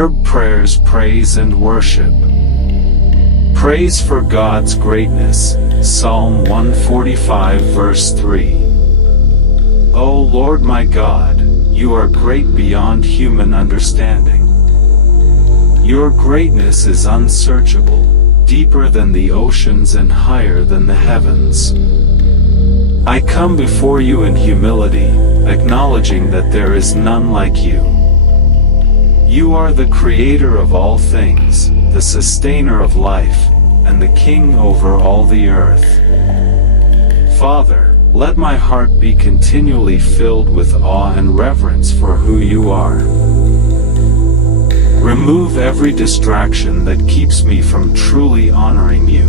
Verb prayers, praise and worship. Praise for God's greatness. Psalm 145 verse 3. O Lord my God, you are great beyond human understanding. Your greatness is unsearchable, deeper than the oceans and higher than the heavens. I come before you in humility, acknowledging that there is none like you. You are the creator of all things, the sustainer of life, and the king over all the earth. Father, let my heart be continually filled with awe and reverence for who you are. Remove every distraction that keeps me from truly honoring you.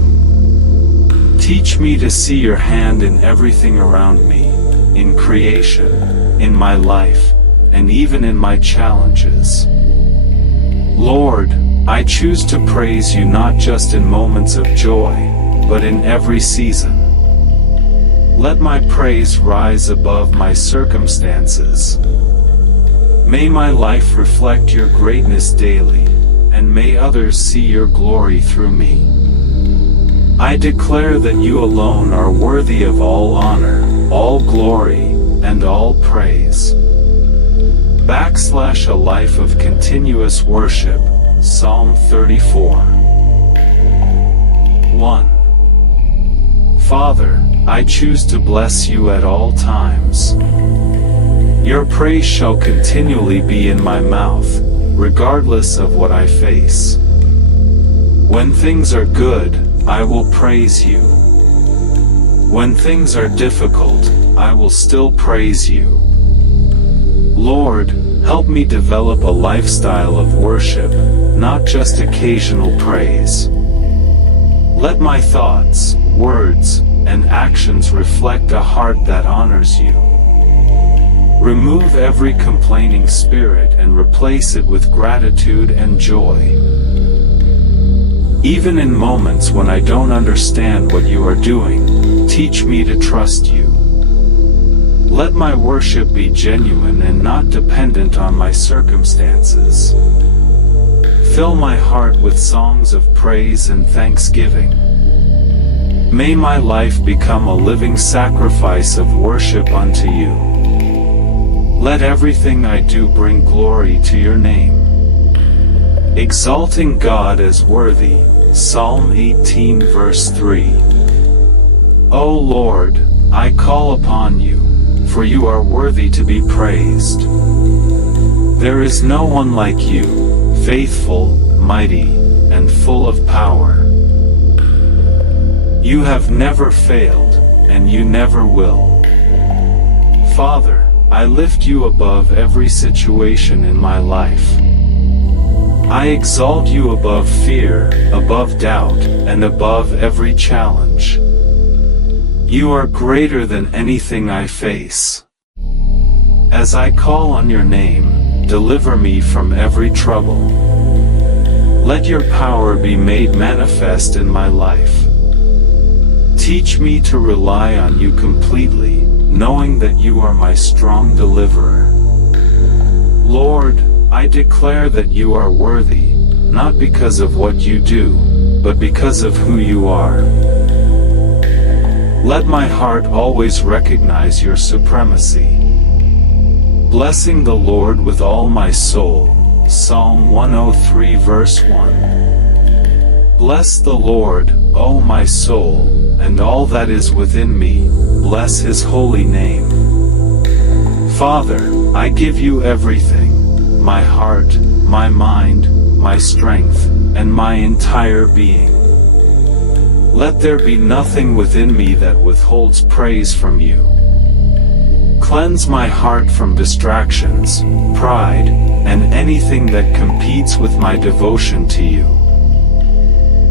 Teach me to see your hand in everything around me, in creation, in my life, and even in my challenges. Lord, I choose to praise you not just in moments of joy, but in every season. Let my praise rise above my circumstances. May my life reflect your greatness daily, and may others see your glory through me. I declare that you alone are worthy of all honor, all glory, and all praise. / a life of continuous worship. Psalm 34. 1. Father, I choose to bless you at all times. Your praise shall continually be in my mouth, regardless of what I face. When things are good, I will praise you. When things are difficult, I will still praise you. Lord, help me develop a lifestyle of worship, not just occasional praise. Let my thoughts, words, and actions reflect a heart that honors you. Remove every complaining spirit and replace it with gratitude and joy. Even in moments when I don't understand what you are doing, teach me to trust you. Let my worship be genuine and not dependent on my circumstances. Fill my heart with songs of praise and thanksgiving. May my life become a living sacrifice of worship unto you. Let everything I do bring glory to your name. Exalting God as worthy. Psalm 18 verse 3. O Lord, I call upon you, for you are worthy to be praised. There is no one like you, faithful, mighty, and full of power. You have never failed, and you never will. Father, I lift you above every situation in my life. I exalt you above fear, above doubt, and above every challenge. You are greater than anything I face. As I call on your name, deliver me from every trouble. Let your power be made manifest in my life. Teach me to rely on you completely, knowing that you are my strong deliverer. Lord, I declare that you are worthy, not because of what you do, but because of who you are. Let my heart always recognize your supremacy. Blessing the Lord with all my soul. Psalm 103 verse 1. Bless the Lord, O my soul, and all that is within me, bless his holy name. Father, I give you everything, my heart, my mind, my strength, and my entire being. Let there be nothing within me that withholds praise from you. Cleanse my heart from distractions, pride, and anything that competes with my devotion to you.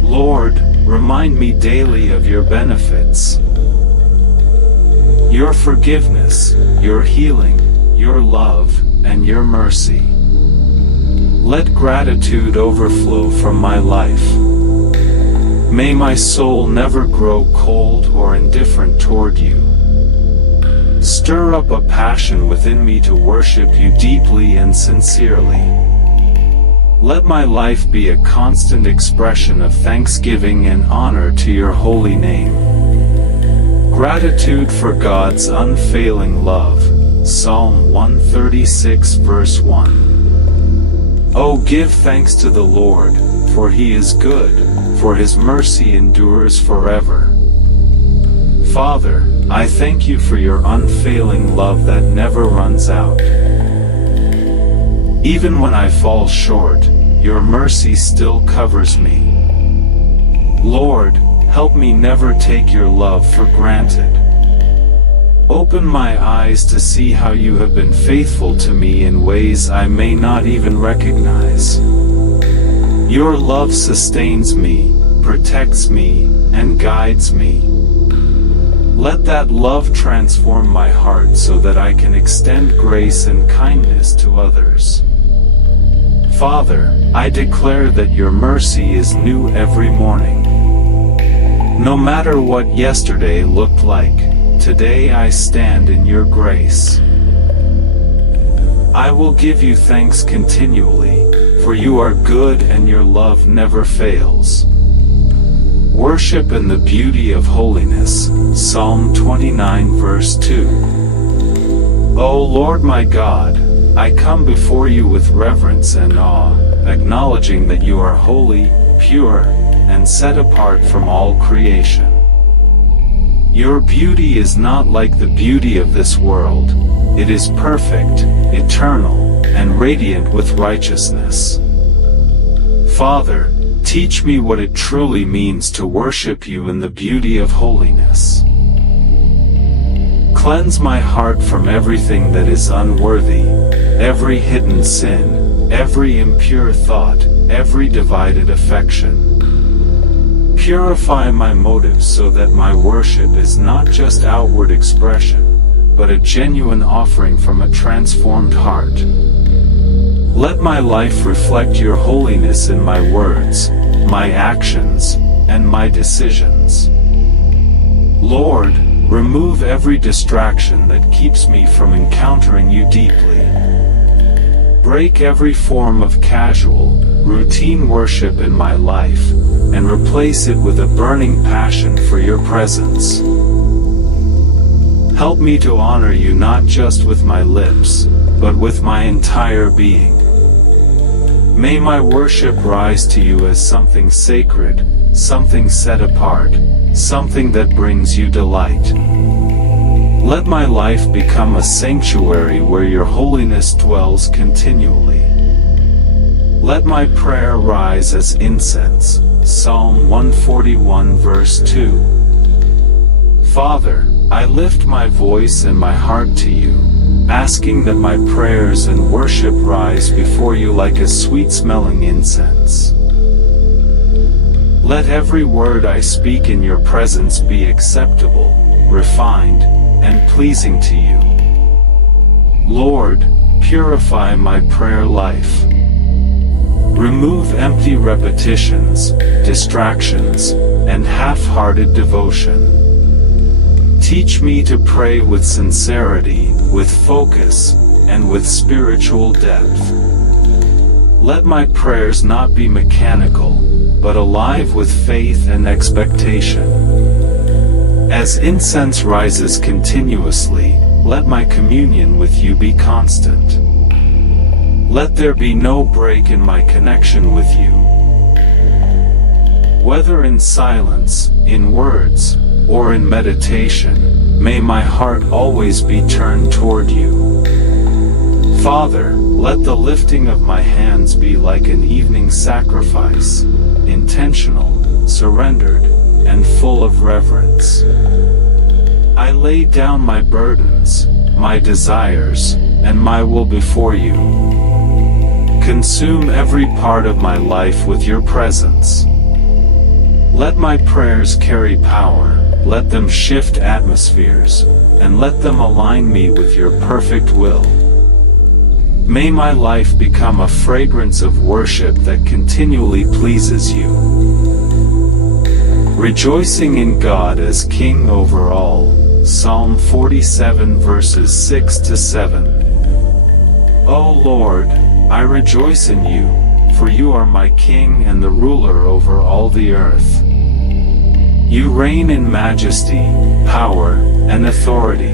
Lord, remind me daily of your benefits, your forgiveness, your healing, your love, and your mercy. Let gratitude overflow from my life. May my soul never grow cold or indifferent toward you. Stir up a passion within me to worship you deeply and sincerely. Let my life be a constant expression of thanksgiving and honor to your holy name. Gratitude for God's unfailing love. Psalm 136 verse 1. Oh, give thanks to the Lord, for he is good, for his mercy endures forever. Father, I thank you for your unfailing love that never runs out. Even when I fall short, your mercy still covers me. Lord, help me never take your love for granted. Open my eyes to see how you have been faithful to me in ways I may not even recognize. Your love sustains me, protects me, and guides me. Let that love transform my heart so that I can extend grace and kindness to others. Father, I declare that your mercy is new every morning. No matter what yesterday looked like, today I stand in your grace. I will give you thanks continually, for you are good and your love never fails. Worship in the beauty of holiness. Psalm 29 verse 2. O Lord my God, I come before you with reverence and awe, acknowledging that you are holy, pure, and set apart from all creation. Your beauty is not like the beauty of this world. It is perfect, eternal, and radiant with righteousness. Father, teach me what it truly means to worship you in the beauty of holiness. Cleanse my heart from everything that is unworthy, every hidden sin, every impure thought, every divided affection. Purify my motives so that my worship is not just outward expression, but a genuine offering from a transformed heart. Let my life reflect your holiness in my words, my actions, and my decisions. Lord, remove every distraction that keeps me from encountering you deeply. Break every form of casual, routine worship in my life, and replace it with a burning passion for your presence. Help me to honor you not just with my lips, but with my entire being. May my worship rise to you as something sacred, something set apart, something that brings you delight. Let my life become a sanctuary where your holiness dwells continually. Let my prayer rise as incense. Psalm 141 verse 2. Father, I lift my voice and my heart to you, asking that my prayers and worship rise before you like a sweet-smelling incense. Let every word I speak in your presence be acceptable, refined, and pleasing to you. Lord, purify my prayer life. Remove empty repetitions, distractions, and half-hearted devotion. Teach me to pray with sincerity, with focus, and with spiritual depth. Let my prayers not be mechanical, but alive with faith and expectation. As incense rises continuously, let my communion with you be constant. Let there be no break in my connection with you. Whether in silence, in words, or in meditation, may my heart always be turned toward you. Father, let the lifting of my hands be like an evening sacrifice, intentional, surrendered, and full of reverence. I lay down my burdens, my desires, and my will before you. Consume every part of my life with your presence. Let my prayers carry power, let them shift atmospheres, and let them align me with your perfect will. May my life become a fragrance of worship that continually pleases you. Rejoicing in God as King over all. Psalm 47 verses 6 to 7. O Lord, I rejoice in you, for you are my King and the ruler over all the earth. You reign in majesty, power, and authority.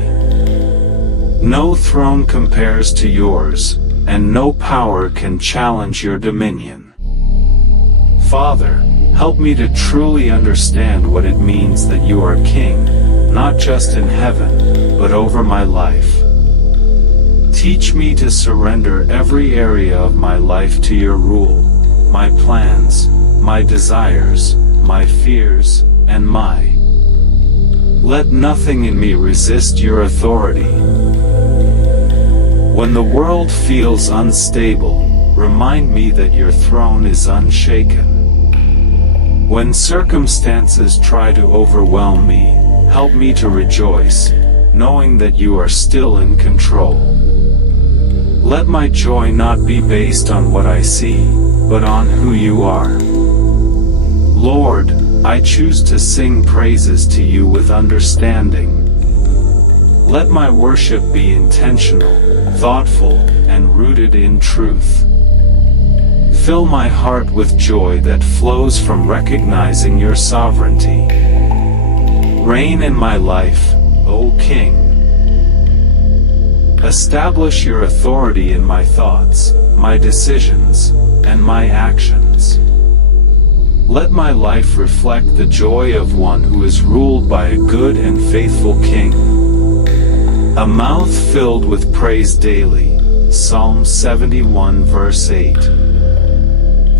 No throne compares to yours, and no power can challenge your dominion. Father, help me to truly understand what it means that you are King, not just in heaven, but over my life. Teach me to surrender every area of my life to your rule, my plans, my desires, my fears, and my. Let nothing in me resist your authority. When the world feels unstable, remind me that your throne is unshaken. When circumstances try to overwhelm me, help me to rejoice, knowing that you are still in control. Let my joy not be based on what I see, but on who you are. Lord, I choose to sing praises to you with understanding. Let my worship be intentional, thoughtful, and rooted in truth. Fill my heart with joy that flows from recognizing your sovereignty. Reign in my life, O King. Establish your authority in my thoughts, my decisions, and my actions. Let my life reflect the joy of one who is ruled by a good and faithful King. A mouth filled with praise daily. Psalm 71 verse 8.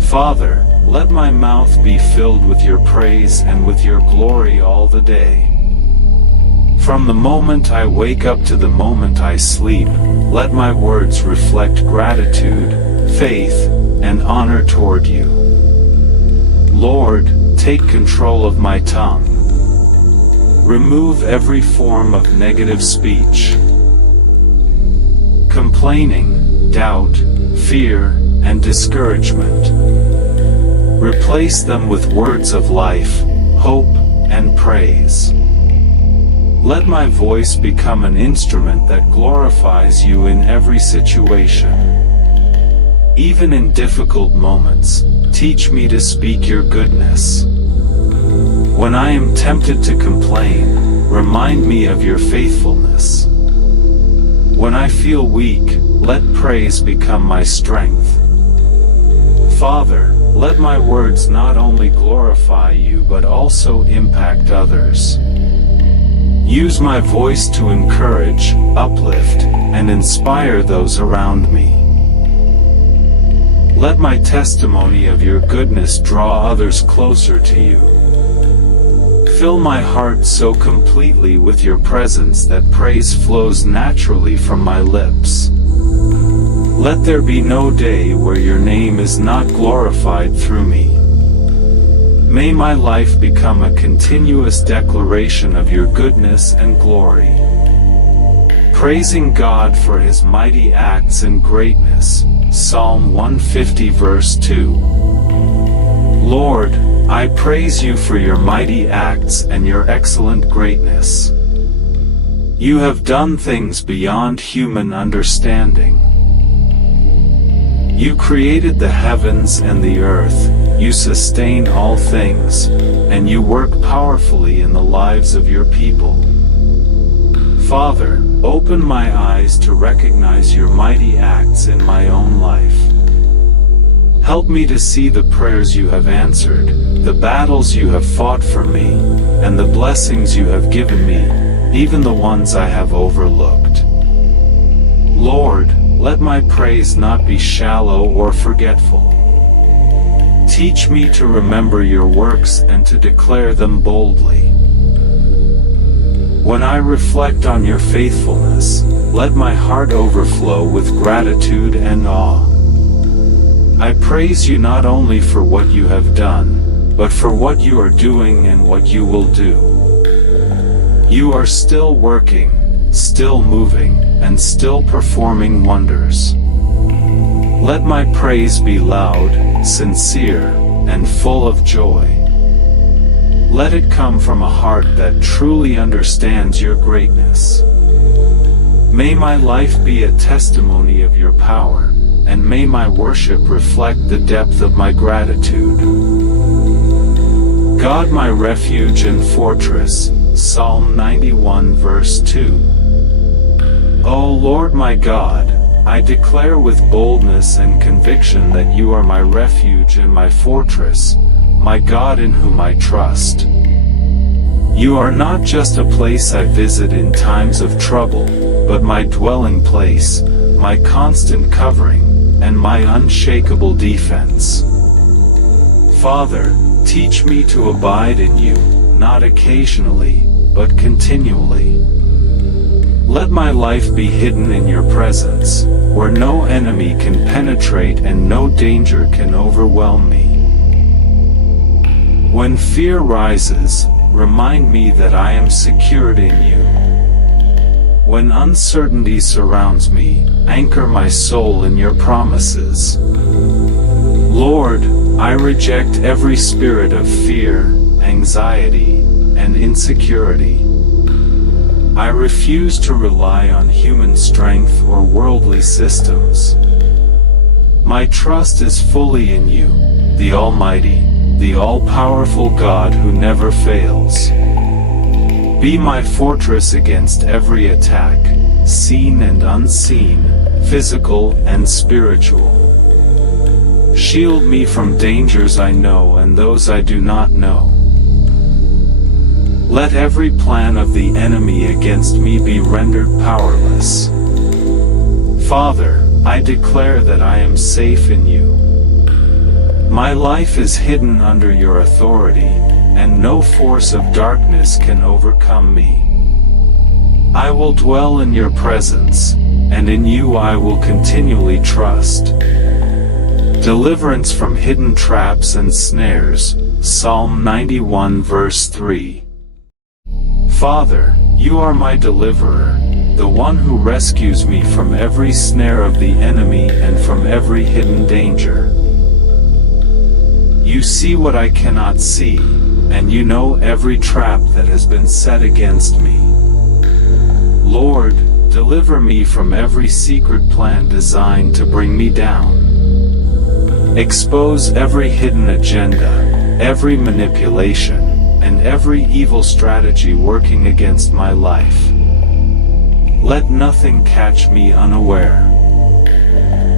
Father, let my mouth be filled with your praise and with your glory all the day. From the moment I wake up to the moment I sleep, let my words reflect gratitude, faith, and honor toward you. Lord, take control of my tongue. Remove every form of negative speech. Complaining, doubt, fear, and discouragement. Replace them with words of life, hope, and praise. Let my voice become an instrument that glorifies you in every situation. Even in difficult moments, teach me to speak your goodness. When I am tempted to complain, remind me of your faithfulness. When I feel weak, let praise become my strength. Father, let my words not only glorify you but also impact others. Use my voice to encourage, uplift, and inspire those around me. Let my testimony of your goodness draw others closer to you. Fill my heart so completely with your presence that praise flows naturally from my lips. Let there be no day where your name is not glorified through me. May my life become a continuous declaration of your goodness and glory. Praising God for his mighty acts and greatness. Psalm 150 verse 2. Lord, I praise you for your mighty acts and your excellent greatness. You have done things beyond human understanding. You created the heavens and the earth, you sustain all things, and you work powerfully in the lives of your people. Father, open my eyes to recognize your mighty acts in my own life. Help me to see the prayers you have answered, the battles you have fought for me, and the blessings you have given me, even the ones I have overlooked. Lord, let my praise not be shallow or forgetful. Teach me to remember your works and to declare them boldly. When I reflect on your faithfulness, let my heart overflow with gratitude and awe. I praise you not only for what you have done, but for what you are doing and what you will do. You are still working, still moving, and still performing wonders. Let my praise be loud, sincere, and full of joy. Let it come from a heart that truly understands your greatness. May my life be a testimony of your power, and may my worship reflect the depth of my gratitude. God, my refuge and fortress, Psalm 91 verse 2. O Lord my God, I declare with boldness and conviction that you are my refuge and my fortress, my God in whom I trust. You are not just a place I visit in times of trouble, but my dwelling place, my constant covering, and my unshakable defense. Father, teach me to abide in you, not occasionally, but continually. Let my life be hidden in your presence, where no enemy can penetrate and no danger can overwhelm me. When fear rises, remind me that I am secured in you. When uncertainty surrounds me, anchor my soul in your promises. Lord, I reject every spirit of fear, anxiety, and insecurity. I refuse to rely on human strength or worldly systems. My trust is fully in you, the Almighty, the all-powerful God who never fails. Be my fortress against every attack, seen and unseen, physical and spiritual. Shield me from dangers I know and those I do not know. Let every plan of the enemy against me be rendered powerless. Father, I declare that I am safe in you. My life is hidden under your authority, and no force of darkness can overcome me. I will dwell in your presence, and in you I will continually trust. Deliverance from hidden traps and snares, Psalm 91 verse 3. Father, you are my deliverer, the one who rescues me from every snare of the enemy and from every hidden danger. You see what I cannot see, and you know every trap that has been set against me. Lord, deliver me from every secret plan designed to bring me down. Expose every hidden agenda, every manipulation, and every evil strategy working against my life. Let nothing catch me unaware.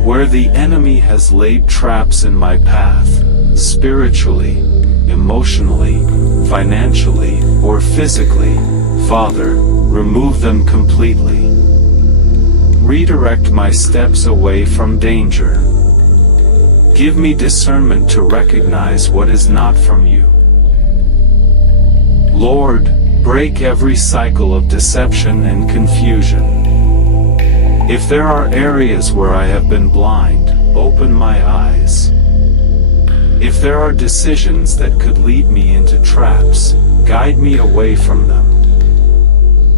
Where the enemy has laid traps in my path, spiritually, emotionally, financially, or physically, Father, remove them completely. Redirect my steps away from danger. Give me discernment to recognize what is not from you. Lord, break every cycle of deception and confusion. If there are areas where I have been blind, open my eyes. If there are decisions that could lead me into traps, guide me away from them.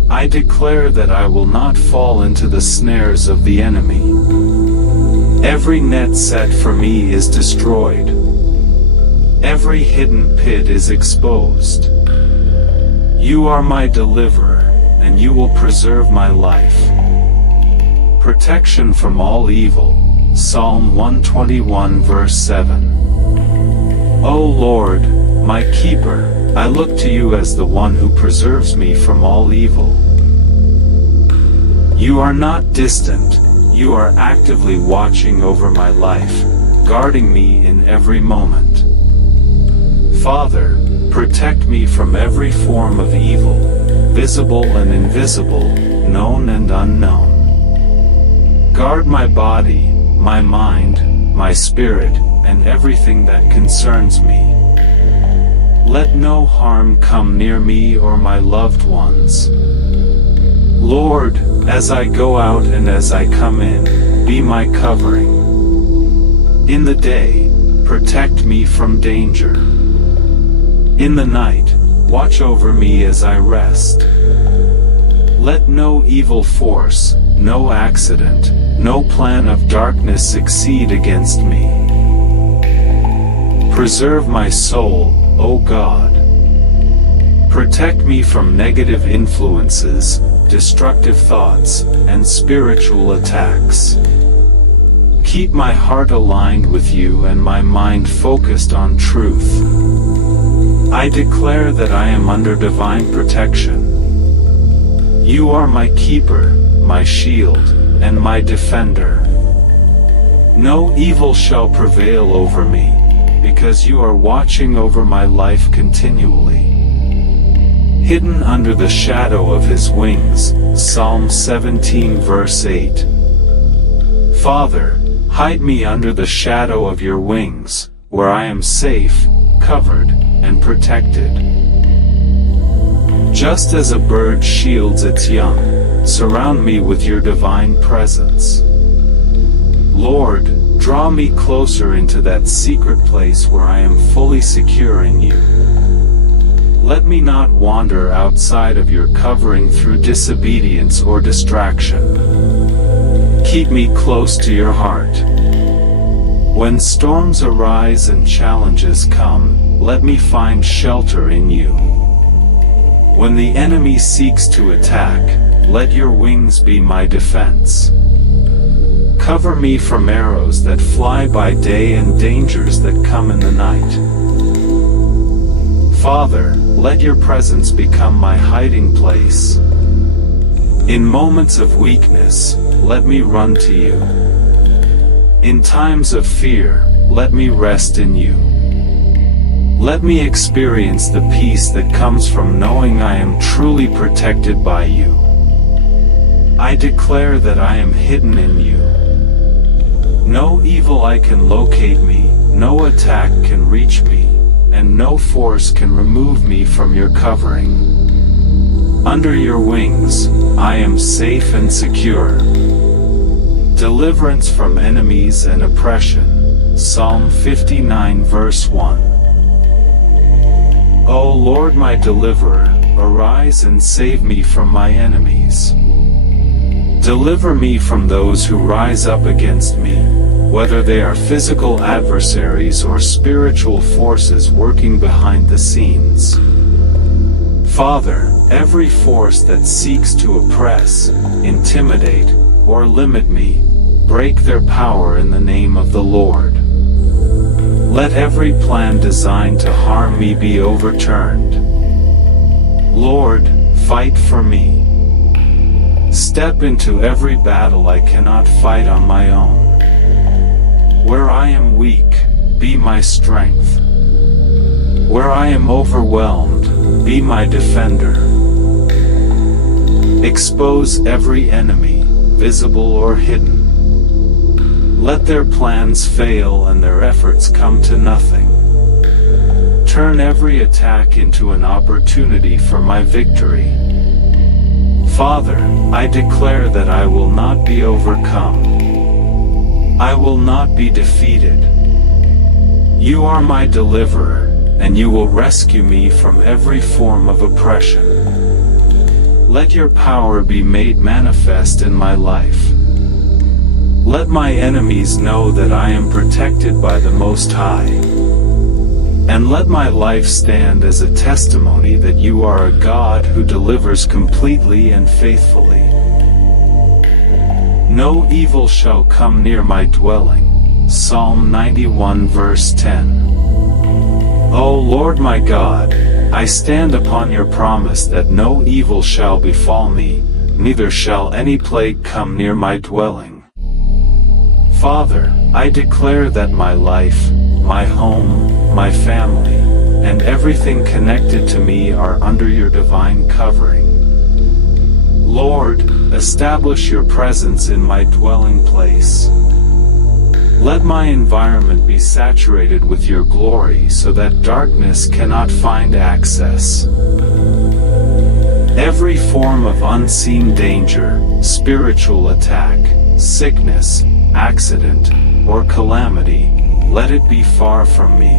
I declare that I will not fall into the snares of the enemy. Every net set for me is destroyed. Every hidden pit is exposed. You are my deliverer, and you will preserve my life. Protection from all evil, Psalm 121 verse 7. O Lord, my keeper, I look to you as the one who preserves me from all evil. You are not distant, you are actively watching over my life, guarding me in every moment. Father, protect me from every form of evil, visible and invisible, known and unknown. Guard my body, my mind, my spirit, and everything that concerns me. Let no harm come near me or my loved ones. Lord, as I go out and as I come in, be my covering. In the day, protect me from danger. In the night, watch over me as I rest. Let no evil force, no accident, no plan of darkness succeed against me. Preserve my soul, O God. Protect me from negative influences, destructive thoughts, and spiritual attacks. Keep my heart aligned with you and my mind focused on truth. I declare that I am under divine protection. You are my keeper, my shield, and my defender. No evil shall prevail over me, because you are watching over my life continually. Hidden under the shadow of his wings, Psalm 17 verse 8. Father, hide me under the shadow of your wings, where I am safe, covered, and protected. Just as a bird shields its young, surround me with your divine presence. Lord, draw me closer into that secret place where I am fully secure in you. Let me not wander outside of your covering through disobedience or distraction. Keep me close to your heart. When storms arise and challenges come, let me find shelter in you. When the enemy seeks to attack, let your wings be my defense. Cover me from arrows that fly by day and dangers that come in the night. Father, let your presence become my hiding place. In moments of weakness, let me run to you. In times of fear, let me rest in you. Let me experience the peace that comes from knowing I am truly protected by you. I declare that I am hidden in you. No evil eye can locate me, no attack can reach me, and no force can remove me from your covering. Under your wings, I am safe and secure. Deliverance from enemies and oppression, Psalm 59 verse 1. O Lord my deliverer, arise and save me from my enemies. Deliver me from those who rise up against me, whether they are physical adversaries or spiritual forces working behind the scenes. Father, every force that seeks to oppress, intimidate, or limit me, break their power in the name of the Lord. Let every plan designed to harm me be overturned. Lord, fight for me. Step into every battle I cannot fight on my own. Where I am weak, be my strength. Where I am overwhelmed, be my defender. Expose every enemy, visible or hidden. Let their plans fail and their efforts come to nothing. Turn every attack into an opportunity for my victory. Father, I declare that I will not be overcome. I will not be defeated. You are my deliverer, and you will rescue me from every form of oppression. Let your power be made manifest in my life. Let my enemies know that I am protected by the Most High. And let my life stand as a testimony that you are a God who delivers completely and faithfully. No evil shall come near my dwelling. Psalm 91 verse 10. O Lord my God, I stand upon your promise that no evil shall befall me, neither shall any plague come near my dwelling. Father, I declare that my life, my home, my family, and everything connected to me are under your divine covering. Lord, establish your presence in my dwelling place. Let my environment be saturated with your glory so that darkness cannot find access. Every form of unseen danger, spiritual attack, sickness, accident, or calamity, let it be far from me.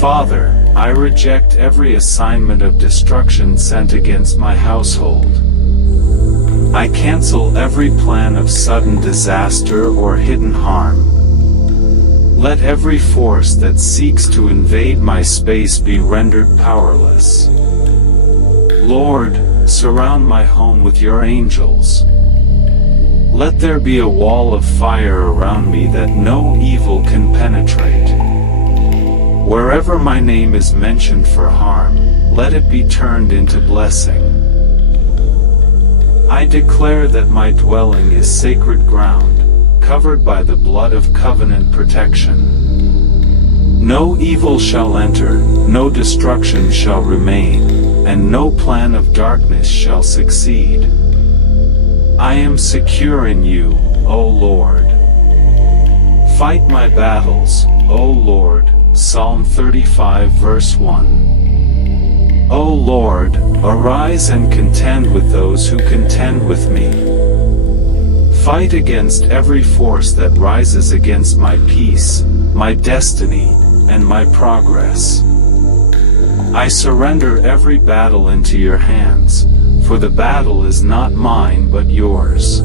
Father, I reject every assignment of destruction sent against my household. I cancel every plan of sudden disaster or hidden harm. Let every force that seeks to invade my space be rendered powerless. Lord, surround my home with your angels. Let there be a wall of fire around me that no evil can penetrate. Wherever my name is mentioned for harm, let it be turned into blessing. I declare that my dwelling is sacred ground, covered by the blood of covenant protection. No evil shall enter, no destruction shall remain, and no plan of darkness shall succeed. I am secure in you, O Lord. Fight my battles, O Lord. Psalm 35 verse 1. O Lord, arise and contend with those who contend with me. Fight against every force that rises against my peace, my destiny, and my progress. I surrender every battle into your hands, for the battle is not mine but yours.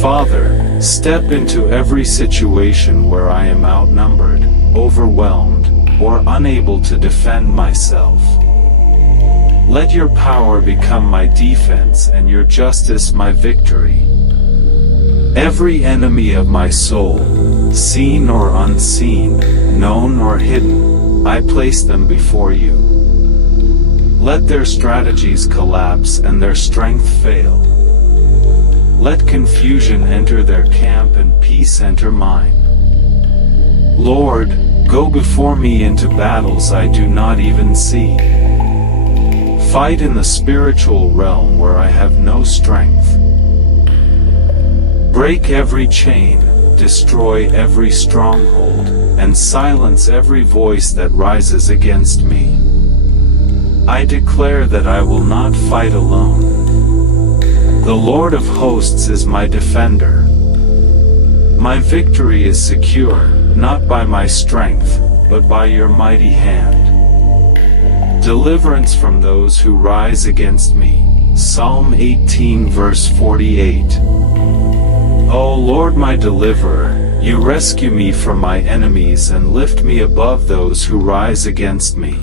Father, step into every situation where I am outnumbered, overwhelmed, or unable to defend myself. Let your power become my defense and your justice my victory. Every enemy of my soul, seen or unseen, known or hidden, I place them before you. Let their strategies collapse and their strength fail. Let confusion enter their camp and peace enter mine. Lord, go before me into battles I do not even see. Fight in the spiritual realm where I have no strength. Break every chain, destroy every stronghold, and silence every voice that rises against me. I declare that I will not fight alone. The Lord of hosts is my defender. My victory is secure, not by my strength, but by your mighty hand. Deliverance from those who rise against me. Psalm 18 verse 48. O Lord my deliverer, you rescue me from my enemies and lift me above those who rise against me.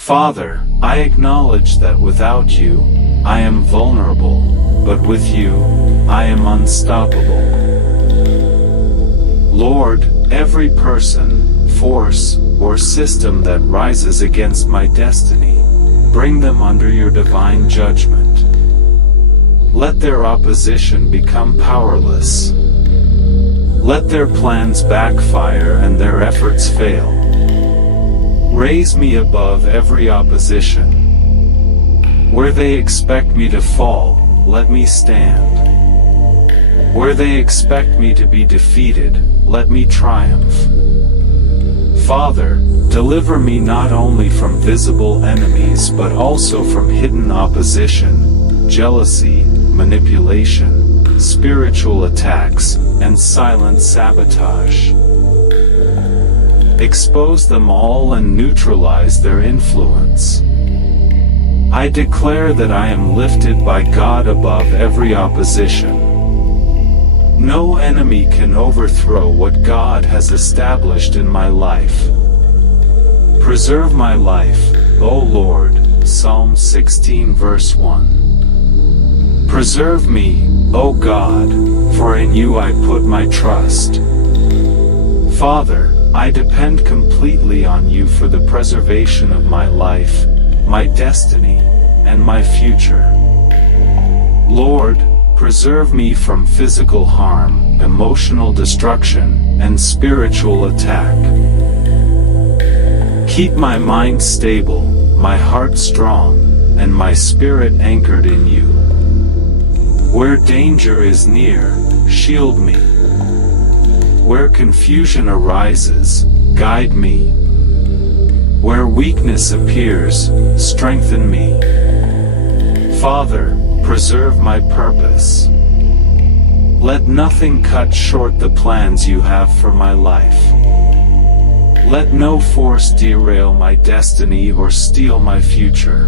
Father, I acknowledge that without you, I am vulnerable, but with you, I am unstoppable. Lord, every person, force, or system that rises against my destiny, bring them under your divine judgment. Let their opposition become powerless. Let their plans backfire and their efforts fail. Raise me above every opposition. Where they expect me to fall, let me stand. Where they expect me to be defeated, let me triumph. Father, deliver me not only from visible enemies but also from hidden opposition, jealousy, manipulation, spiritual attacks, and silent sabotage. Expose them all and neutralize their influence. I declare that I am lifted by God above every opposition. No enemy can overthrow what God has established in my life. Preserve my life, O Lord. Psalm 16 verse 1. Preserve me, O God, for in you I put my trust. Father, I depend completely on you for the preservation of my life, my destiny, and my future. Lord, preserve me from physical harm, emotional destruction, and spiritual attack. Keep my mind stable, my heart strong, and my spirit anchored in you. Where danger is near, shield me. Where confusion arises, guide me. Where weakness appears, strengthen me. Father, preserve my purpose. Let nothing cut short the plans you have for my life. Let no force derail my destiny or steal my future.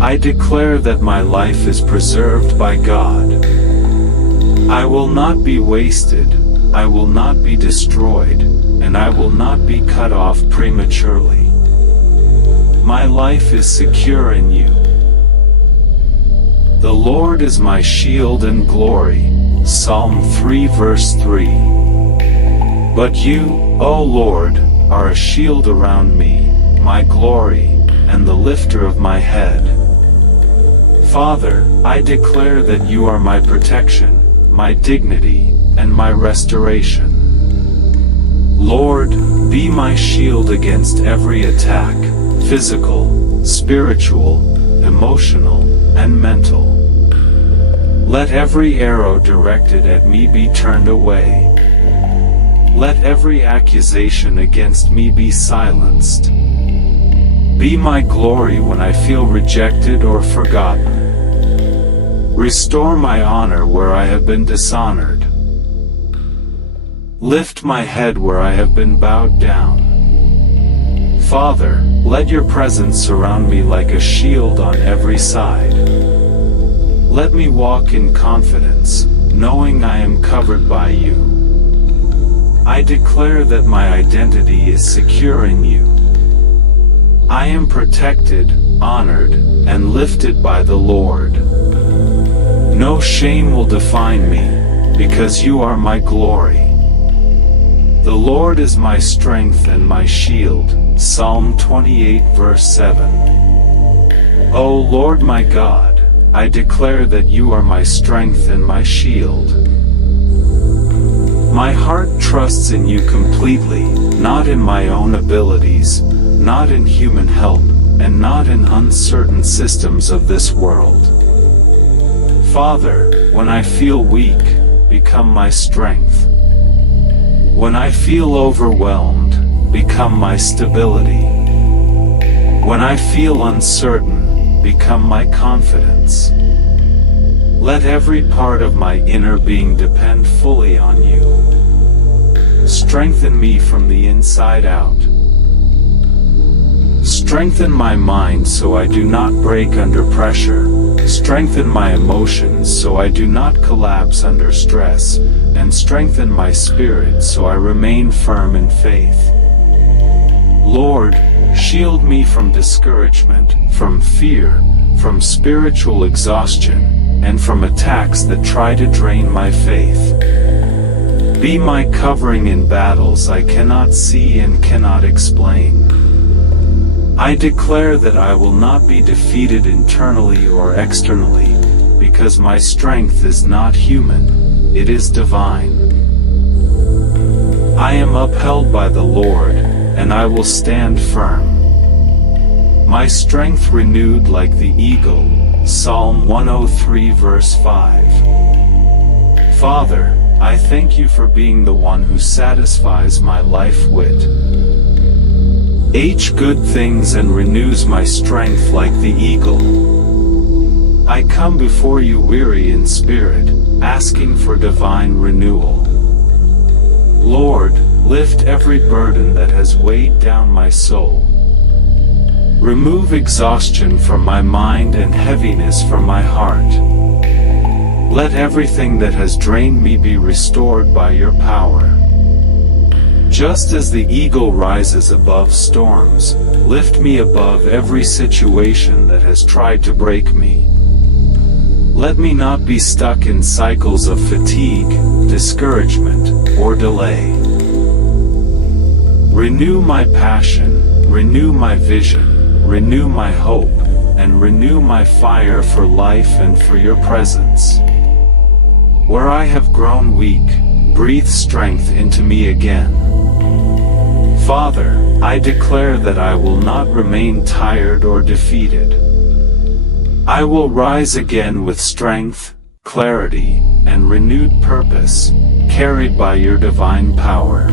I declare that my life is preserved by God. I will not be wasted, I will not be destroyed, and I will not be cut off prematurely. My life is secure in you. The Lord is my shield and glory. Psalm 3 verse 3. But you, O Lord, are a shield around me, my glory, and the lifter of my head. Father, I declare that you are my protection, my dignity, and my restoration. Lord, be my shield against every attack, physical, spiritual, emotional, and mental. Let every arrow directed at me be turned away. Let every accusation against me be silenced. Be my glory when I feel rejected or forgotten. Restore my honor where I have been dishonored. Lift my head where I have been bowed down. Father, let your presence surround me like a shield on every side. Let me walk in confidence, knowing I am covered by you. I declare that my identity is secure in you. I am protected, honored, and lifted by the Lord. No shame will define me, because you are my glory. The Lord is my strength and my shield. Psalm 28 verse 7. O Lord my God, I declare that you are my strength and my shield. My heart trusts in you completely, not in my own abilities, not in human help, and not in uncertain systems of this world. Father, when I feel weak, become my strength. When I feel overwhelmed, become my stability. When I feel uncertain, become my confidence. Let every part of my inner being depend fully on you. Strengthen me from the inside out. Strengthen my mind so I do not break under pressure. Strengthen my emotions so I do not collapse under stress, and strengthen my spirit so I remain firm in faith. Lord, shield me from discouragement, from fear, from spiritual exhaustion, and from attacks that try to drain my faith. Be my covering in battles I cannot see and cannot explain. I declare that I will not be defeated internally or externally, because my strength is not human, it is divine. I am upheld by the Lord, and I will stand firm. My strength renewed like the eagle. Psalm 103 verse 5. Father, I thank you for being the one who satisfies my life with good things and renews my strength like the eagle. I come before you weary in spirit, asking for divine renewal. Lord, lift every burden that has weighed down my soul. Remove exhaustion from my mind and heaviness from my heart. Let everything that has drained me be restored by your power. Just as the eagle rises above storms, lift me above every situation that has tried to break me. Let me not be stuck in cycles of fatigue, discouragement, or delay. Renew my passion, renew my vision, renew my hope, and renew my fire for life and for your presence. Where I have grown weak, breathe strength into me again. Father, I declare that I will not remain tired or defeated. I will rise again with strength, clarity, and renewed purpose, carried by your divine power.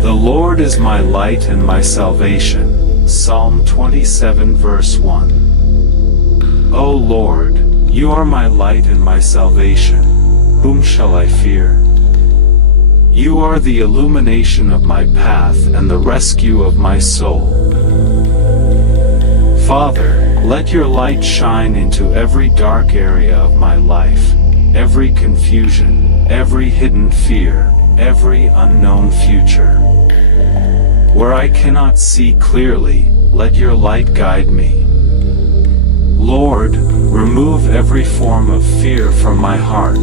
The Lord is my light and my salvation. Psalm 27 verse 1. O Lord, you are my light and my salvation. Whom shall I fear? You are the illumination of my path and the rescue of my soul. Father, let your light shine into every dark area of my life, every confusion, every hidden fear, every unknown future. Where I cannot see clearly, let your light guide me. Lord, Remove every form of fear from my heart.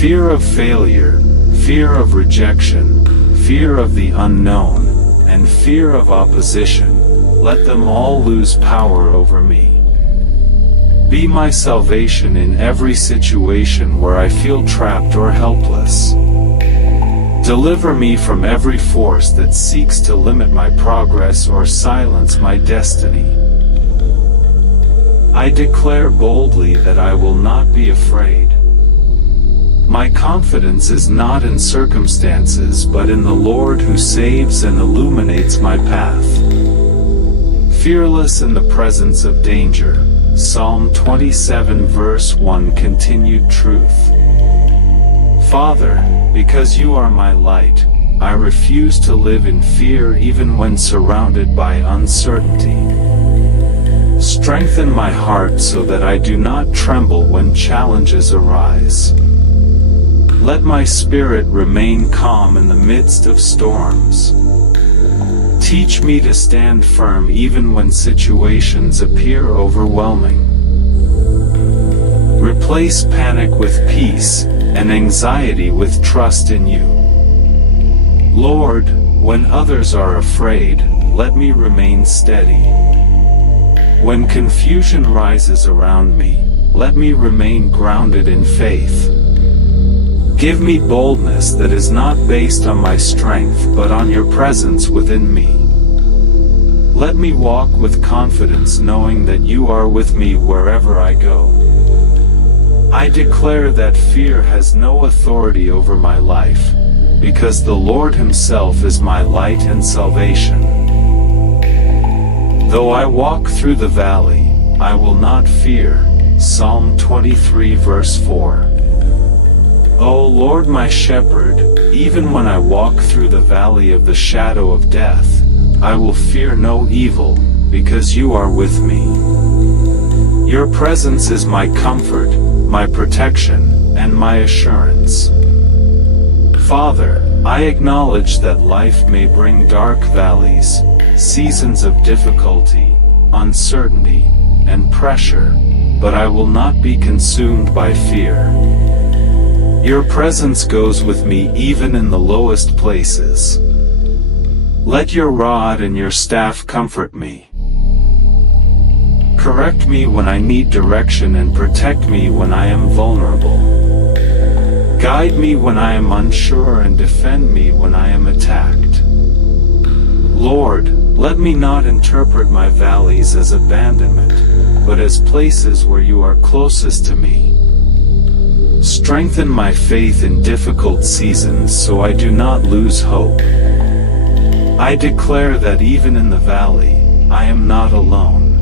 Fear of failure, fear of rejection, fear of the unknown, and fear of opposition. Let them all lose power over me. Be my salvation in every situation where I feel trapped or helpless. Deliver me from every force that seeks to limit my progress or silence my destiny. I declare boldly that I will not be afraid. My confidence is not in circumstances but in the Lord who saves and illuminates my path. Fearless in the presence of danger. Psalm 27 verse 1 continued truth. Father, because you are my light, I refuse to live in fear even when surrounded by uncertainty. Strengthen my heart so that I do not tremble when challenges arise. Let my spirit remain calm in the midst of storms. Teach me to stand firm even when situations appear overwhelming. Replace panic with peace, and anxiety with trust in you. Lord, when others are afraid, let me remain steady. When confusion rises around me, let me remain grounded in faith. Give me boldness that is not based on my strength but on your presence within me. Let me walk with confidence knowing that you are with me wherever I go. I declare that fear has no authority over my life, because the Lord Himself is my light and salvation. Though I walk through the valley, I will not fear. Psalm 23 verse 4. O Lord my shepherd, even when I walk through the valley of the shadow of death, I will fear no evil, because you are with me. Your presence is my comfort, my protection, and my assurance. Father, I acknowledge that life may bring dark valleys, seasons of difficulty, uncertainty, and pressure, but I will not be consumed by fear. Your presence goes with me even in the lowest places. Let your rod and your staff comfort me. Correct me when I need direction and protect me when I am vulnerable. Guide me when I am unsure and defend me when I am attacked. Lord, let me not interpret my valleys as abandonment, but as places where you are closest to me. Strengthen my faith in difficult seasons so I do not lose hope. I declare that even in the valley, I am not alone.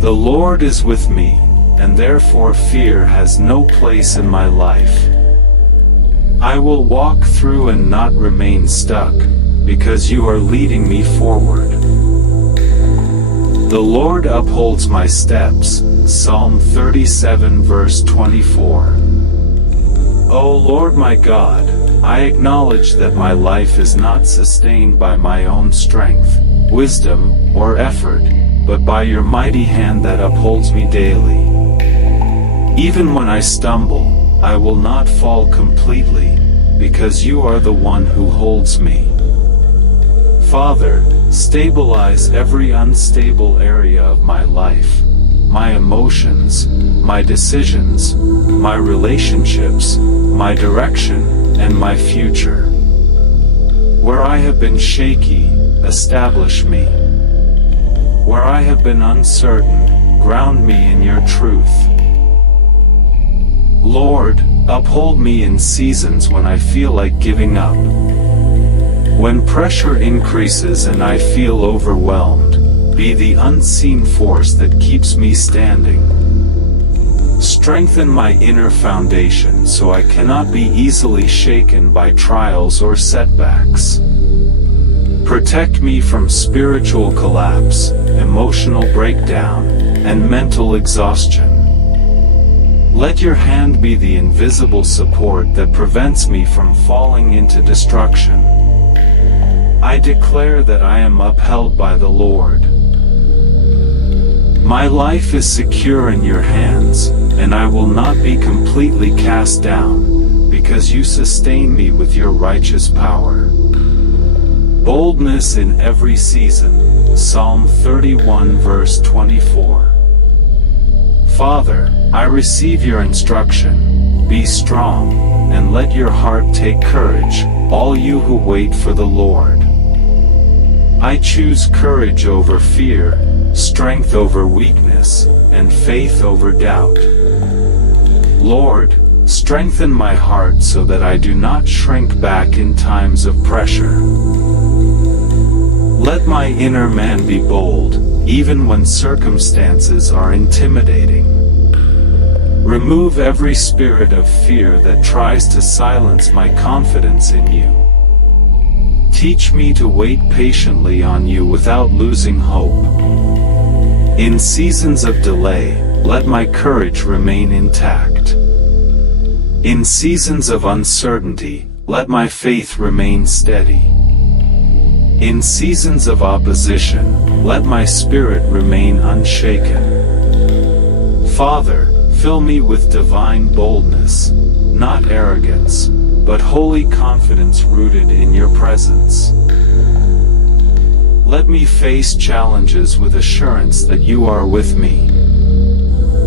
The Lord is with me, and therefore fear has no place in my life. I will walk through and not remain stuck, because you are leading me forward. The Lord upholds my steps. Psalm 37 verse 24. O Lord my God, I acknowledge that my life is not sustained by my own strength, wisdom, or effort, but by your mighty hand that upholds me daily. Even when I stumble, I will not fall completely, because you are the one who holds me. Father, stabilize every unstable area of my life, my emotions, my decisions, my relationships, my direction, and my future. Where I have been shaky, establish me. Where I have been uncertain, ground me in your truth. Lord, uphold me in seasons when I feel like giving up. When pressure increases and I feel overwhelmed, be the unseen force that keeps me standing. Strengthen my inner foundation so I cannot be easily shaken by trials or setbacks. Protect me from spiritual collapse, emotional breakdown, and mental exhaustion. Let your hand be the invisible support that prevents me from falling into destruction. I declare that I am upheld by the Lord. My life is secure in your hands, and I will not be completely cast down, because you sustain me with your righteous power. Boldness in every season. Psalm 31 verse 24. Father, I receive your instruction. Be strong, and let your heart take courage, all you who wait for the Lord. I choose courage over fear, strength over weakness, and faith over doubt. Lord, strengthen my heart so that I do not shrink back in times of pressure. Let my inner man be bold, even when circumstances are intimidating. Remove every spirit of fear that tries to silence my confidence in you. Teach me to wait patiently on you without losing hope. In seasons of delay, let my courage remain intact. In seasons of uncertainty, let my faith remain steady. In seasons of opposition, let my spirit remain unshaken. Father, fill me with divine boldness, not arrogance, but holy confidence rooted in your presence. Let me face challenges with assurance that you are with me.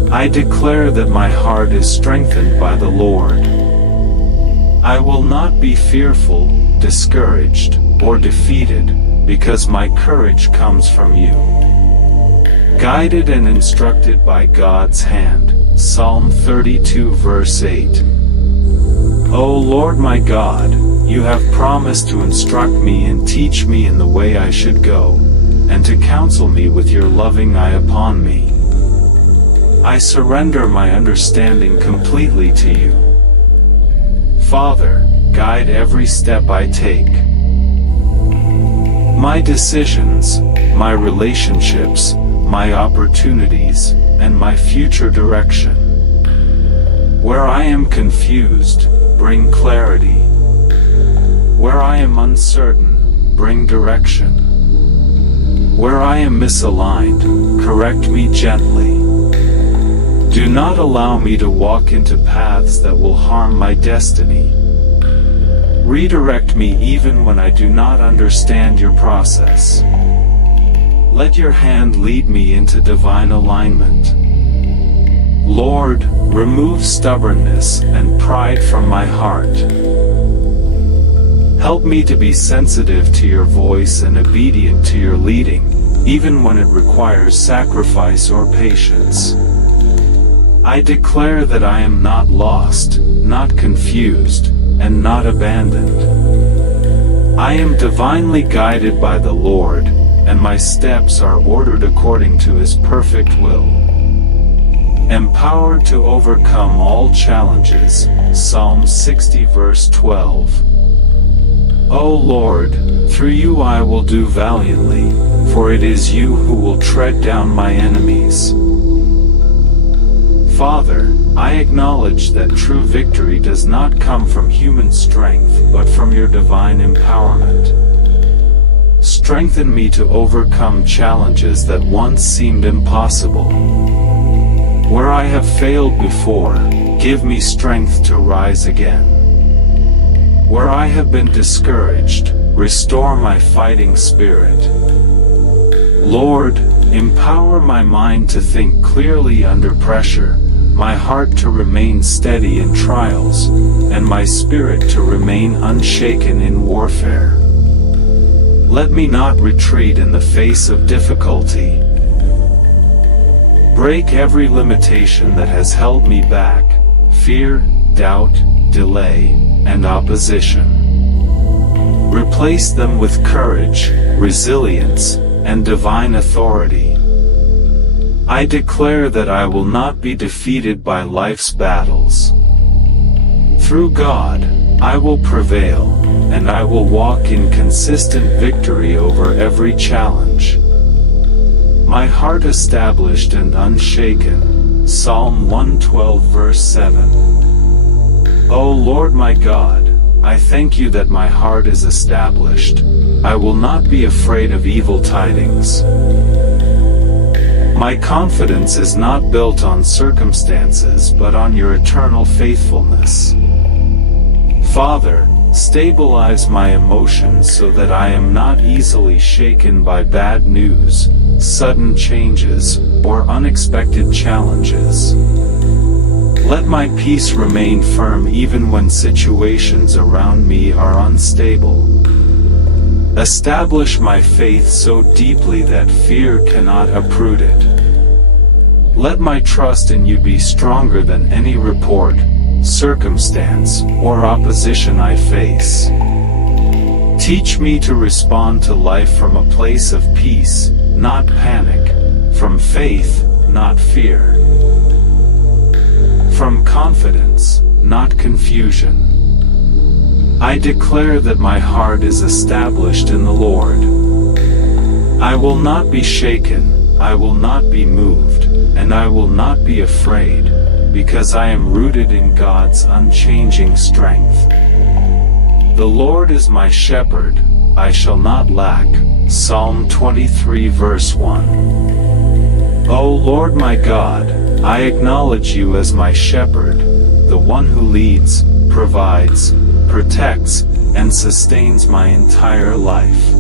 I declare that my heart is strengthened by the Lord. I will not be fearful, discouraged, or defeated, because my courage comes from you. Guided and instructed by God's hand. Psalm 32 verse 8. O Lord my God, you have promised to instruct me and teach me in the way I should go, and to counsel me with your loving eye upon me. I surrender my understanding completely to you. Father, guide every step I take. My decisions, my relationships, my opportunities, and my future direction. Where I am confused, bring clarity. Where I am uncertain, bring direction. Where I am misaligned, correct me gently. Do not allow me to walk into paths that will harm my destiny. Redirect me even when I do not understand your process. Let your hand lead me into divine alignment. Lord, remove stubbornness and pride from my heart. Help me to be sensitive to your voice and obedient to your leading, even when it requires sacrifice or patience. I declare that I am not lost, not confused, and not abandoned. I am divinely guided by the Lord, and my steps are ordered according to His perfect will. Empowered to overcome all challenges. Psalm 60 verse 12. O Lord, through you I will do valiantly, for it is you who will tread down my enemies. Father, I acknowledge that true victory does not come from human strength, but from your divine empowerment. Strengthen me to overcome challenges that once seemed impossible. Where I have failed before, give me strength to rise again. Where I have been discouraged, restore my fighting spirit. Lord, empower my mind to think clearly under pressure, my heart to remain steady in trials, and my spirit to remain unshaken in warfare. Let me not retreat in the face of difficulty. Break every limitation that has held me back, fear, doubt, delay, and opposition. Replace them with courage, resilience, and divine authority. I declare that I will not be defeated by life's battles. Through God, I will prevail, and I will walk in consistent victory over every challenge. My heart established and unshaken. Psalm 112 verse 7. O Lord my God, I thank you that my heart is established. I will not be afraid of evil tidings. My confidence is not built on circumstances but on your eternal faithfulness. Father, stabilize my emotions so that I am not easily shaken by bad news, sudden changes, or unexpected challenges. Let my peace remain firm even when situations around me are unstable. Establish my faith so deeply that fear cannot uproot it. Let my trust in you be stronger than any report, circumstance, or opposition I face. Teach me to respond to life from a place of peace, not panic, from faith, not fear, from confidence, not confusion. I declare that my heart is established in the Lord. I will not be shaken, I will not be moved, and I will not be afraid, because I am rooted in God's unchanging strength. The Lord is my shepherd, I shall not lack. Psalm 23 verse 1. O Lord my God, I acknowledge you as my shepherd, the one who leads, provides, protects, and sustains my entire life.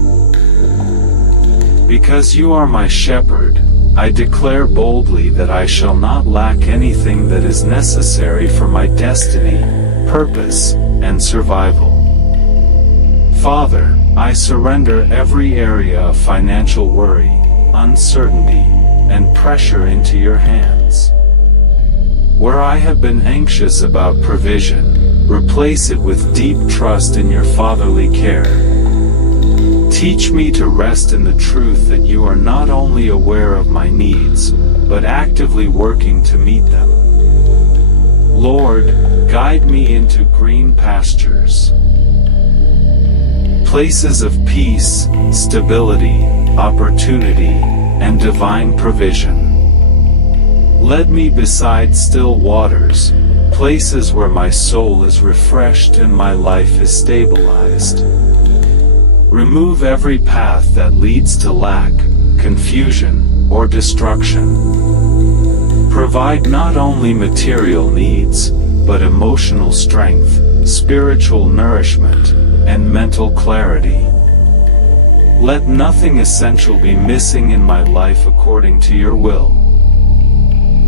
Because you are my shepherd, I declare boldly that I shall not lack anything that is necessary for my destiny, purpose, and survival. Father, I surrender every area of financial worry, uncertainty, and pressure into your hands. Where I have been anxious about provision, replace it with deep trust in your fatherly care. Teach me to rest in the truth that you are not only aware of my needs, but actively working to meet them. Lord, guide me into green pastures, places of peace, stability, opportunity, and divine provision. Lead me beside still waters, places where my soul is refreshed and my life is stabilized. Remove every path that leads to lack, confusion, or destruction. Provide not only material needs, but emotional strength, spiritual nourishment, and mental clarity. Let nothing essential be missing in my life according to your will.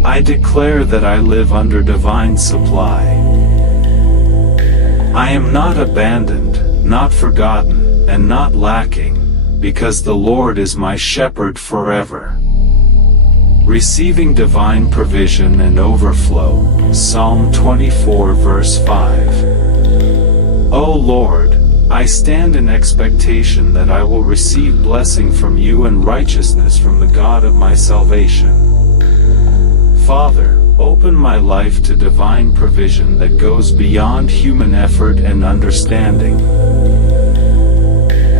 I declare that I live under divine supply. I am not abandoned, not forgotten, and not lacking, because the Lord is my shepherd forever. Receiving divine provision and overflow, Psalm 24 verse 5. O Lord, I stand in expectation that I will receive blessing from you and righteousness from the God of my salvation. Father, open my life to divine provision that goes beyond human effort and understanding.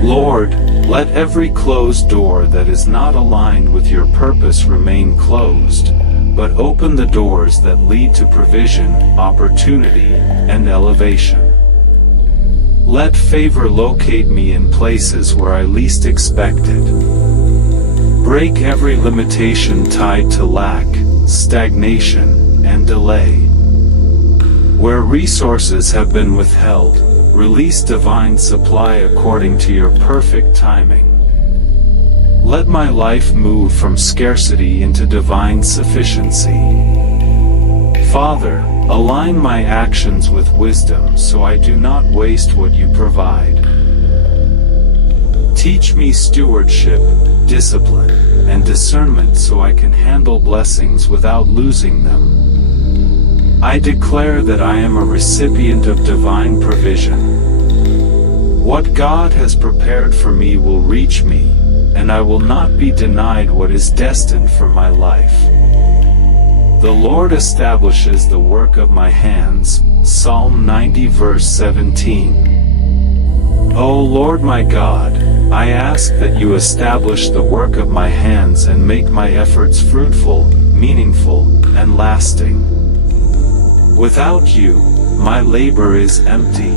Lord, let every closed door that is not aligned with your purpose remain closed, but open the doors that lead to provision, opportunity, and elevation. Let favor locate me in places where I least expect it. Break every limitation tied to lack, stagnation, and delay. Where resources have been withheld, release divine supply according to your perfect timing. Let my life move from scarcity into divine sufficiency. Father, align my actions with wisdom so I do not waste what you provide. Teach me stewardship, discipline, and discernment so I can handle blessings without losing them. I declare that I am a recipient of divine provision. What God has prepared for me will reach me, and I will not be denied what is destined for my life. The Lord establishes the work of my hands, Psalm 90 verse 17. O Lord my God, I ask that you establish the work of my hands and make my efforts fruitful, meaningful, and lasting. Without you, my labor is empty.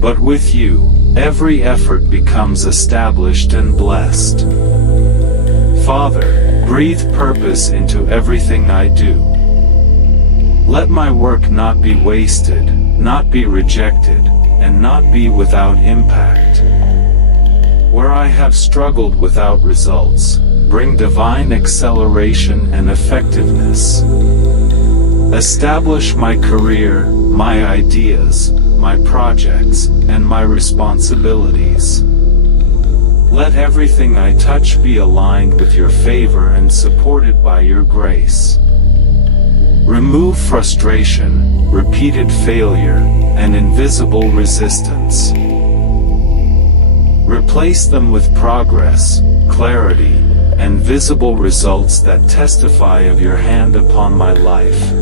But with you, every effort becomes established and blessed. Father, breathe purpose into everything I do. Let my work not be wasted, not be rejected, and not be without impact. Where I have struggled without results, bring divine acceleration and effectiveness. Establish my career, my ideas, my projects, and my responsibilities. Let everything I touch be aligned with your favor and supported by your grace. Remove frustration, repeated failure, and invisible resistance. Replace them with progress, clarity, and visible results that testify of your hand upon my life.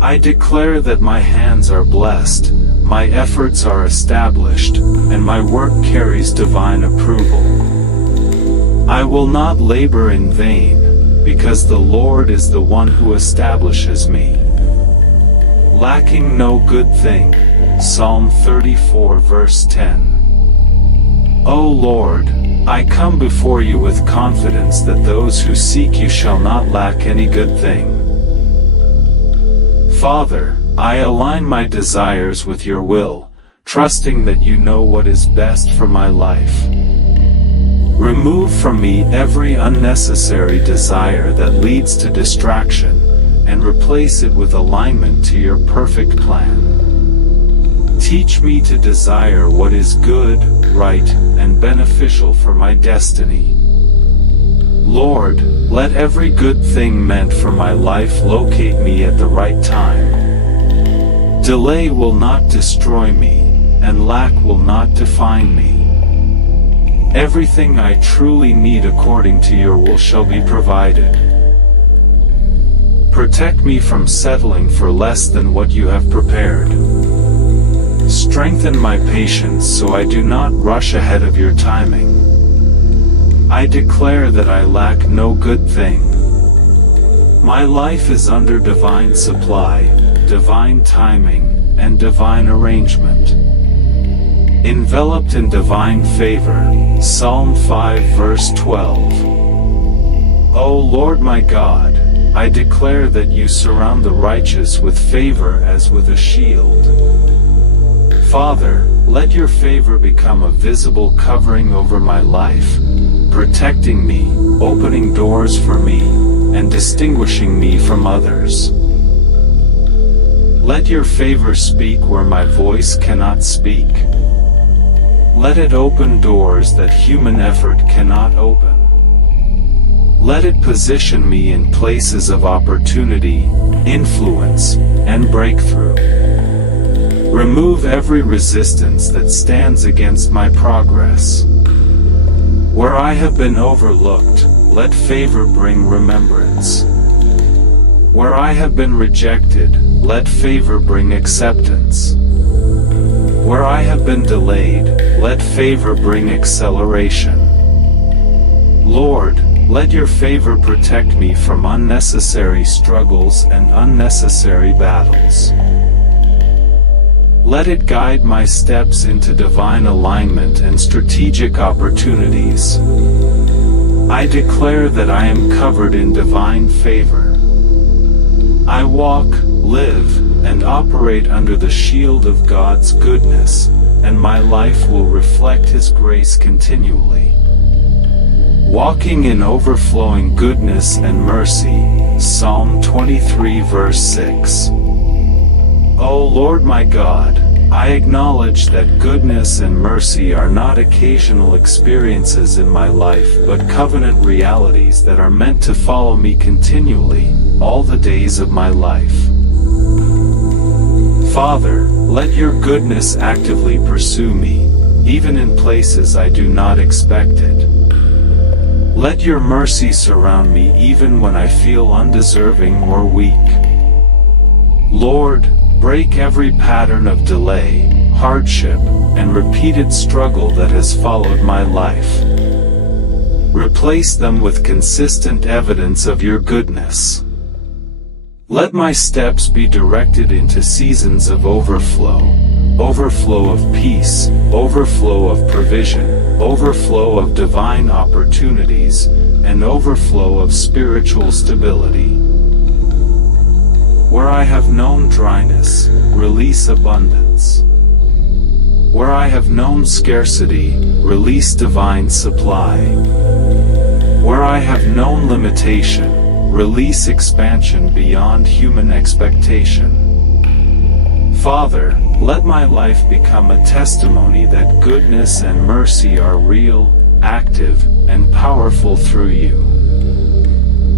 I declare that my hands are blessed, my efforts are established, and my work carries divine approval. I will not labor in vain, because the Lord is the one who establishes me. Lacking no good thing. Psalm 34 verse 10. O Lord, I come before you with confidence that those who seek you shall not lack any good thing. Father, I align my desires with your will, trusting that you know what is best for my life. Remove from me every unnecessary desire that leads to distraction, and replace it with alignment to your perfect plan. Teach me to desire what is good, right, and beneficial for my destiny. Lord, let every good thing meant for my life locate me at the right time. Delay will not destroy me, and lack will not define me. Everything I truly need according to your will shall be provided. Protect me from settling for less than what you have prepared. Strengthen my patience so I do not rush ahead of your timing. I declare that I lack no good thing. My life is under divine supply, divine timing, and divine arrangement. Enveloped in divine favor. Psalm 5 verse 12. O Lord my God, I declare that you surround the righteous with favor as with a shield. Father, let your favor become a visible covering over my life, protecting me, opening doors for me, and distinguishing me from others. Let your favor speak where my voice cannot speak. Let it open doors that human effort cannot open. Let it position me in places of opportunity, influence, and breakthrough. Remove every resistance that stands against my progress. Where I have been overlooked, let favor bring remembrance. Where I have been rejected, let favor bring acceptance. Where I have been delayed, let favor bring acceleration. Lord, let your favor protect me from unnecessary struggles and unnecessary battles. Let it guide my steps into divine alignment and strategic opportunities. I declare that I am covered in divine favor. I walk, live, and operate under the shield of God's goodness, and my life will reflect His grace continually. Walking in overflowing goodness and mercy. Psalm 23 verse 6. O Lord my God, I acknowledge that goodness and mercy are not occasional experiences in my life but covenant realities that are meant to follow me continually, all the days of my life. Father, let your goodness actively pursue me, even in places I do not expect it. Let your mercy surround me even when I feel undeserving or weak. Lord, break every pattern of delay, hardship, and repeated struggle that has followed my life. Replace them with consistent evidence of your goodness. Let my steps be directed into seasons of overflow of peace, overflow of provision, overflow of divine opportunities, and overflow of spiritual stability. Where I have known dryness, release abundance. Where I have known scarcity, release divine supply. Where I have known limitation, release expansion beyond human expectation. Father, let my life become a testimony that goodness and mercy are real, active, and powerful through you.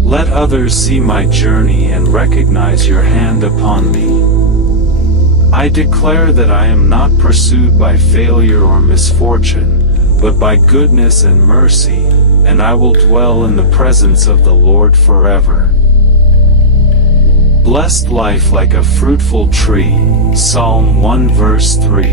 Let others see my journey and recognize your hand upon me. I declare that I am not pursued by failure or misfortune, but by goodness and mercy, and I will dwell in the presence of the Lord forever. Blessed life like a fruitful tree, Psalm 1 verse 3.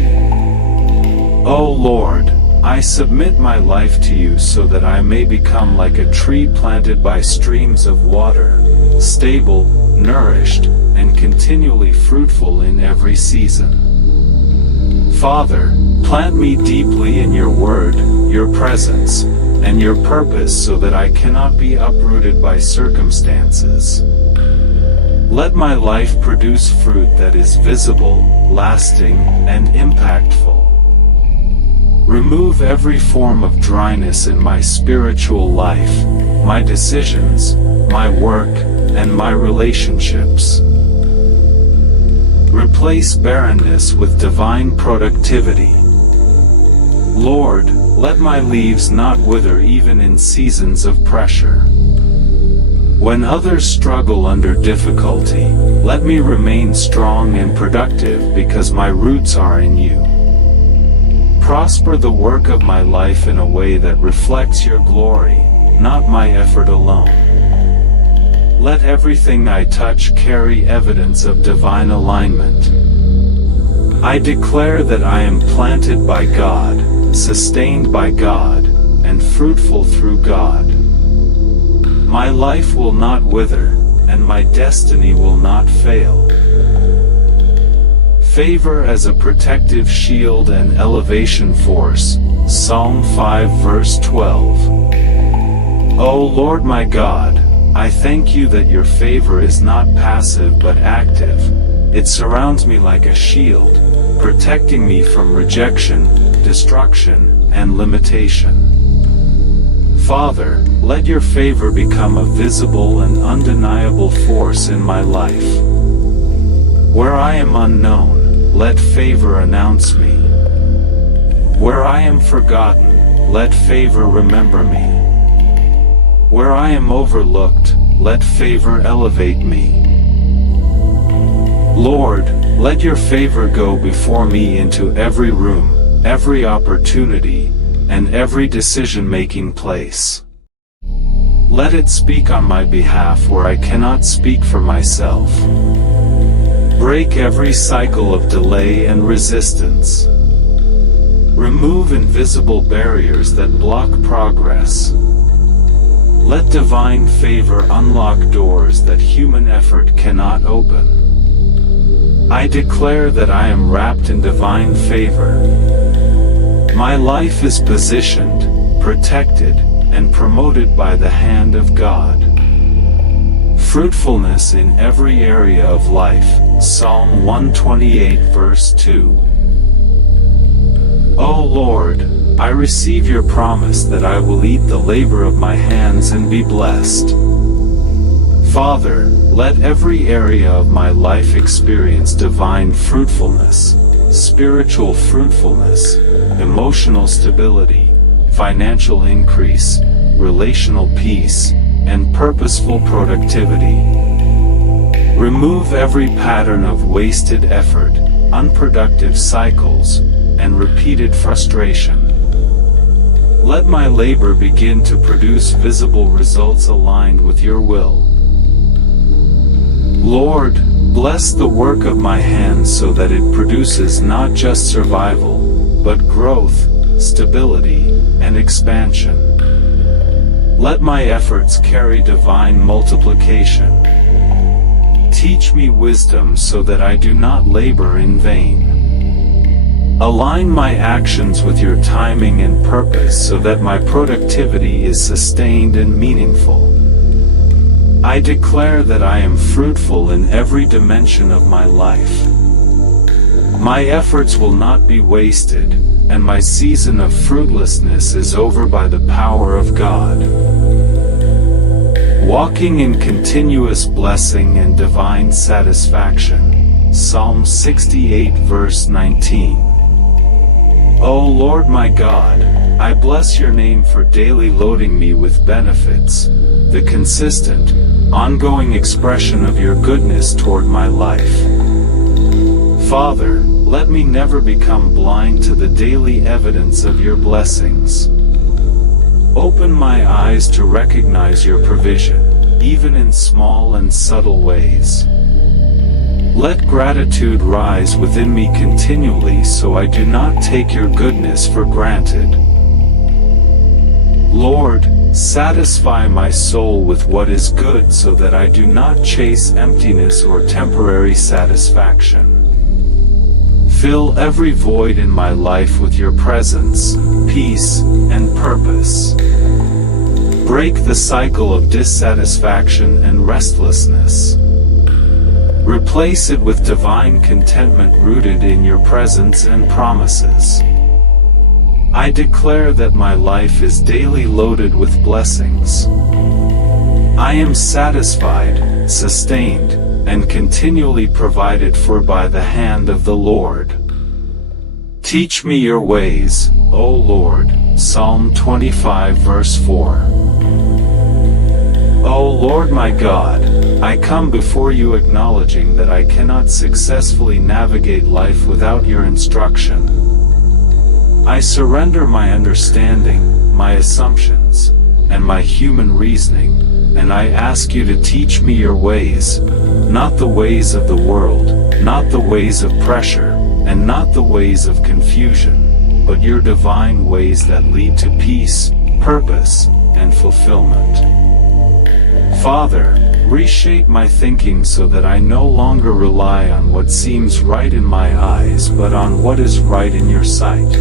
O Lord, I submit my life to you so that I may become like a tree planted by streams of water, stable, nourished, and continually fruitful in every season. Father, plant me deeply in your word, your presence, and your purpose so that I cannot be uprooted by circumstances. Let my life produce fruit that is visible, lasting, and impactful. Remove every form of dryness in my spiritual life, my decisions, my work, and my relationships. Replace barrenness with divine productivity. Lord, let my leaves not wither even in seasons of pressure. When others struggle under difficulty, let me remain strong and productive because my roots are in you. Prosper the work of my life in a way that reflects your glory, not my effort alone. Let everything I touch carry evidence of divine alignment. I declare that I am planted by God, sustained by God, and fruitful through God. My life will not wither, and my destiny will not fail. Favor as a protective shield and elevation force, Psalm 5 verse 12. O Lord my God, I thank you that your favor is not passive but active. It surrounds me like a shield, protecting me from rejection, destruction, and limitation. Father, let your favor become a visible and undeniable force in my life. Where I am unknown, let favor announce me. Where I am forgotten, let favor remember me. Where I am overlooked, let favor elevate me. Lord, let your favor go before me into every room, every opportunity, and every decision-making place. Let it speak on my behalf where I cannot speak for myself. Break every cycle of delay and resistance. Remove invisible barriers that block progress. Let divine favor unlock doors that human effort cannot open. I declare that I am wrapped in divine favor. My life is positioned, protected, and promoted by the hand of God. Fruitfulness in every area of life, Psalm 128 verse 2. O Lord, I receive your promise that I will eat the labor of my hands and be blessed. Father, let every area of my life experience divine fruitfulness, spiritual fruitfulness, emotional stability, financial increase, relational peace, and purposeful productivity. Remove every pattern of wasted effort, unproductive cycles, and repeated frustration. Let my labor begin to produce visible results aligned with your will. Lord, bless the work of my hands so that it produces not just survival, but growth, stability, and expansion. Let my efforts carry divine multiplication. Teach me wisdom so that I do not labor in vain. Align my actions with your timing and purpose so that my productivity is sustained and meaningful. I declare that I am fruitful in every dimension of my life. My efforts will not be wasted, and my season of fruitlessness is over by the power of God. Walking in continuous blessing and divine satisfaction. Psalm 68 verse 19. O Lord my God, I bless your name for daily loading me with benefits, the consistent, ongoing expression of your goodness toward my life. Father, let me never become blind to the daily evidence of your blessings. Open my eyes to recognize your provision, even in small and subtle ways. Let gratitude rise within me continually so I do not take your goodness for granted. Lord, satisfy my soul with what is good so that I do not chase emptiness or temporary satisfaction. Fill every void in my life with your presence, peace, and purpose. Break the cycle of dissatisfaction and restlessness. Replace it with divine contentment rooted in your presence and promises. I declare that my life is daily loaded with blessings. I am satisfied, sustained, and continually provided for by the hand of the Lord. Teach me your ways, O Lord. Psalm 25 verse 4. O Lord my God, I come before you acknowledging that I cannot successfully navigate life without your instruction. I surrender my understanding, my assumptions, and my human reasoning, and I ask you to teach me your ways, not the ways of the world, not the ways of pressure, and not the ways of confusion, but your divine ways that lead to peace, purpose, and fulfillment. Father, reshape my thinking so that I no longer rely on what seems right in my eyes but on what is right in your sight.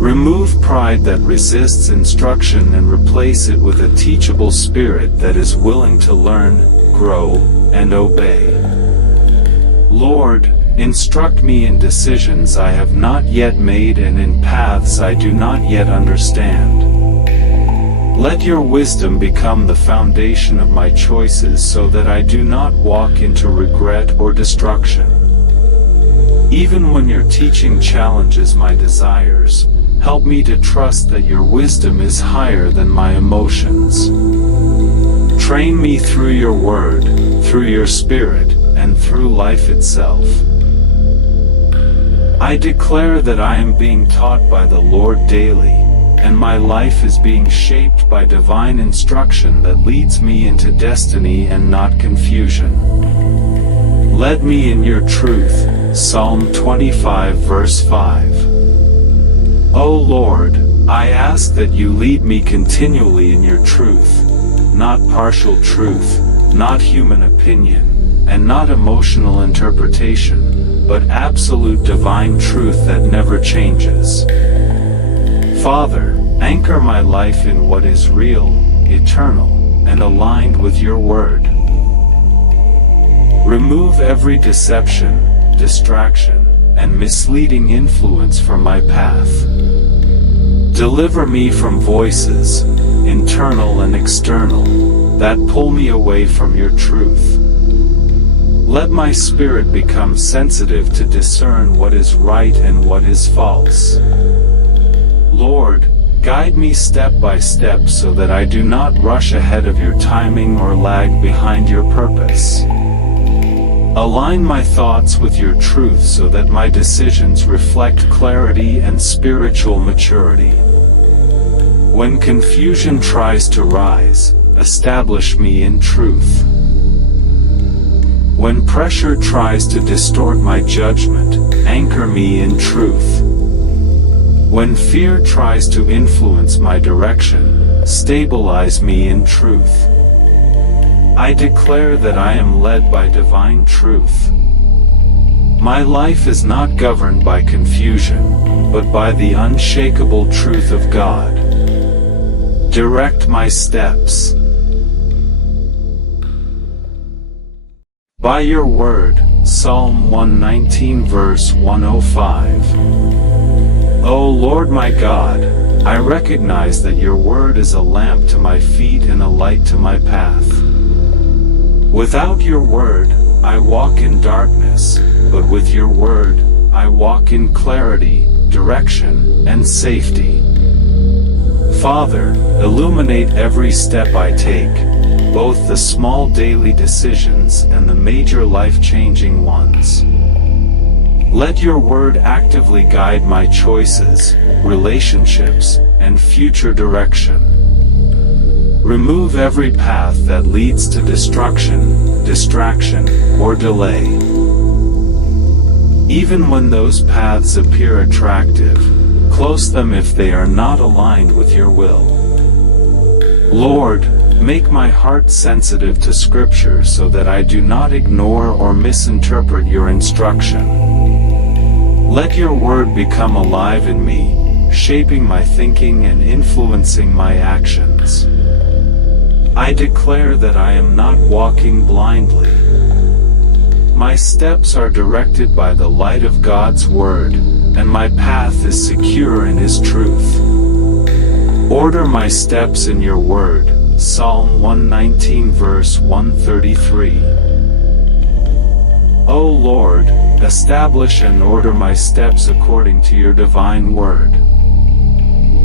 Remove pride that resists instruction and replace it with a teachable spirit that is willing to learn, grow, and obey. Lord, instruct me in decisions I have not yet made and in paths I do not yet understand. Let your wisdom become the foundation of my choices so that I do not walk into regret or destruction. Even when your teaching challenges my desires, help me to trust that your wisdom is higher than my emotions. Train me through your word, through your spirit, and through life itself. I declare that I am being taught by the Lord daily, and my life is being shaped by divine instruction that leads me into destiny and not confusion. Lead me in your truth. Psalm 25 verse 5. O Lord, I ask that you lead me continually in your truth, not partial truth, not human opinion, and not emotional interpretation, but absolute divine truth that never changes. Father, anchor my life in what is real, eternal, and aligned with your word. Remove every deception, distraction, and misleading influence from my path. Deliver me from voices, internal and external, that pull me away from your truth. Let my spirit become sensitive to discern what is right and what is false. Lord, guide me step by step so that I do not rush ahead of your timing or lag behind your purpose. Align my thoughts with your truth so that my decisions reflect clarity and spiritual maturity. When confusion tries to rise, establish me in truth. When pressure tries to distort my judgment, anchor me in truth. When fear tries to influence my direction, stabilize me in truth. I declare that I am led by divine truth. My life is not governed by confusion, but by the unshakable truth of God. Direct my steps by your word. Psalm 119 verse 105. O Lord my God, I recognize that your word is a lamp to my feet and a light to my path. Without your word, I walk in darkness, but with your word, I walk in clarity, direction, and safety. Father, illuminate every step I take, both the small daily decisions and the major life-changing ones. Let your word actively guide my choices, relationships, and future direction. Remove every path that leads to destruction, distraction, or delay. Even when those paths appear attractive, close them if they are not aligned with your will. Lord, make my heart sensitive to Scripture so that I do not ignore or misinterpret your instruction. Let your word become alive in me, shaping my thinking and influencing my actions. I declare that I am not walking blindly. My steps are directed by the light of God's word, and my path is secure in His truth. Order my steps in your word. Psalm 119 verse 133. O Lord, establish and order my steps according to your divine word.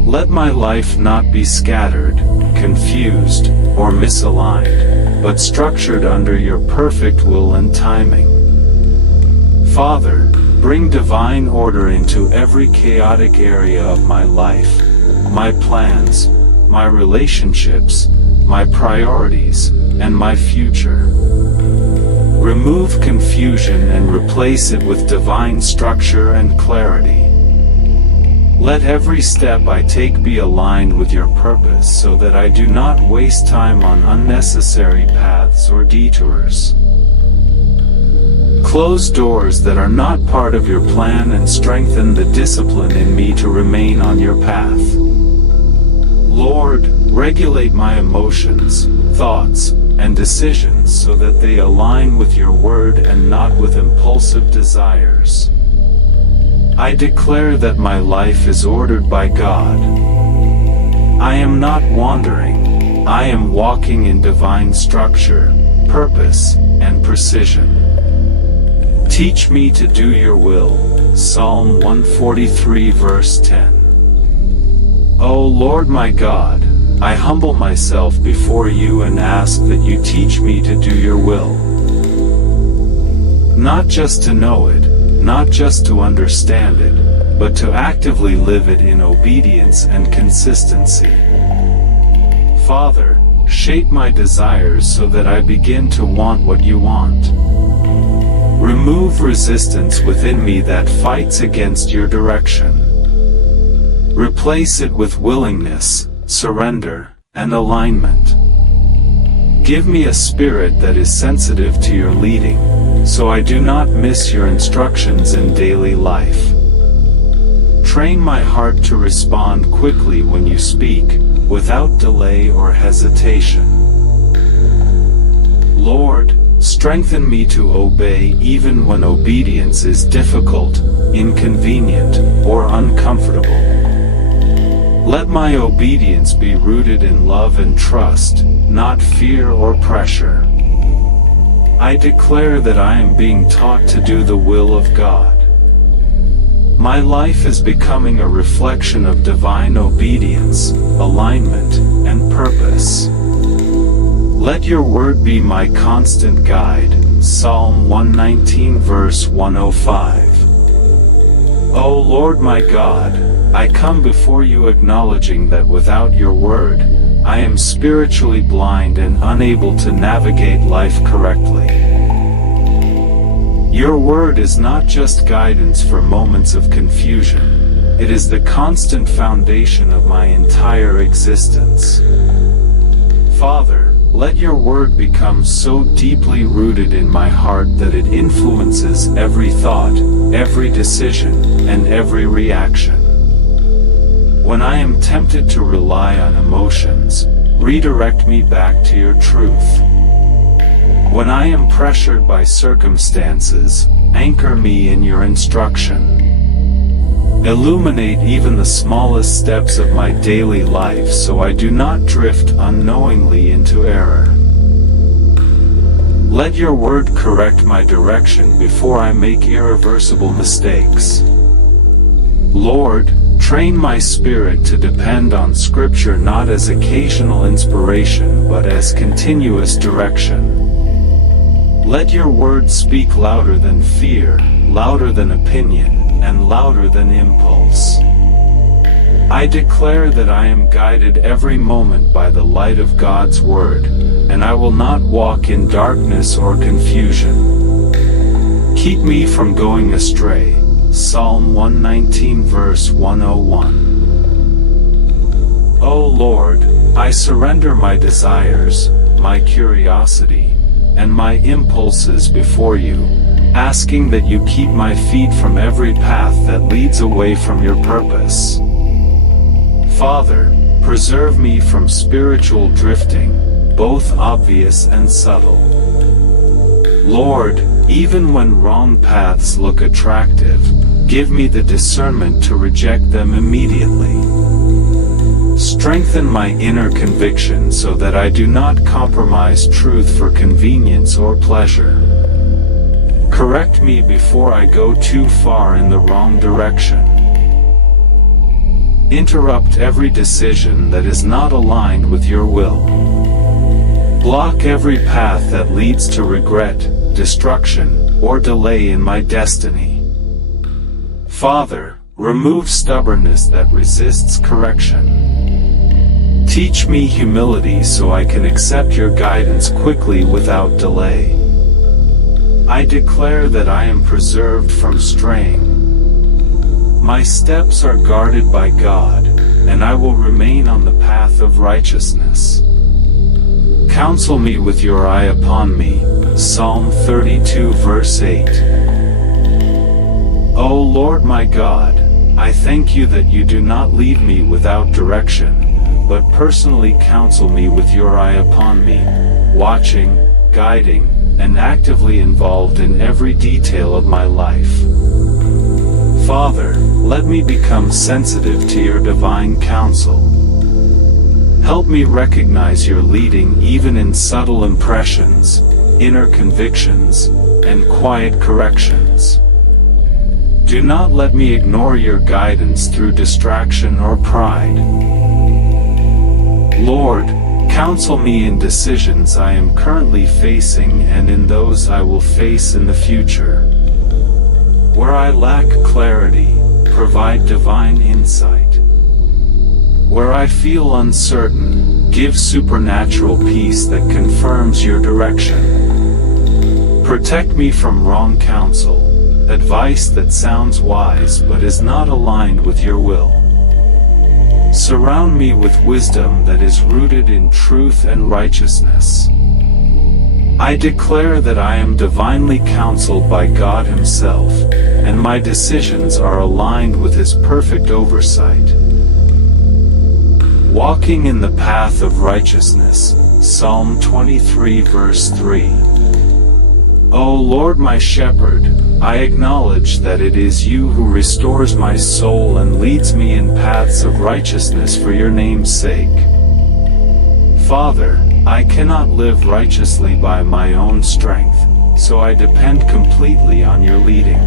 Let my life not be scattered, confused, or misaligned, but structured under your perfect will and timing. Father, bring divine order into every chaotic area of my life, my plans, my relationships, my priorities, and my future. Remove confusion and replace it with divine structure and clarity. Let every step I take be aligned with your purpose so that I do not waste time on unnecessary paths or detours. Close doors that are not part of your plan and strengthen the discipline in me to remain on your path. Lord, regulate my emotions, thoughts, and decisions so that they align with your word and not with impulsive desires. I declare that my life is ordered by God. I am not wandering, I am walking in divine structure, purpose, and precision. Teach me to do your will. Psalm 143 verse 10. O Lord my God, I humble myself before you and ask that you teach me to do your will. Not just to know it, not just to understand it, but to actively live it in obedience and consistency. Father, shape my desires so that I begin to want what you want. Remove resistance within me that fights against your direction. Replace it with willingness, surrender, and alignment. Give me a spirit that is sensitive to your leading, so I do not miss your instructions in daily life. Train my heart to respond quickly when you speak, without delay or hesitation. Lord, strengthen me to obey even when obedience is difficult, inconvenient, or uncomfortable. Let my obedience be rooted in love and trust, not fear or pressure. I declare that I am being taught to do the will of God. My life is becoming a reflection of divine obedience, alignment, and purpose. Let your word be my constant guide. Psalm 119 verse 105. O Lord my God, I come before you acknowledging that without your word, I am spiritually blind and unable to navigate life correctly. Your word is not just guidance for moments of confusion, it is the constant foundation of my entire existence. Father, Let your word become so deeply rooted in my heart that it influences every thought, every decision, and every reaction. When I am tempted to rely on emotions, redirect me back to your truth. When I am pressured by circumstances, anchor me in your instruction. Illuminate even the smallest steps of my daily life so I do not drift unknowingly into error. Let your word correct my direction before I make irreversible mistakes. Lord, train my spirit to depend on Scripture not as occasional inspiration but as continuous direction. Let your word speak louder than fear, louder than opinion, and louder than impulse. I declare that I am guided every moment by the light of God's word, and I will not walk in darkness or confusion. Keep me from going astray. Psalm 119 verse 101. O Lord, I surrender my desires, my curiosity, and my impulses before you, asking that you keep my feet from every path that leads away from your purpose. Father, preserve me from spiritual drifting, both obvious and subtle. Lord, even when wrong paths look attractive, give me the discernment to reject them immediately. Strengthen my inner conviction so that I do not compromise truth for convenience or pleasure. Correct me before I go too far in the wrong direction. Interrupt every decision that is not aligned with your will. Block every path that leads to regret, destruction, or delay in my destiny. Father, remove stubbornness that resists correction. Teach me humility so I can accept your guidance quickly without delay. I declare that I am preserved from straying. My steps are guarded by God, and I will remain on the path of righteousness. Counsel me with your eye upon me. Psalm 32 verse 8. O Lord my God, I thank you that you do not lead me without direction, but personally counsel me with your eye upon me, watching, guiding, and actively involved in every detail of my life. Father, let me become sensitive to your divine counsel. Help me recognize your leading even in subtle impressions, inner convictions, and quiet corrections. Do not let me ignore your guidance through distraction or pride. Lord, counsel me in decisions I am currently facing and in those I will face in the future. Where I lack clarity, provide divine insight. Where I feel uncertain, give supernatural peace that confirms your direction. Protect me from wrong counsel, advice that sounds wise but is not aligned with your will. Surround me with wisdom that is rooted in truth and righteousness. I declare that I am divinely counseled by God Himself, and my decisions are aligned with His perfect oversight. Walking in the path of righteousness. Psalm 23 verse 3. O Lord my shepherd, I acknowledge that it is you who restores my soul and leads me in paths of righteousness for your name's sake. Father, I cannot live righteously by my own strength, so I depend completely on your leading.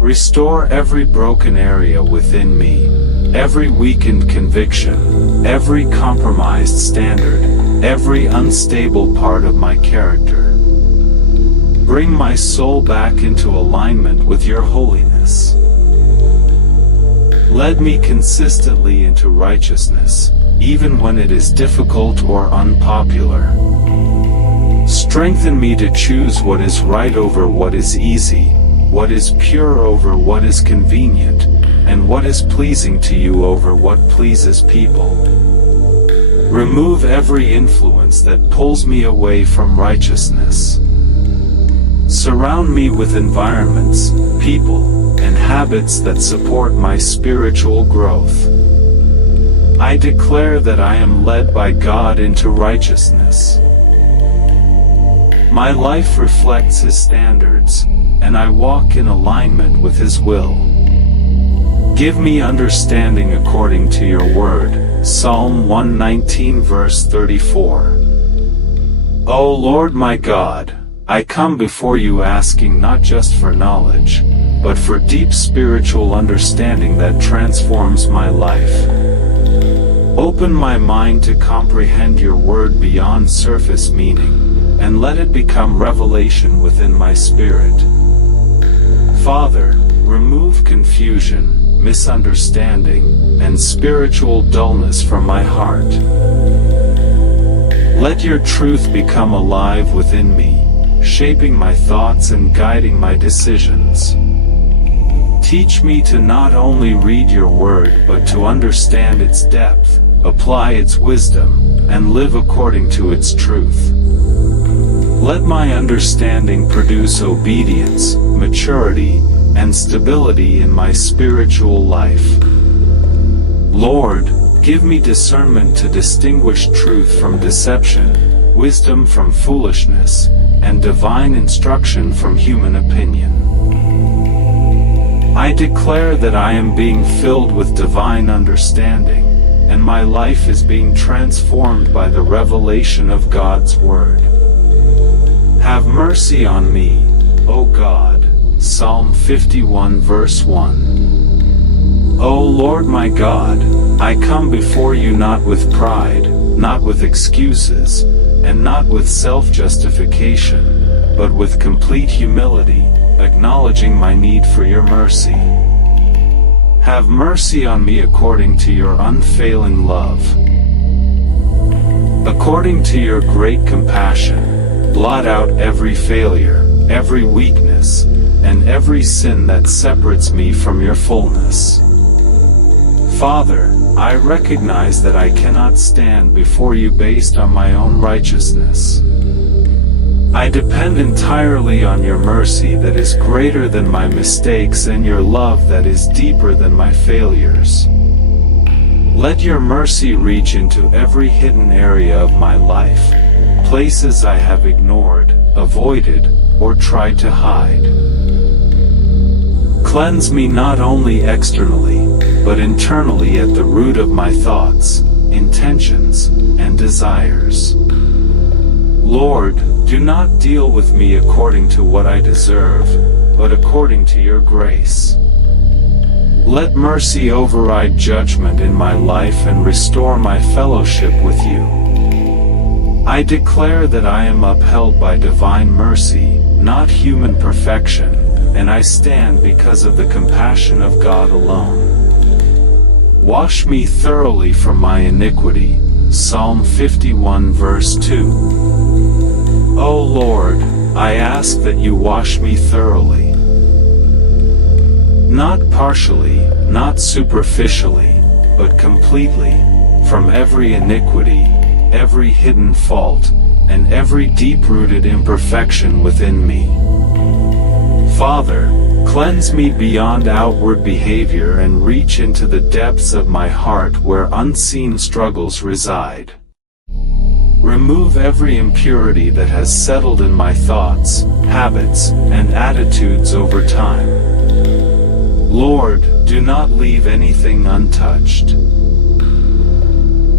Restore every broken area within me, every weakened conviction, every compromised standard, every unstable part of my character. Bring my soul back into alignment with your holiness. Lead me consistently into righteousness, even when it is difficult or unpopular. Strengthen me to choose what is right over what is easy, what is pure over what is convenient, and what is pleasing to you over what pleases people. Remove every influence that pulls me away from righteousness. Surround me with environments, people, and habits that support my spiritual growth. I declare that I am led by God into righteousness. My life reflects His standards, and I walk in alignment with His will. Give me understanding according to your word. Psalm 119 verse 34. O Lord my God, I come before you asking not just for knowledge, but for deep spiritual understanding that transforms my life. Open my mind to comprehend your word beyond surface meaning, and let it become revelation within my spirit. Father, remove confusion, misunderstanding, and spiritual dullness from my heart. Let your truth become alive within me, shaping my thoughts and guiding my decisions. Teach me to not only read your word but to understand its depth, apply its wisdom, and live according to its truth. Let my understanding produce obedience, maturity, and stability in my spiritual life. Lord, give me discernment to distinguish truth from deception, wisdom from foolishness, and divine instruction from human opinion. I declare that I am being filled with divine understanding, and my life is being transformed by the revelation of God's Word. Have mercy on me, O God. Psalm 51 verse 1. O Lord my God, I come before you not with pride, not with excuses, and not with self-justification, but with complete humility, acknowledging my need for your mercy. Have mercy on me according to your unfailing love. According to your great compassion, blot out every failure, every weakness, and every sin that separates me from your fullness. Father, I recognize that I cannot stand before you based on my own righteousness. I depend entirely on your mercy that is greater than my mistakes and your love that is deeper than my failures. Let your mercy reach into every hidden area of my life, places I have ignored, avoided, or tried to hide. Cleanse me not only externally, but internally at the root of my thoughts, intentions, and desires. Lord, do not deal with me according to what I deserve, but according to your grace. Let mercy override judgment in my life and restore my fellowship with you. I declare that I am upheld by divine mercy, not human perfection, and I stand because of the compassion of God alone. Wash me thoroughly from my iniquity. Psalm 51 verse 2. O Lord, I ask that you wash me thoroughly. Not partially, not superficially, but completely, from every iniquity, every hidden fault, and every deep-rooted imperfection within me. Father, cleanse me beyond outward behavior and reach into the depths of my heart where unseen struggles reside. Remove every impurity that has settled in my thoughts, habits, and attitudes over time. Lord, do not leave anything untouched.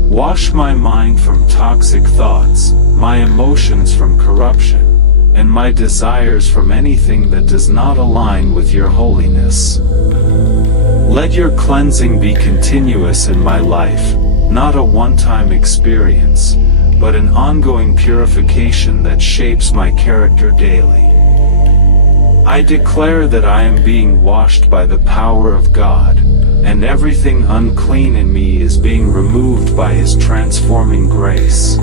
Wash my mind from toxic thoughts, my emotions from corruption, and my desires from anything that does not align with your holiness. Let your cleansing be continuous in my life, not a one-time experience, but an ongoing purification that shapes my character daily. I declare that I am being washed by the power of God, and everything unclean in me is being removed by His transforming grace.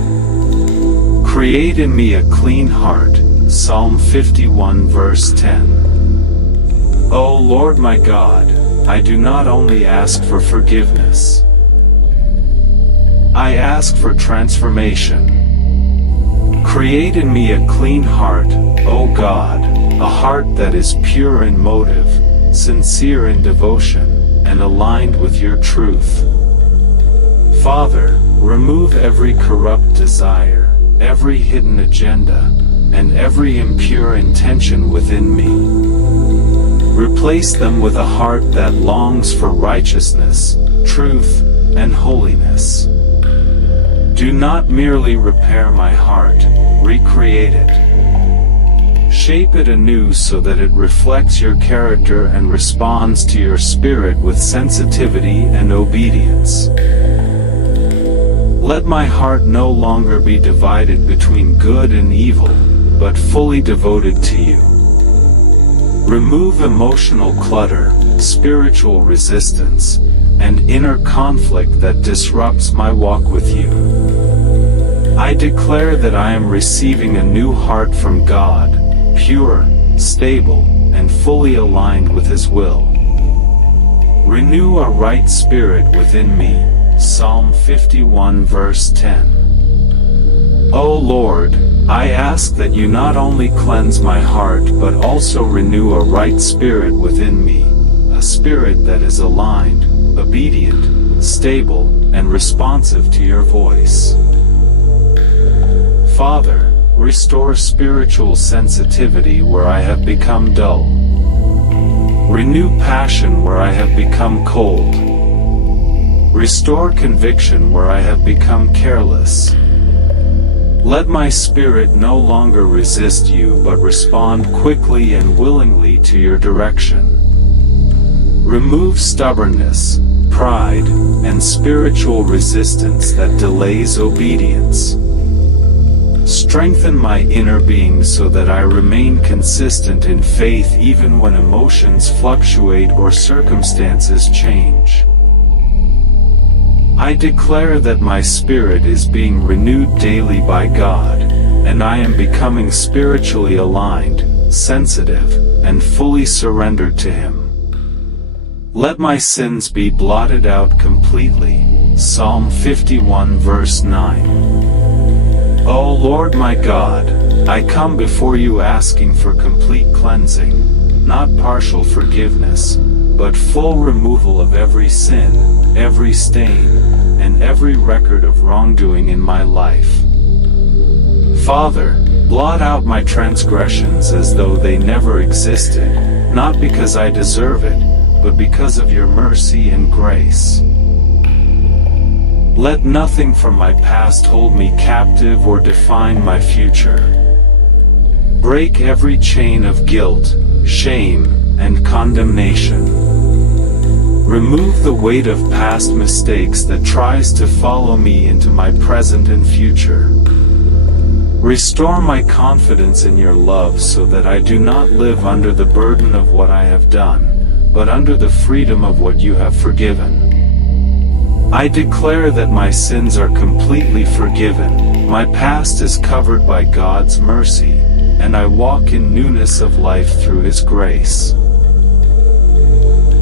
Create in me a clean heart. Psalm 51 verse 10. O Lord my God, I do not only ask for forgiveness. I ask for transformation. Create in me a clean heart, O God, a heart that is pure in motive, sincere in devotion, and aligned with your truth. Father, remove every corrupt desire, every hidden agenda, and every impure intention within me. Replace them with a heart that longs for righteousness, truth, and holiness. Do not merely repair my heart, recreate it. Shape it anew so that it reflects your character and responds to your spirit with sensitivity and obedience. Let my heart no longer be divided between good and evil, but fully devoted to you. Remove emotional clutter, spiritual resistance, and inner conflict that disrupts my walk with you. I declare that I am receiving a new heart from God, pure, stable, and fully aligned with His will. Renew a right spirit within me. Psalm 51 verse 10. O Lord, I ask that you not only cleanse my heart but also renew a right spirit within me, a spirit that is aligned, obedient, stable, and responsive to your voice. Father, restore spiritual sensitivity where I have become dull. Renew passion where I have become cold. Restore conviction where I have become careless. Let my spirit no longer resist you but respond quickly and willingly to your direction. Remove stubbornness, pride, and spiritual resistance that delays obedience. Strengthen my inner being so that I remain consistent in faith even when emotions fluctuate or circumstances change. I declare that my spirit is being renewed daily by God, and I am becoming spiritually aligned, sensitive, and fully surrendered to Him. Let my sins be blotted out completely. Psalm 51 verse 9. O Lord my God, I come before you asking for complete cleansing, not partial forgiveness, but full removal of every sin, every stain, and every record of wrongdoing in my life. Father, blot out my transgressions as though they never existed, not because I deserve it, but because of your mercy and grace. Let nothing from my past hold me captive or define my future. Break every chain of guilt, shame, and condemnation. Remove the weight of past mistakes that tries to follow me into my present and future. Restore my confidence in your love so that I do not live under the burden of what I have done, but under the freedom of what you have forgiven. I declare that my sins are completely forgiven, my past is covered by God's mercy, and I walk in newness of life through His grace.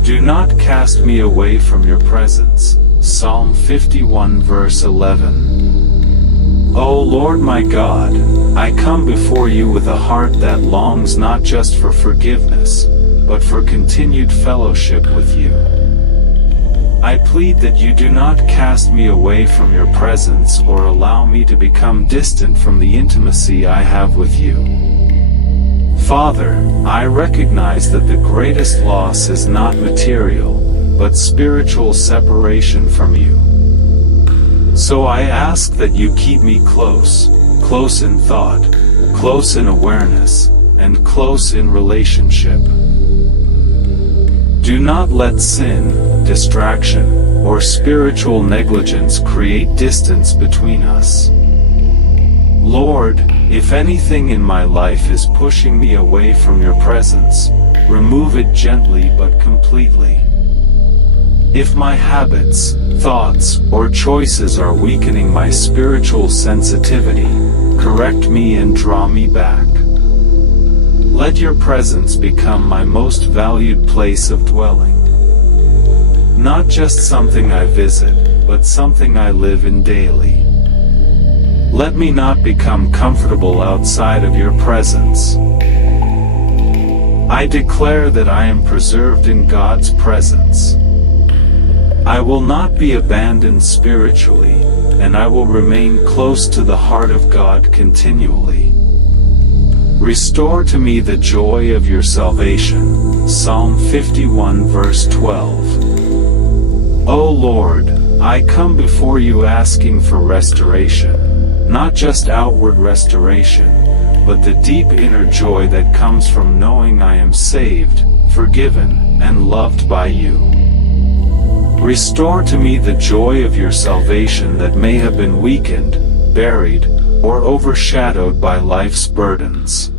Do not cast me away from your presence. Psalm 51 verse 11. O Lord my God, I come before you with a heart that longs not just for forgiveness, but for continued fellowship with you. I plead that you do not cast me away from your presence or allow me to become distant from the intimacy I have with you. Father, I recognize that the greatest loss is not material, but spiritual separation from you. So I ask that you keep me close, close in thought, close in awareness, and close in relationship. Do not let sin, distraction, or spiritual negligence create distance between us. Lord, if anything in my life is pushing me away from your presence, remove it gently but completely. If my habits, thoughts, or choices are weakening my spiritual sensitivity, correct me and draw me back. Let your presence become my most valued place of dwelling. not just something I visit, but something I live in daily. Let me not become comfortable outside of your presence. I declare that I am preserved in God's presence. I will not be abandoned spiritually, and I will remain close to the heart of God continually. Restore to me the joy of your salvation. Psalm 51 verse 12. O Lord, I come before you asking for restoration, not just outward restoration, but the deep inner joy that comes from knowing I am saved, forgiven, and loved by you. Restore to me the joy of your salvation that may have been weakened, buried, or overshadowed by life's burdens.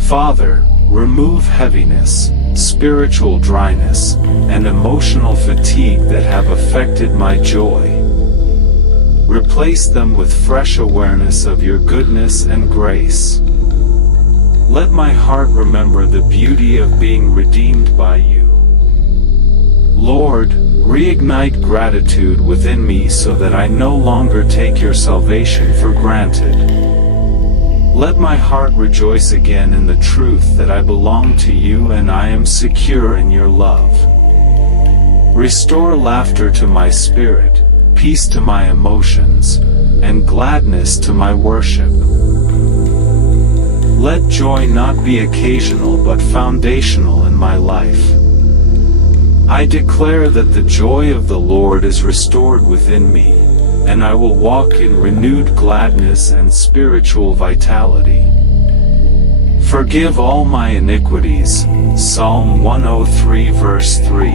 Father, remove heaviness, spiritual dryness, and emotional fatigue that have affected my joy. Replace them with fresh awareness of your goodness and grace. Let my heart remember the beauty of being redeemed by you. Lord, reignite gratitude within me so that I no longer take your salvation for granted. Let my heart rejoice again in the truth that I belong to you and I am secure in your love. Restore laughter to my spirit, peace to my emotions, and gladness to my worship. Let joy not be occasional but foundational in my life. I declare that the joy of the Lord is restored within me, and I will walk in renewed gladness and spiritual vitality. Forgive all my iniquities. Psalm 103 verse 3.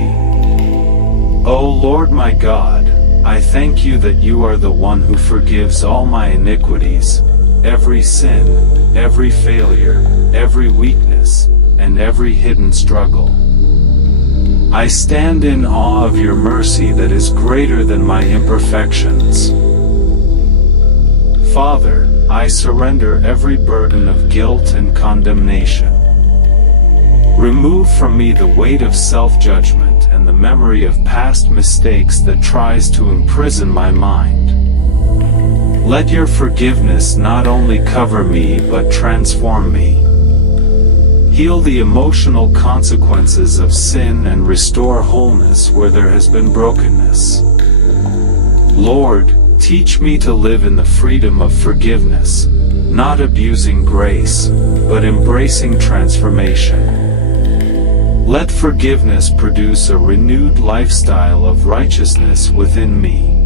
O Lord my God, I thank you that you are the one who forgives all my iniquities, every sin, every failure, every weakness, and every hidden struggle. I stand in awe of your mercy that is greater than my imperfections. Father, I surrender every burden of guilt and condemnation. Remove from me the weight of self-judgment and the memory of past mistakes that tries to imprison my mind. Let your forgiveness not only cover me but transform me. Heal the emotional consequences of sin and restore wholeness where there has been brokenness. Lord, teach me to live in the freedom of forgiveness, not abusing grace, but embracing transformation. Let forgiveness produce a renewed lifestyle of righteousness within me.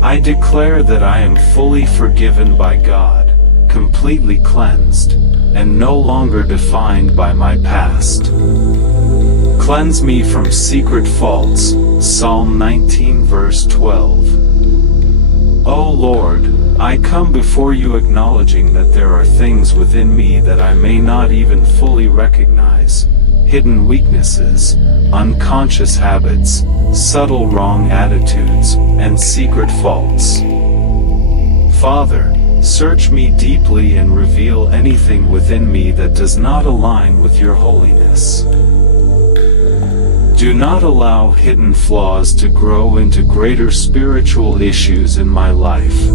I declare that I am fully forgiven by God, completely cleansed, and no longer defined by my past. Cleanse me from secret faults. Psalm 19 verse 12. O Lord, I come before you acknowledging that there are things within me that I may not even fully recognize, hidden weaknesses, unconscious habits, subtle wrong attitudes, and secret faults. Father, search me deeply and reveal anything within me that does not align with your holiness. Do not allow hidden flaws to grow into greater spiritual issues in my life.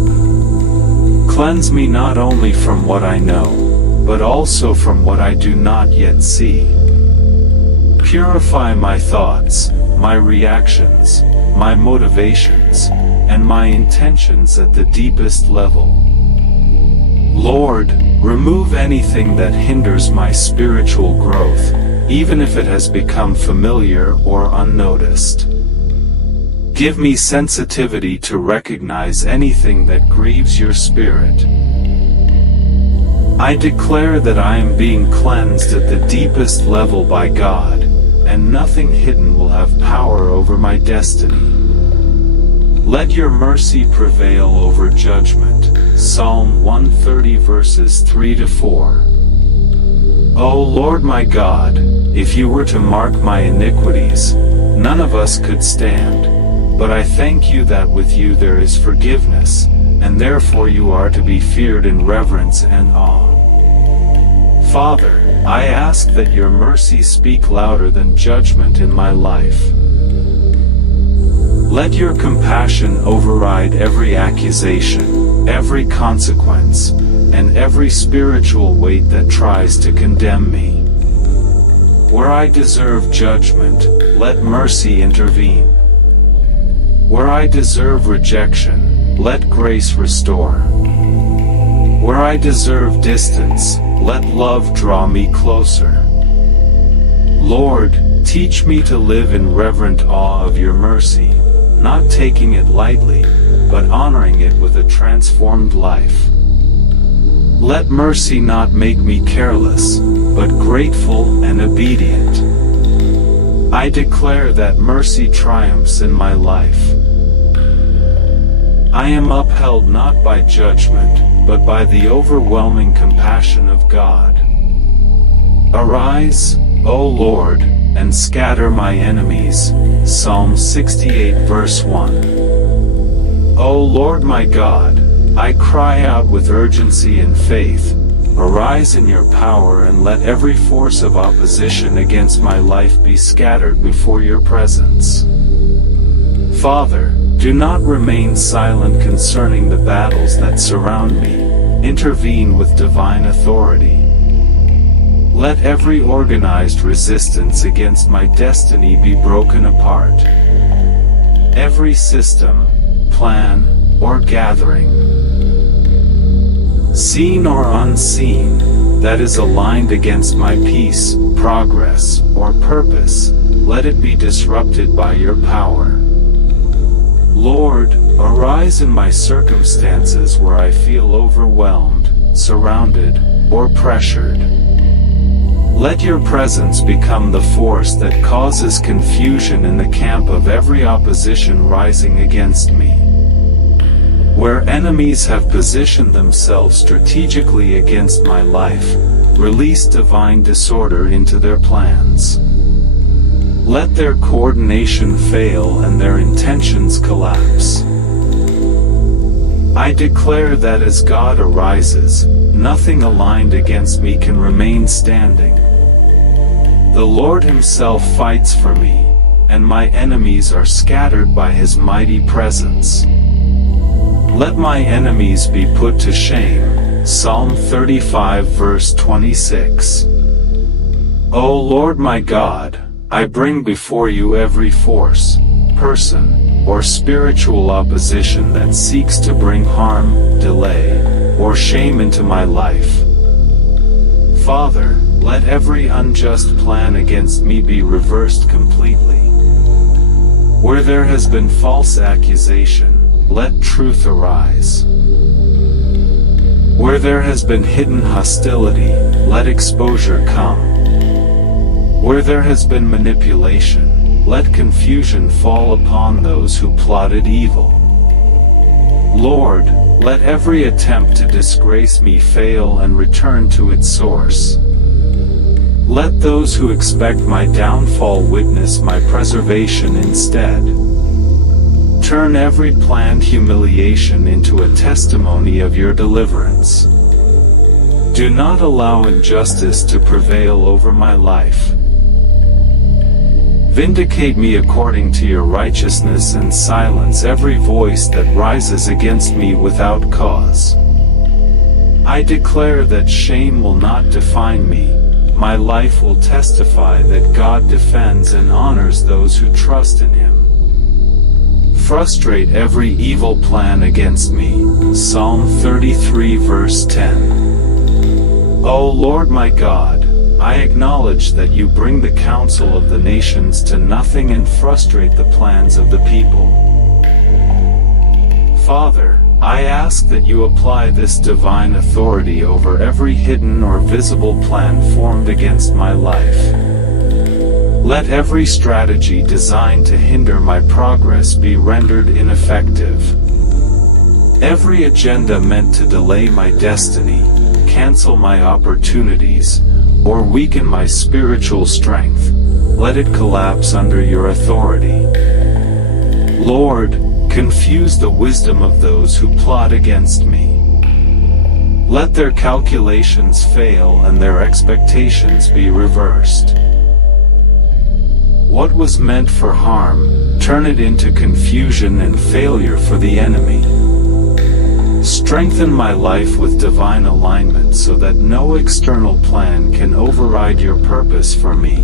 Cleanse me not only from what I know, but also from what I do not yet see. Purify my thoughts, my reactions, my motivations, and my intentions at the deepest level. Lord, remove anything that hinders my spiritual growth, even if it has become familiar or unnoticed. Give me sensitivity to recognize anything that grieves your spirit. I declare that I am being cleansed at the deepest level by God, and nothing hidden will have power over my destiny. Let your mercy prevail over judgment. Psalm 130 verses 3-4. O Lord my God, if you were to mark my iniquities, none of us could stand. But I thank you that with you there is forgiveness, and therefore you are to be feared in reverence and awe. Father, I ask that your mercy speak louder than judgment in my life. Let your compassion override every accusation, every consequence, and every spiritual weight that tries to condemn me. Where I deserve judgment, let mercy intervene. Where I deserve rejection, let grace restore. Where I deserve distance, let love draw me closer. Lord, teach me to live in reverent awe of your mercy, not taking it lightly, but honoring it with a transformed life. Let mercy not make me careless, but grateful and obedient. I declare that mercy triumphs in my life. I am upheld not by judgment, but by the overwhelming compassion of God. Arise, O Lord, and scatter my enemies. Psalm 68 verse 1. O Lord my God, I cry out with urgency and faith. Arise in your power and let every force of opposition against my life be scattered before your presence. Father, do not remain silent concerning the battles that surround me. Intervene with divine authority. Let every organized resistance against my destiny be broken apart. Every system, plan, or gathering, seen or unseen, that is aligned against my peace, progress, or purpose, let it be disrupted by your power. Lord, arise in my circumstances where I feel overwhelmed, surrounded, or pressured. Let your presence become the force that causes confusion in the camp of every opposition rising against me. Where enemies have positioned themselves strategically against my life, release divine disorder into their plans. Let their coordination fail and their intentions collapse. I declare that as God arises, nothing aligned against me can remain standing. The Lord himself fights for me, and my enemies are scattered by his mighty presence. Let my enemies be put to shame. Psalm 35 verse 26. O Lord my God, I bring before you every force, person, or spiritual opposition that seeks to bring harm, delay, or shame into my life. Father, let every unjust plan against me be reversed completely. Where there has been false accusation, let truth arise. Where there has been hidden hostility, let exposure come. Where there has been manipulation, let confusion fall upon those who plotted evil. Lord, let every attempt to disgrace me fail and return to its source. Let those who expect my downfall witness my preservation instead. Turn every planned humiliation into a testimony of your deliverance. Do not allow injustice to prevail over my life. Vindicate me according to your righteousness and silence every voice that rises against me without cause. I declare that shame will not define me. My life will testify that God defends and honors those who trust in him. Frustrate every evil plan against me. Psalm 33 verse 10. O Lord my God, I acknowledge that you bring the counsel of the nations to nothing and frustrate the plans of the people. Father, I ask that you apply this divine authority over every hidden or visible plan formed against my life. Let every strategy designed to hinder my progress be rendered ineffective. Every agenda meant to delay my destiny, cancel my opportunities, or weaken my spiritual strength, let it collapse under your authority. Lord, confuse the wisdom of those who plot against me. Let their calculations fail and their expectations be reversed. What was meant for harm, turn it into confusion and failure for the enemy. Strengthen my life with divine alignment so that no external plan can override your purpose for me.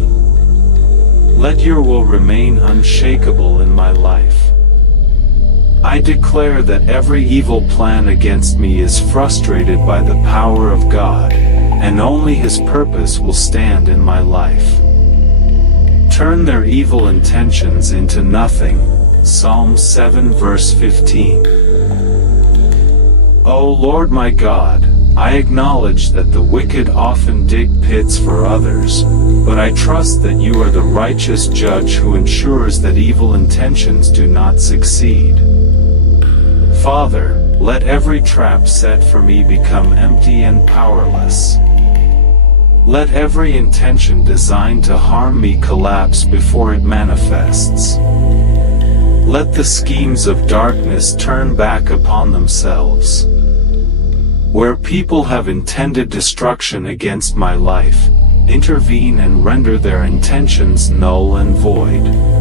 Let your will remain unshakable in my life. I declare that every evil plan against me is frustrated by the power of God, and only His purpose will stand in my life. Turn their evil intentions into nothing. Psalm 7 verse 15. O Lord my God, I acknowledge that the wicked often dig pits for others, but I trust that you are the righteous judge who ensures that evil intentions do not succeed. Father, let every trap set for me become empty and powerless. Let every intention designed to harm me collapse before it manifests. Let the schemes of darkness turn back upon themselves. Where people have intended destruction against my life, intervene and render their intentions null and void.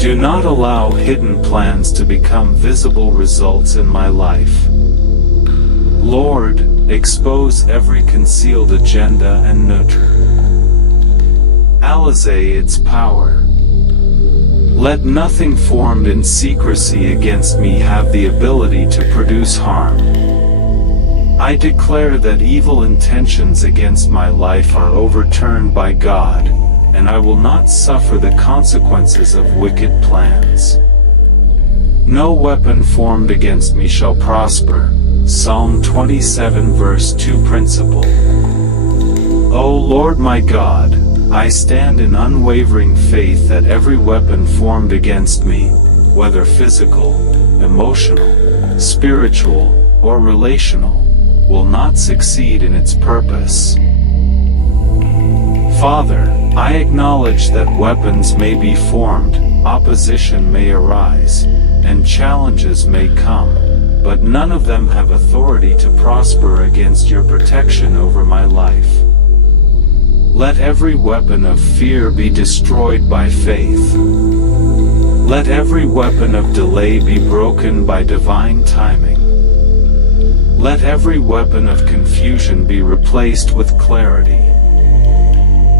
Do not allow hidden plans to become visible results in my life. Lord, expose every concealed agenda and neuter. Alize its power. Let nothing formed in secrecy against me have the ability to produce harm. I declare that evil intentions against my life are overturned by God, and I will not suffer the consequences of wicked plans. No weapon formed against me shall prosper. Psalm 27 verse 2 principle. O Lord my God, I stand in unwavering faith that every weapon formed against me, whether physical, emotional, spiritual, or relational, will not succeed in its purpose. Father, I acknowledge that weapons may be formed, opposition may arise, and challenges may come, but none of them have authority to prosper against your protection over my life. Let every weapon of fear be destroyed by faith. Let every weapon of delay be broken by divine timing. Let every weapon of confusion be replaced with clarity.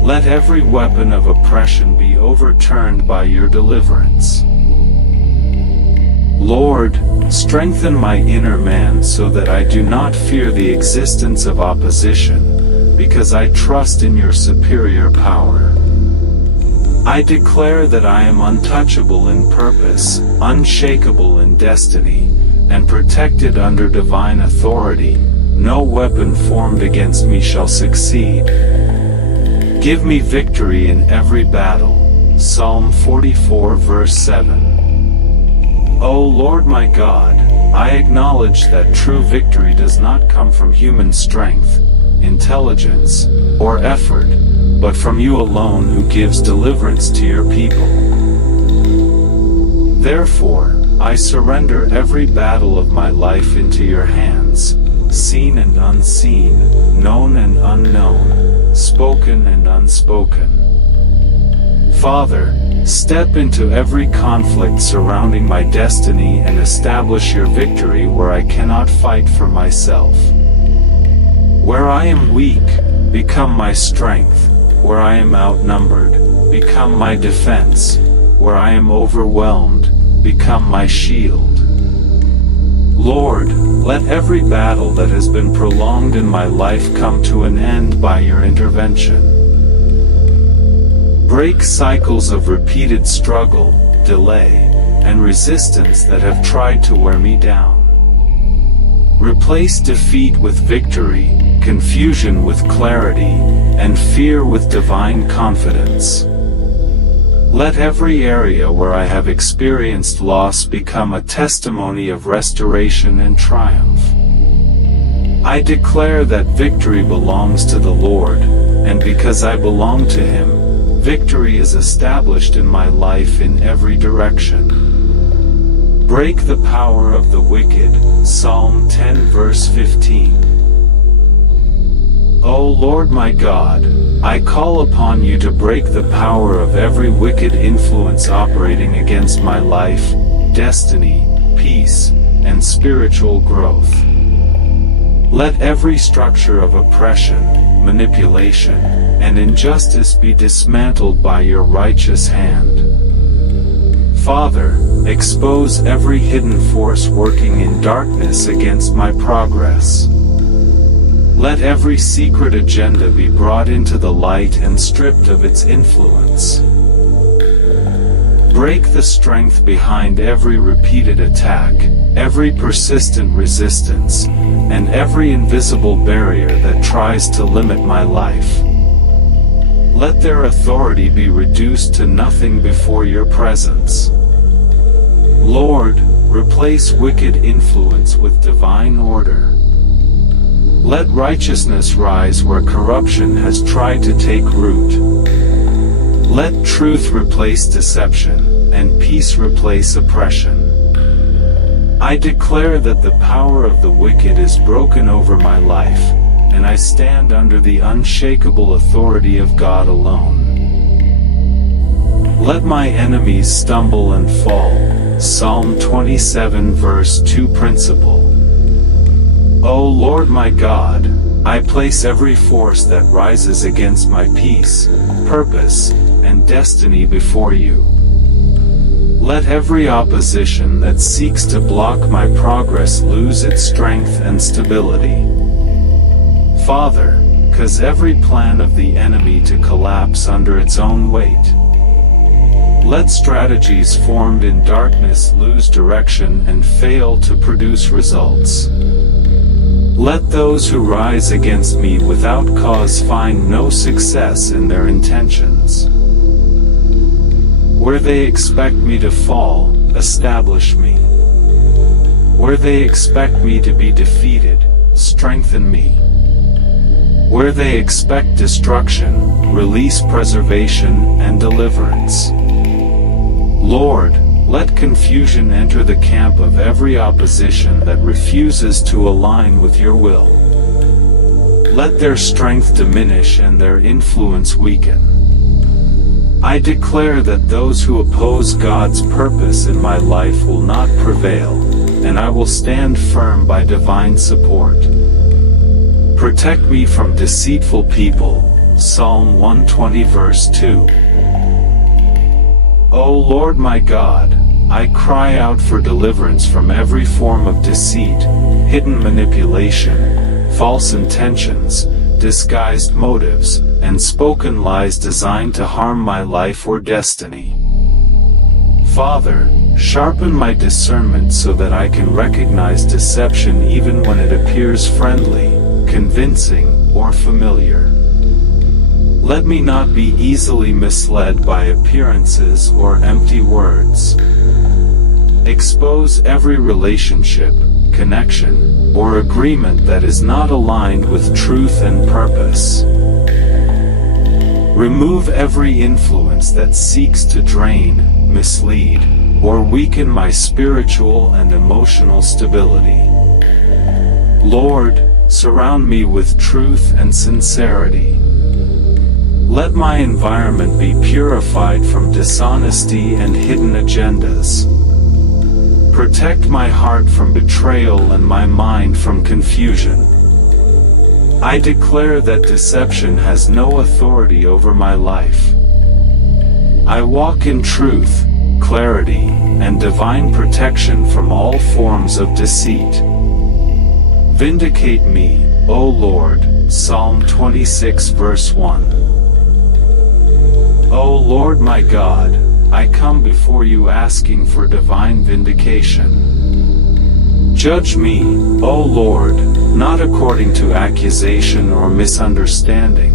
Let every weapon of oppression be overturned by your deliverance. Lord, strengthen my inner man so that I do not fear the existence of opposition, because I trust in your superior power. I declare that I am untouchable in purpose, unshakable in destiny, and protected under divine authority. No weapon formed against me shall succeed. Give me victory in every battle. Psalm 44 verse 7. O Lord my God, I acknowledge that true victory does not come from human strength, intelligence, or effort, but from you alone who gives deliverance to your people. Therefore, I surrender every battle of my life into your hands, seen and unseen, known and unknown, spoken and unspoken. Father, step into every conflict surrounding my destiny and establish your victory where I cannot fight for myself. Where I am weak, become my strength. Where I am outnumbered, become my defense. Where I am overwhelmed, become my shield. Lord, let every battle that has been prolonged in my life come to an end by your intervention. Break cycles of repeated struggle, delay, and resistance that have tried to wear me down. Replace defeat with victory, confusion with clarity, and fear with divine confidence. Let every area where I have experienced loss become a testimony of restoration and triumph. I declare that victory belongs to the Lord, and because I belong to Him, victory is established in my life in every direction. Break the power of the wicked. Psalm 10 verse 15. O Lord my God, I call upon you to break the power of every wicked influence operating against my life, destiny, peace, and spiritual growth. Let every structure of oppression, manipulation, and injustice be dismantled by your righteous hand. Father, expose every hidden force working in darkness against my progress. Let every secret agenda be brought into the light and stripped of its influence. Break the strength behind every repeated attack, every persistent resistance, and every invisible barrier that tries to limit my life. Let their authority be reduced to nothing before your presence. Lord, replace wicked influence with divine order. Let righteousness rise where corruption has tried to take root. Let truth replace deception, and peace replace oppression. I declare that the power of the wicked is broken over my life, and I stand under the unshakable authority of God alone. Let my enemies stumble and fall. Psalm 27 verse 2 principle. O Lord my God, I place every force that rises against my peace, purpose, and destiny before you. Let every opposition that seeks to block my progress lose its strength and stability. Father, cause every plan of the enemy to collapse under its own weight. Let strategies formed in darkness lose direction and fail to produce results. Let those who rise against me without cause find no success in their intentions. Where they expect me to fall, establish me. Where they expect me to be defeated, strengthen me. Where they expect destruction, release preservation and deliverance. Lord, let confusion enter the camp of every opposition that refuses to align with your will. Let their strength diminish and their influence weaken. I declare that those who oppose God's purpose in my life will not prevail, and I will stand firm by divine support. Protect me from deceitful people. Psalm 120 verse 2. O Lord my God, I cry out for deliverance from every form of deceit, hidden manipulation, false intentions, disguised motives, and spoken lies designed to harm my life or destiny. Father, sharpen my discernment so that I can recognize deception even when it appears friendly, convincing, or familiar. Let me not be easily misled by appearances or empty words. Expose every relationship, connection, or agreement that is not aligned with truth and purpose. Remove every influence that seeks to drain, mislead, or weaken my spiritual and emotional stability. Lord, surround me with truth and sincerity. Let my environment be purified from dishonesty and hidden agendas. Protect my heart from betrayal and my mind from confusion. I declare that deception has no authority over my life. I walk in truth, clarity, and divine protection from all forms of deceit. Vindicate me, O Lord. Psalm 26 verse 1. O Lord my God, I come before you asking for divine vindication. Judge me, O Lord, not according to accusation or misunderstanding,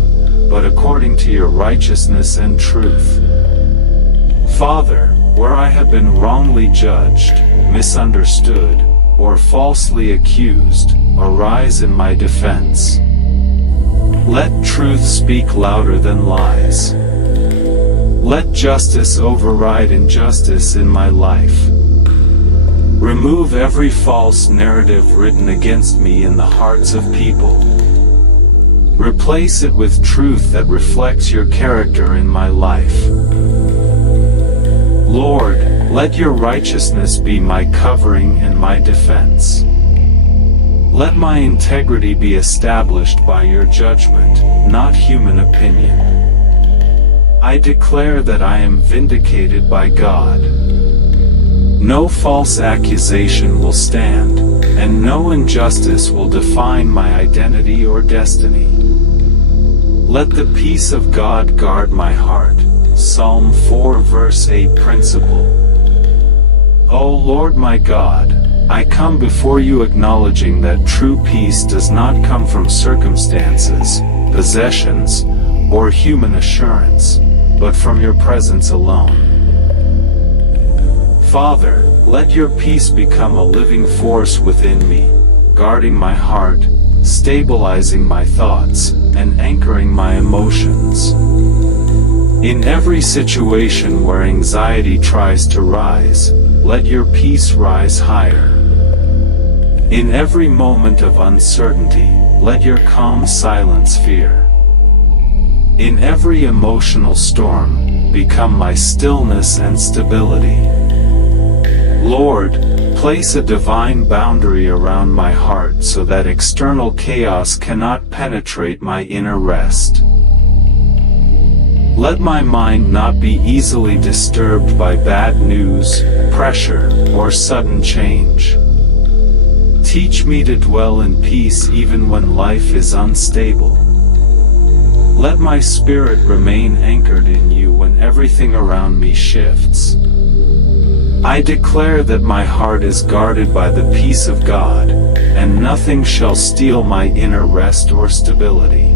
but according to your righteousness and truth. Father, where I have been wrongly judged, misunderstood, or falsely accused, arise in my defense. Let truth speak louder than lies. Let justice override injustice in my life. Remove every false narrative written against me in the hearts of people. Replace it with truth that reflects your character in my life. Lord, let your righteousness be my covering and my defense. Let my integrity be established by your judgment, not human opinion. I declare that I am vindicated by God. No false accusation will stand, and no injustice will define my identity or destiny. Let the peace of God guard my heart. Psalm 4 verse 8 principle. O Lord my God, I come before you acknowledging that true peace does not come from circumstances, possessions, or human assurance, but from your presence alone. Father, let your peace become a living force within me, guarding my heart, stabilizing my thoughts, and anchoring my emotions. In every situation where anxiety tries to rise, let your peace rise higher. In every moment of uncertainty, let your calm silence fear. In every emotional storm, become my stillness and stability. Lord, place a divine boundary around my heart so that external chaos cannot penetrate my inner rest. Let my mind not be easily disturbed by bad news, pressure, or sudden change. Teach me to dwell in peace even when life is unstable. Let my spirit remain anchored in you when everything around me shifts. I declare that my heart is guarded by the peace of God, and nothing shall steal my inner rest or stability.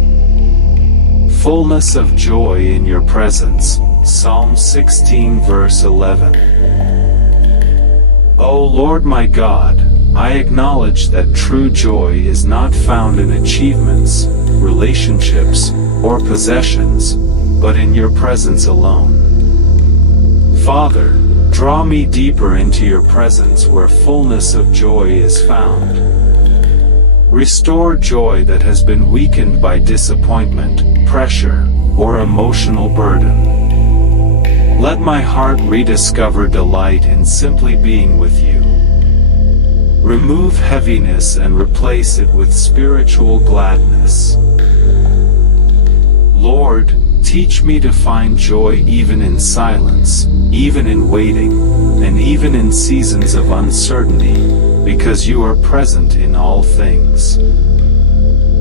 Fullness of joy in your presence. Psalm 16 verse 11. O Lord my God, I acknowledge that true joy is not found in achievements, relationships, or possessions, but in your presence alone. Father, draw me deeper into your presence where fullness of joy is found. Restore joy that has been weakened by disappointment, pressure, or emotional burden. Let my heart rediscover delight in simply being with you. Remove heaviness and replace it with spiritual gladness. Lord, teach me to find joy even in silence, even in waiting, and even in seasons of uncertainty, because you are present in all things.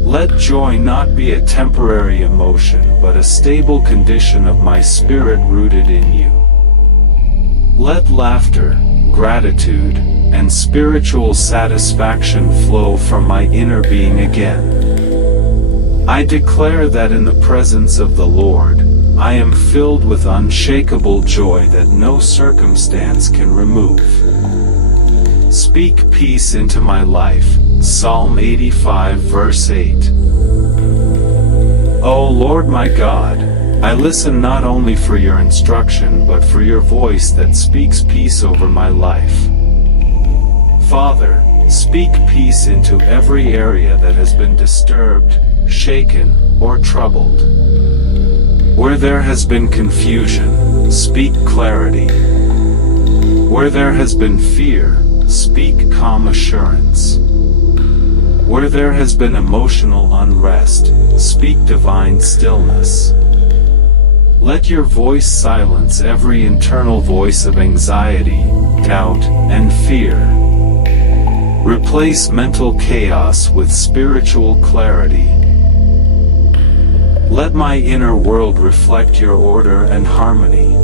Let joy not be a temporary emotion but a stable condition of my spirit rooted in you. Let laughter, gratitude, and spiritual satisfaction flow from my inner being again. I declare that in the presence of the Lord, I am filled with unshakable joy that no circumstance can remove. Speak peace into my life. Psalm 85 verse 8. O Lord my God, I listen not only for your instruction but for your voice that speaks peace over my life. Father, speak peace into every area that has been disturbed, shaken, or troubled. Where there has been confusion, speak clarity. Where there has been fear, speak calm assurance. Where there has been emotional unrest, speak divine stillness. Let your voice silence every internal voice of anxiety, doubt, and fear. Replace mental chaos with spiritual clarity. Let my inner world reflect your order and harmony.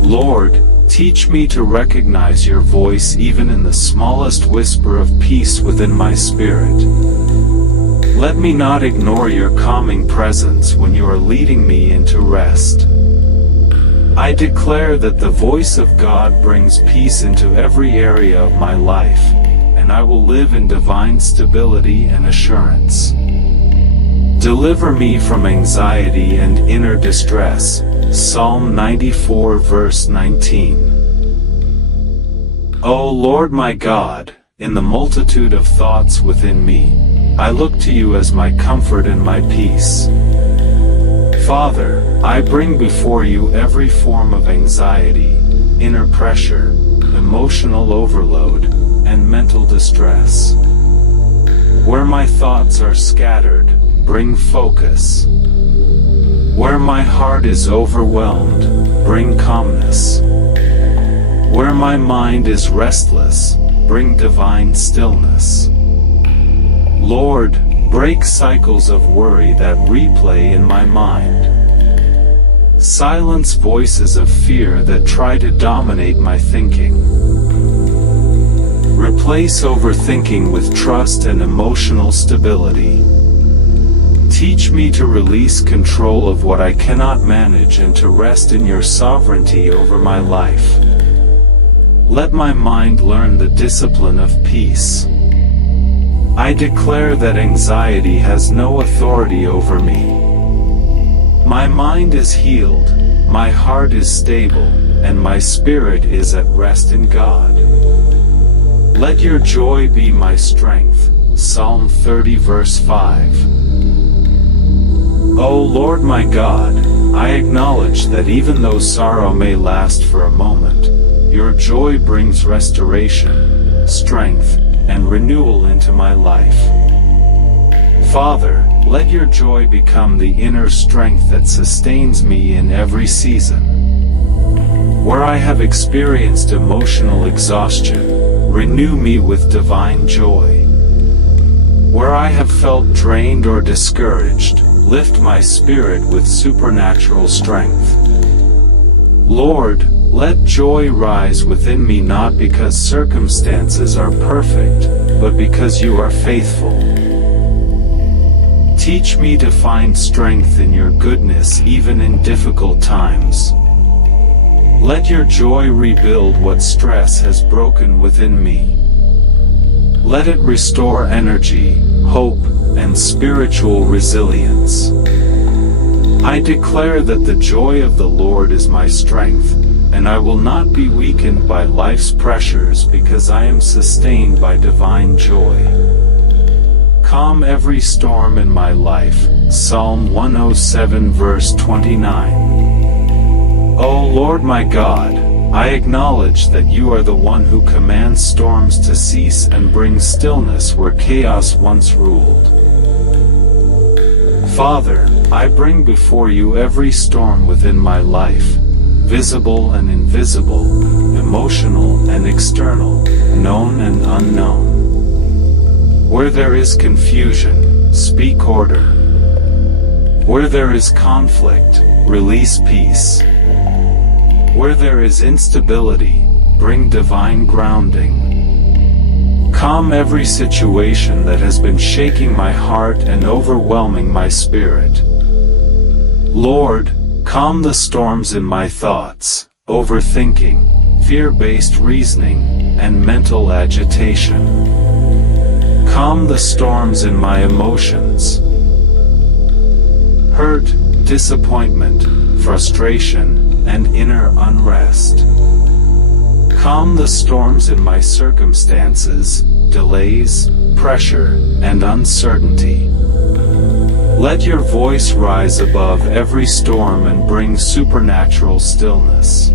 Lord, teach me to recognize your voice even in the smallest whisper of peace within my spirit. Let me not ignore your calming presence when you are leading me into rest. I declare that the voice of God brings peace into every area of my life, and I will live in divine stability and assurance. Deliver me from anxiety and inner distress. Psalm 94 verse 19. O Lord my God, in the multitude of thoughts within me, I look to you as my comfort and my peace. Father, I bring before you every form of anxiety, inner pressure, emotional overload, and mental distress. Where my thoughts are scattered, bring focus. Where my heart is overwhelmed, bring calmness. Where my mind is restless, bring divine stillness. Lord, break cycles of worry that replay in my mind. Silence voices of fear that try to dominate my thinking. Replace overthinking with trust and emotional stability. Teach me to release control of what I cannot manage and to rest in your sovereignty over my life. Let my mind learn the discipline of peace. I declare that anxiety has no authority over me. My mind is healed, my heart is stable, and my spirit is at rest in God. Let your joy be my strength. Psalm 30 verse 5. O Lord my God, I acknowledge that even though sorrow may last for a moment, your joy brings restoration, strength, and renewal into my life. Father, let your joy become the inner strength that sustains me in every season. Where I have experienced emotional exhaustion, renew me with divine joy. Where I have felt drained or discouraged, lift my spirit with supernatural strength. Lord, let joy rise within me not because circumstances are perfect, but because you are faithful. Teach me to find strength in your goodness even in difficult times. Let your joy rebuild what stress has broken within me. Let it restore energy, hope, and spiritual resilience. I declare that the joy of the Lord is my strength, and I will not be weakened by life's pressures because I am sustained by divine joy. Calm every storm in my life. Psalm 107 verse 29. O Lord my God, I acknowledge that you are the one who commands storms to cease and brings stillness where chaos once ruled. Father, I bring before you every storm within my life, visible and invisible, emotional and external, known and unknown. Where there is confusion, speak order. Where there is conflict, release peace. Where there is instability, bring divine grounding. Calm every situation that has been shaking my heart and overwhelming my spirit. Lord, calm the storms in my thoughts, overthinking, fear-based reasoning, and mental agitation. Calm the storms in my emotions. Hurt, disappointment, frustration, and inner unrest. Calm the storms in my circumstances, delays, pressure, and uncertainty. Let your voice rise above every storm and bring supernatural stillness.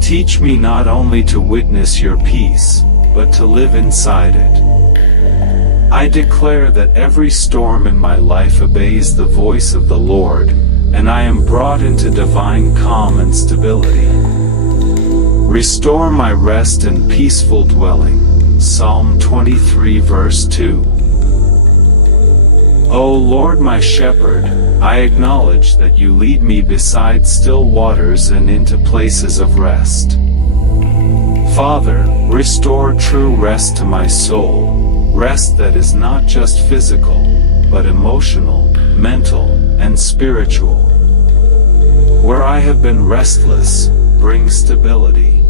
Teach me not only to witness your peace, but to live inside it. I declare that every storm in my life obeys the voice of the Lord, and I am brought into divine calm and stability. Restore my rest and peaceful dwelling. Psalm 23 verse 2. O Lord my shepherd, I acknowledge that you lead me beside still waters and into places of rest. Father, restore true rest to my soul. Rest that is not just physical, but emotional, mental, and spiritual. Where I have been restless, bring stability.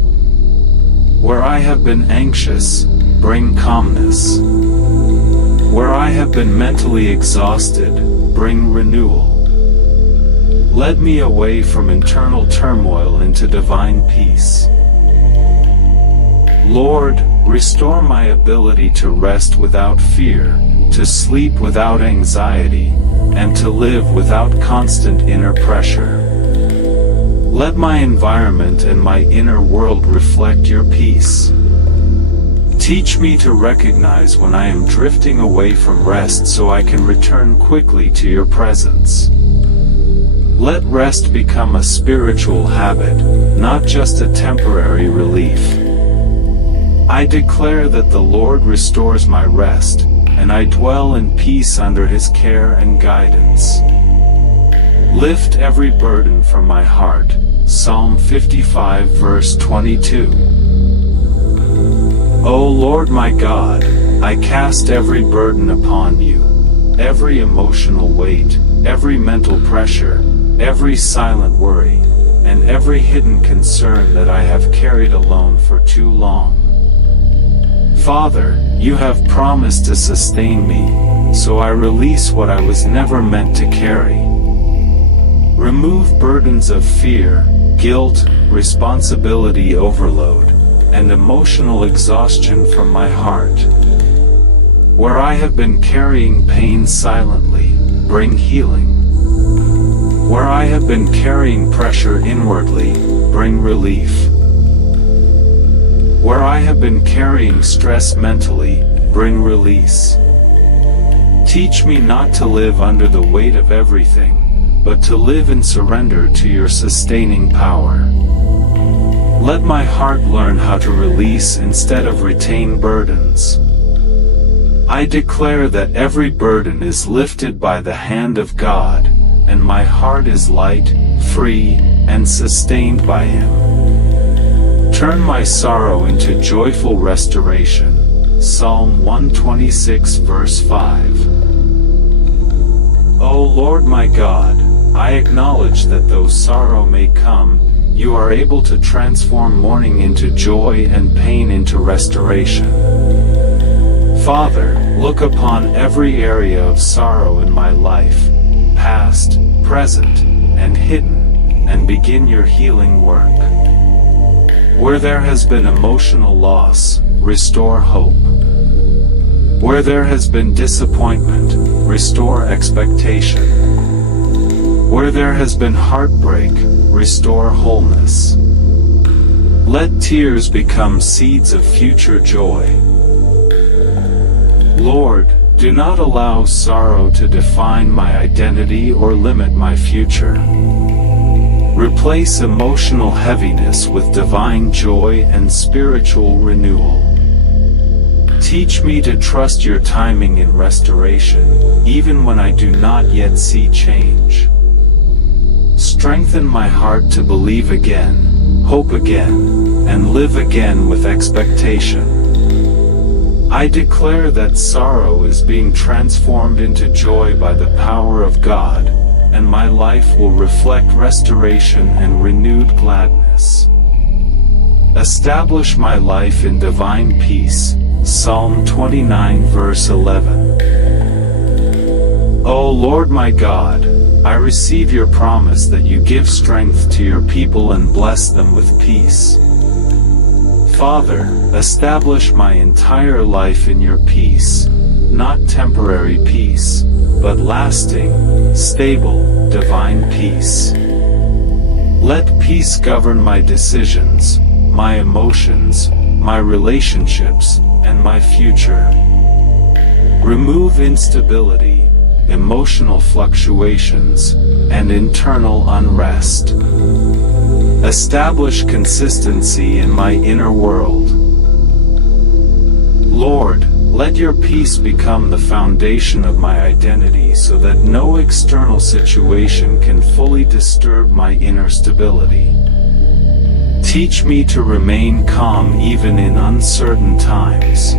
Where I have been anxious, bring calmness. Where I have been mentally exhausted, bring renewal. Lead me away from internal turmoil into divine peace. Lord, restore my ability to rest without fear, to sleep without anxiety, and to live without constant inner pressure. Let my environment and my inner world reflect your peace. Teach me to recognize when I am drifting away from rest so I can return quickly to your presence. Let rest become a spiritual habit, not just a temporary relief. I declare that the Lord restores my rest, and I dwell in peace under His care and guidance. Lift every burden from my heart. Psalm 55 verse 22. O Lord my God, I cast every burden upon you, every emotional weight, every mental pressure, every silent worry, and every hidden concern that I have carried alone for too long. Father, you have promised to sustain me, so I release what I was never meant to carry. Remove burdens of fear, guilt, responsibility overload, and emotional exhaustion from my heart. Where I have been carrying pain silently, bring healing. Where I have been carrying pressure inwardly, bring relief. Where I have been carrying stress mentally, bring release. Teach me not to live under the weight of everything, but to live in surrender to your sustaining power. Let my heart learn how to release instead of retain burdens. I declare that every burden is lifted by the hand of God, and my heart is light, free, and sustained by Him. Turn my sorrow into joyful restoration. Psalm 126 verse 5. O Lord my God, I acknowledge that though sorrow may come, you are able to transform mourning into joy and pain into restoration. Father, look upon every area of sorrow in my life, past, present, and hidden, and begin your healing work. Where there has been emotional loss, restore hope. Where there has been disappointment, restore expectation. Where there has been heartbreak, restore wholeness. Let tears become seeds of future joy. Lord, do not allow sorrow to define my identity or limit my future. Replace emotional heaviness with divine joy and spiritual renewal. Teach me to trust your timing in restoration, even when I do not yet see change. Strengthen my heart to believe again, hope again, and live again with expectation. I declare that sorrow is being transformed into joy by the power of God, and my life will reflect restoration and renewed gladness. Establish my life in divine peace. Psalm 29 verse 11. O Lord my God, I receive your promise that you give strength to your people and bless them with peace. Father, establish my entire life in your peace, not temporary peace, but lasting, stable, divine peace. Let peace govern my decisions, my emotions, my relationships, and my future. Remove instability, emotional fluctuations, and internal unrest. Establish consistency in my inner world. Lord, let your peace become the foundation of my identity so that no external situation can fully disturb my inner stability. Teach me to remain calm even in uncertain times.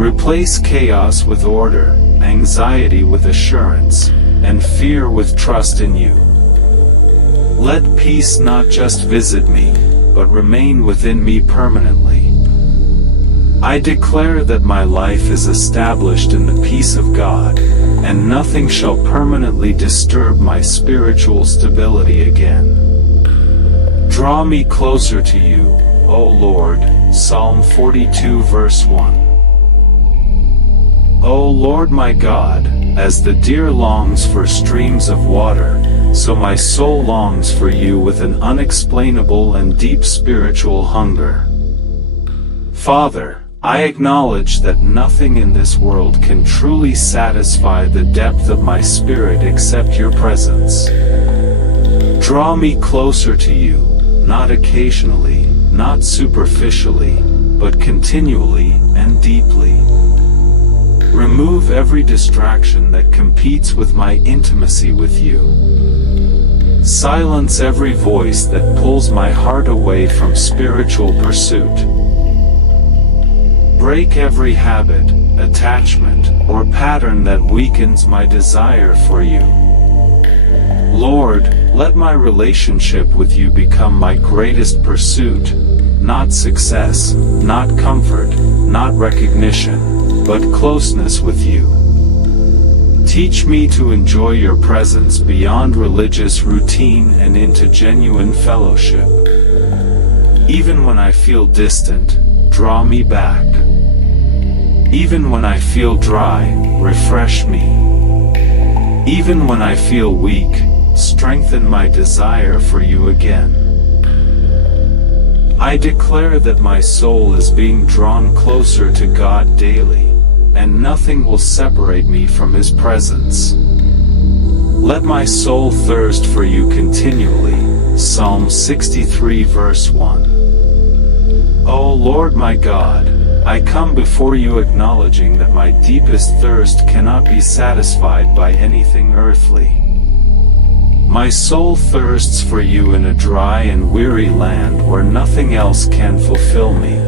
Replace chaos with order, anxiety with assurance, and fear with trust in you. Let peace not just visit me, but remain within me permanently. I declare that my life is established in the peace of God, and nothing shall permanently disturb my spiritual stability again. Draw me closer to you, O Lord. Psalm 42 verse 1. O Lord my God, as the deer longs for streams of water, so my soul longs for you with an unexplainable and deep spiritual hunger. Father, I acknowledge that nothing in this world can truly satisfy the depth of my spirit except your presence. Draw me closer to you, not occasionally, not superficially, but continually and deeply. Remove every distraction that competes with my intimacy with you. Silence every voice that pulls my heart away from spiritual pursuit. Break every habit, attachment, or pattern that weakens my desire for you. Lord, let my relationship with you become my greatest pursuit, not success, not comfort, not recognition, but closeness with you. Teach me to enjoy your presence beyond religious routine and into genuine fellowship. Even when I feel distant, draw me back. Even when I feel dry, refresh me. Even when I feel weak, strengthen my desire for you again. I declare that my soul is being drawn closer to God daily, and nothing will separate me from His presence. Let my soul thirst for you continually. Psalm 63 verse 1. O Lord my God, I come before you acknowledging that my deepest thirst cannot be satisfied by anything earthly. My soul thirsts for you in a dry and weary land where nothing else can fulfill me.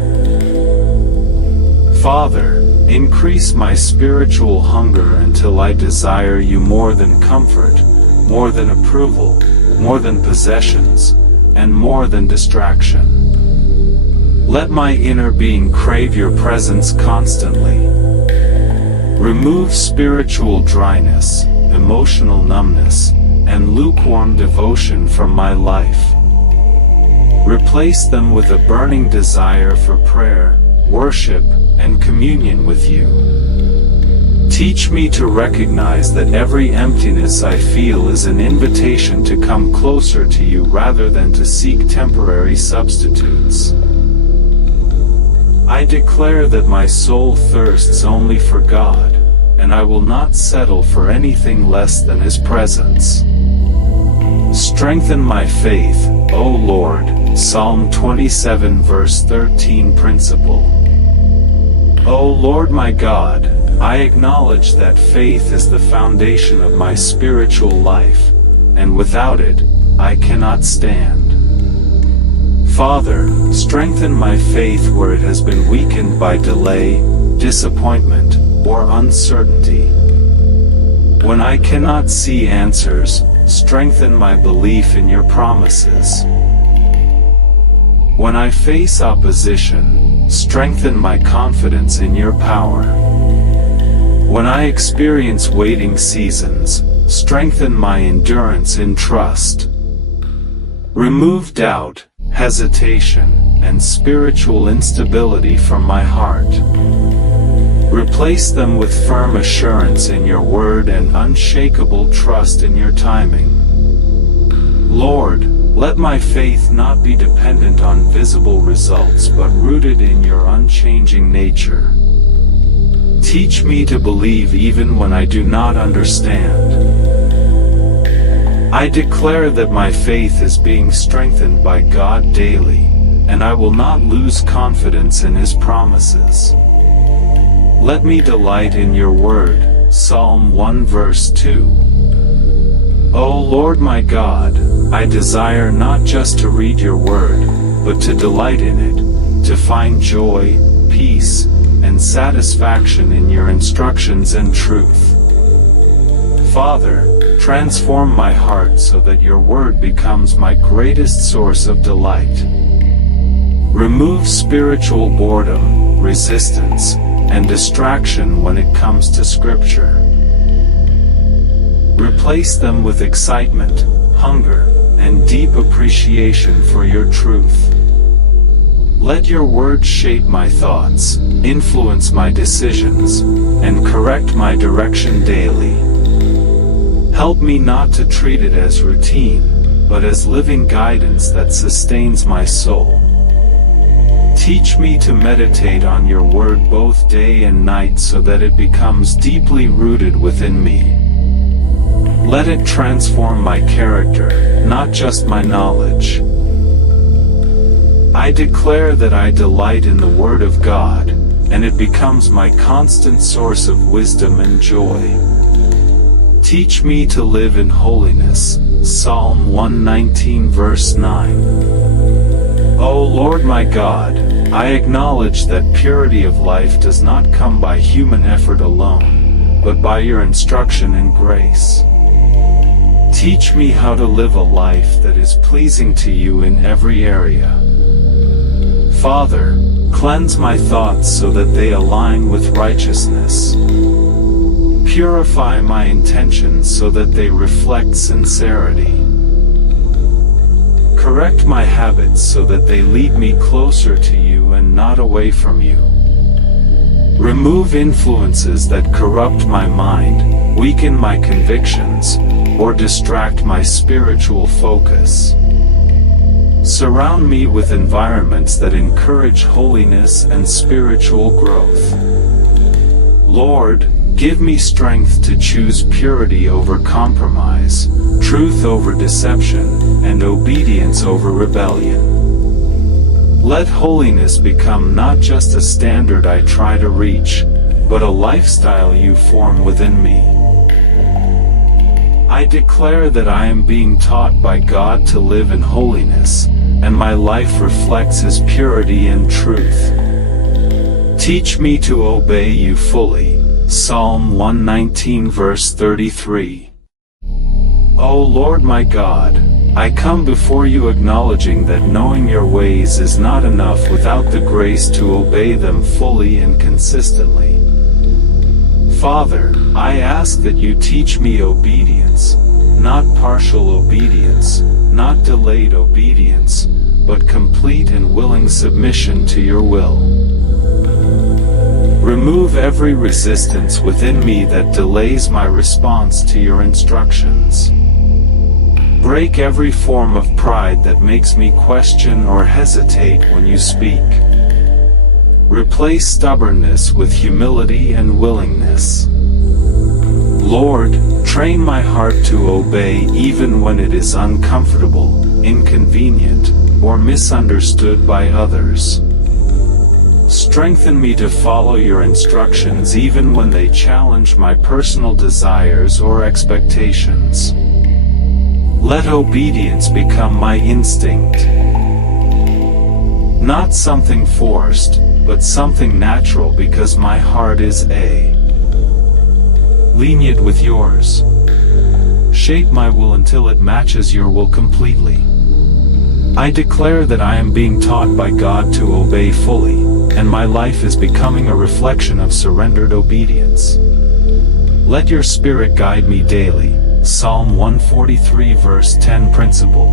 Father, increase my spiritual hunger until I desire you more than comfort, more than approval, more than possessions, and more than distraction. Let my inner being crave your presence constantly. Remove spiritual dryness, emotional numbness, and lukewarm devotion from my life. Replace them with a burning desire for prayer, worship, and communion with you. Teach me to recognize that every emptiness I feel is an invitation to come closer to you rather than to seek temporary substitutes. I declare that my soul thirsts only for God, and I will not settle for anything less than His presence. Strengthen my faith, O Lord. Psalm 27 verse 13 principle. O Lord my God, I acknowledge that faith is the foundation of my spiritual life, and without it, I cannot stand. Father, strengthen my faith where it has been weakened by delay, disappointment, or uncertainty. When I cannot see answers, strengthen my belief in your promises. When I face opposition, strengthen my confidence in your power. When I experience waiting seasons, strengthen my endurance in trust. Remove doubt, hesitation, and spiritual instability from my heart. Replace them with firm assurance in your word and unshakable trust in your timing. Lord, let my faith not be dependent on visible results but rooted in your unchanging nature. Teach me to believe even when I do not understand. I declare that my faith is being strengthened by God daily, and I will not lose confidence in His promises. Let me delight in your word. Psalm 1 verse 2. O Lord my God, I desire not just to read your word, but to delight in it, to find joy, peace, and satisfaction in your instructions and truth. Father, transform my heart so that your word becomes my greatest source of delight. Remove spiritual boredom, resistance, and distraction when it comes to Scripture. Replace them with excitement, hunger, and deep appreciation for your truth. Let your word shape my thoughts, influence my decisions, and correct my direction daily. Help me not to treat it as routine, but as living guidance that sustains my soul. Teach me to meditate on your word both day and night so that it becomes deeply rooted within me. Let it transform my character, not just my knowledge. I declare that I delight in the Word of God, and it becomes my constant source of wisdom and joy. Teach me to live in holiness. Psalm 119 verse 9. O Lord my God, I acknowledge that purity of life does not come by human effort alone, but by your instruction and grace. Teach me how to live a life that is pleasing to you in every area. Father, cleanse my thoughts so that they align with righteousness. Purify my intentions so that they reflect sincerity. Correct my habits so that they lead me closer to you and not away from you. Remove influences that corrupt my mind, weaken my convictions, or distract my spiritual focus. Surround me with environments that encourage holiness and spiritual growth. Lord, give me strength to choose purity over compromise, truth over deception, and obedience over rebellion. Let holiness become not just a standard I try to reach, but a lifestyle you form within me. I declare that I am being taught by God to live in holiness, and my life reflects His purity and truth. Teach me to obey you fully. Psalm 119 verse 33. O Lord my God, I come before you acknowledging that knowing your ways is not enough without the grace to obey them fully and consistently. Father, I ask that you teach me obedience, not partial obedience, not delayed obedience, but complete and willing submission to your will. Remove every resistance within me that delays my response to your instructions. Break every form of pride that makes me question or hesitate when you speak. Replace stubbornness with humility and willingness. Lord, train my heart to obey even when it is uncomfortable, inconvenient, or misunderstood by others. Strengthen me to follow your instructions even when they challenge my personal desires or expectations. Let obedience become my instinct. Not something forced, but something natural because my heart is lenient with yours. Shape my will until it matches your will completely. I declare that I am being taught by God to obey fully, and my life is becoming a reflection of surrendered obedience. Let your Spirit guide me daily. Psalm 143 verse 10 principle.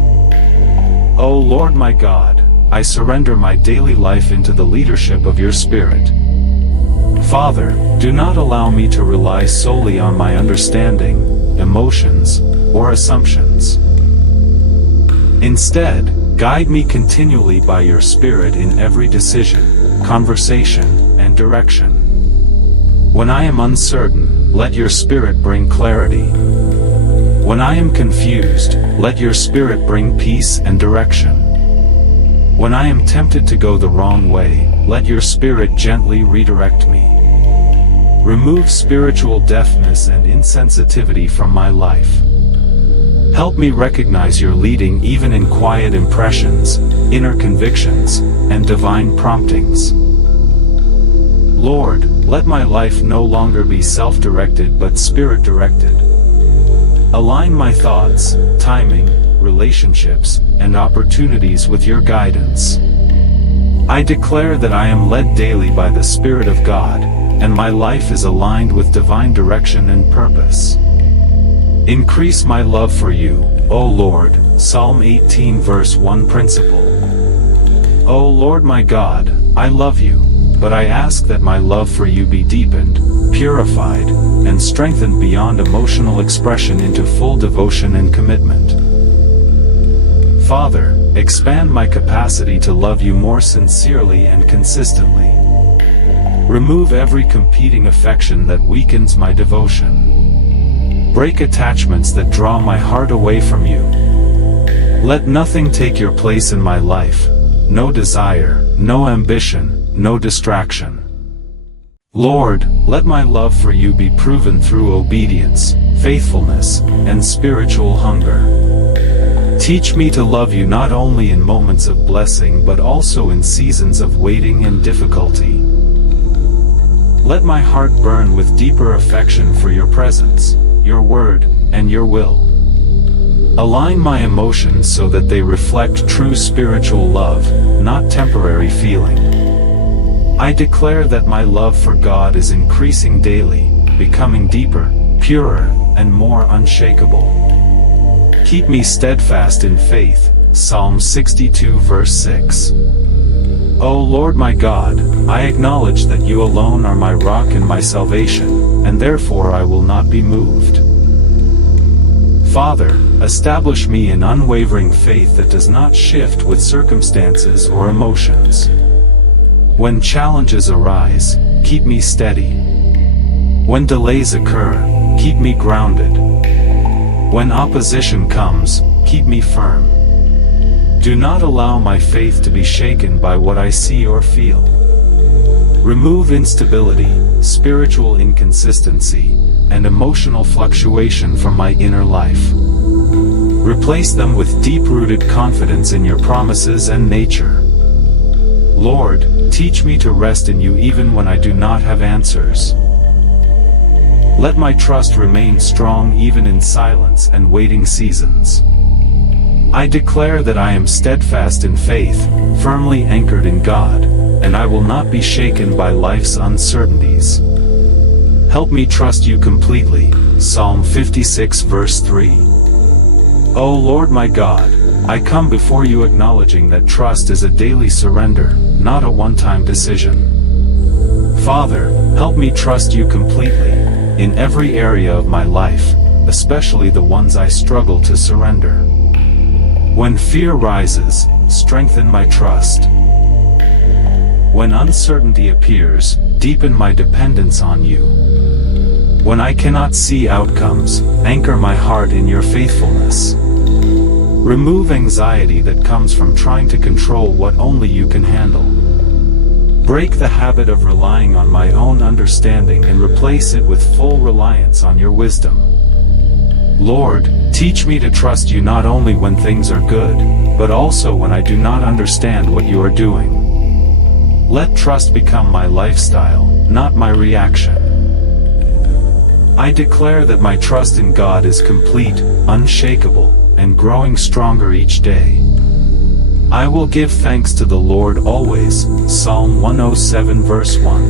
O Lord my God, I surrender my daily life into the leadership of your Spirit. Father, do not allow me to rely solely on my understanding, emotions, or assumptions. Instead, guide me continually by your Spirit in every decision, conversation, and direction. When I am uncertain, let your Spirit bring clarity. When I am confused, let your Spirit bring peace and direction. When I am tempted to go the wrong way, let your Spirit gently redirect me. Remove spiritual deafness and insensitivity from my life. Help me recognize your leading even in quiet impressions, inner convictions, and divine promptings. Lord, let my life no longer be self-directed but Spirit-directed. Align my thoughts, timing, relationships, and opportunities with your guidance. I declare that I am led daily by the Spirit of God, and my life is aligned with divine direction and purpose. Increase my love for you, O Lord. Psalm 18 verse 1 principle. O Lord my God, I love you, but I ask that my love for you be deepened, purified, and strengthened beyond emotional expression into full devotion and commitment. Father, expand my capacity to love you more sincerely and consistently. Remove every competing affection that weakens my devotion. Break attachments that draw my heart away from you. Let nothing take your place in my life, no desire, no ambition, no distraction. Lord, let my love for you be proven through obedience, faithfulness, and spiritual hunger. Teach me to love you not only in moments of blessing but also in seasons of waiting and difficulty. Let my heart burn with deeper affection for your presence, your word, and your will. Align my emotions so that they reflect true spiritual love, not temporary feeling. I declare that my love for God is increasing daily, becoming deeper, purer, and more unshakable. Keep me steadfast in faith, Psalm 62 verse 6. O Lord my God, I acknowledge that you alone are my rock and my salvation, and therefore I will not be moved. Father, establish me in unwavering faith that does not shift with circumstances or emotions. When challenges arise, keep me steady. When delays occur, keep me grounded. When opposition comes, keep me firm. Do not allow my faith to be shaken by what I see or feel. Remove instability, spiritual inconsistency, and emotional fluctuation from my inner life. Replace them with deep-rooted confidence in your promises and nature. Lord, teach me to rest in you even when I do not have answers. Let my trust remain strong even in silence and waiting seasons. I declare that I am steadfast in faith, firmly anchored in God, and I will not be shaken by life's uncertainties. Help me trust you completely, Psalm 56 verse 3. O Lord my God, I come before you acknowledging that trust is a daily surrender, not a one-time decision. Father, help me trust you completely, in every area of my life, especially the ones I struggle to surrender. When fear rises, strengthen my trust. When uncertainty appears, deepen my dependence on you. When I cannot see outcomes, anchor my heart in your faithfulness. Remove anxiety that comes from trying to control what only you can handle. Break the habit of relying on my own understanding and replace it with full reliance on your wisdom. Lord, teach me to trust you not only when things are good, but also when I do not understand what you are doing. Let trust become my lifestyle, not my reaction. I declare that my trust in God is complete, unshakable, and growing stronger each day. I will give thanks to the Lord always, Psalm 107 verse 1.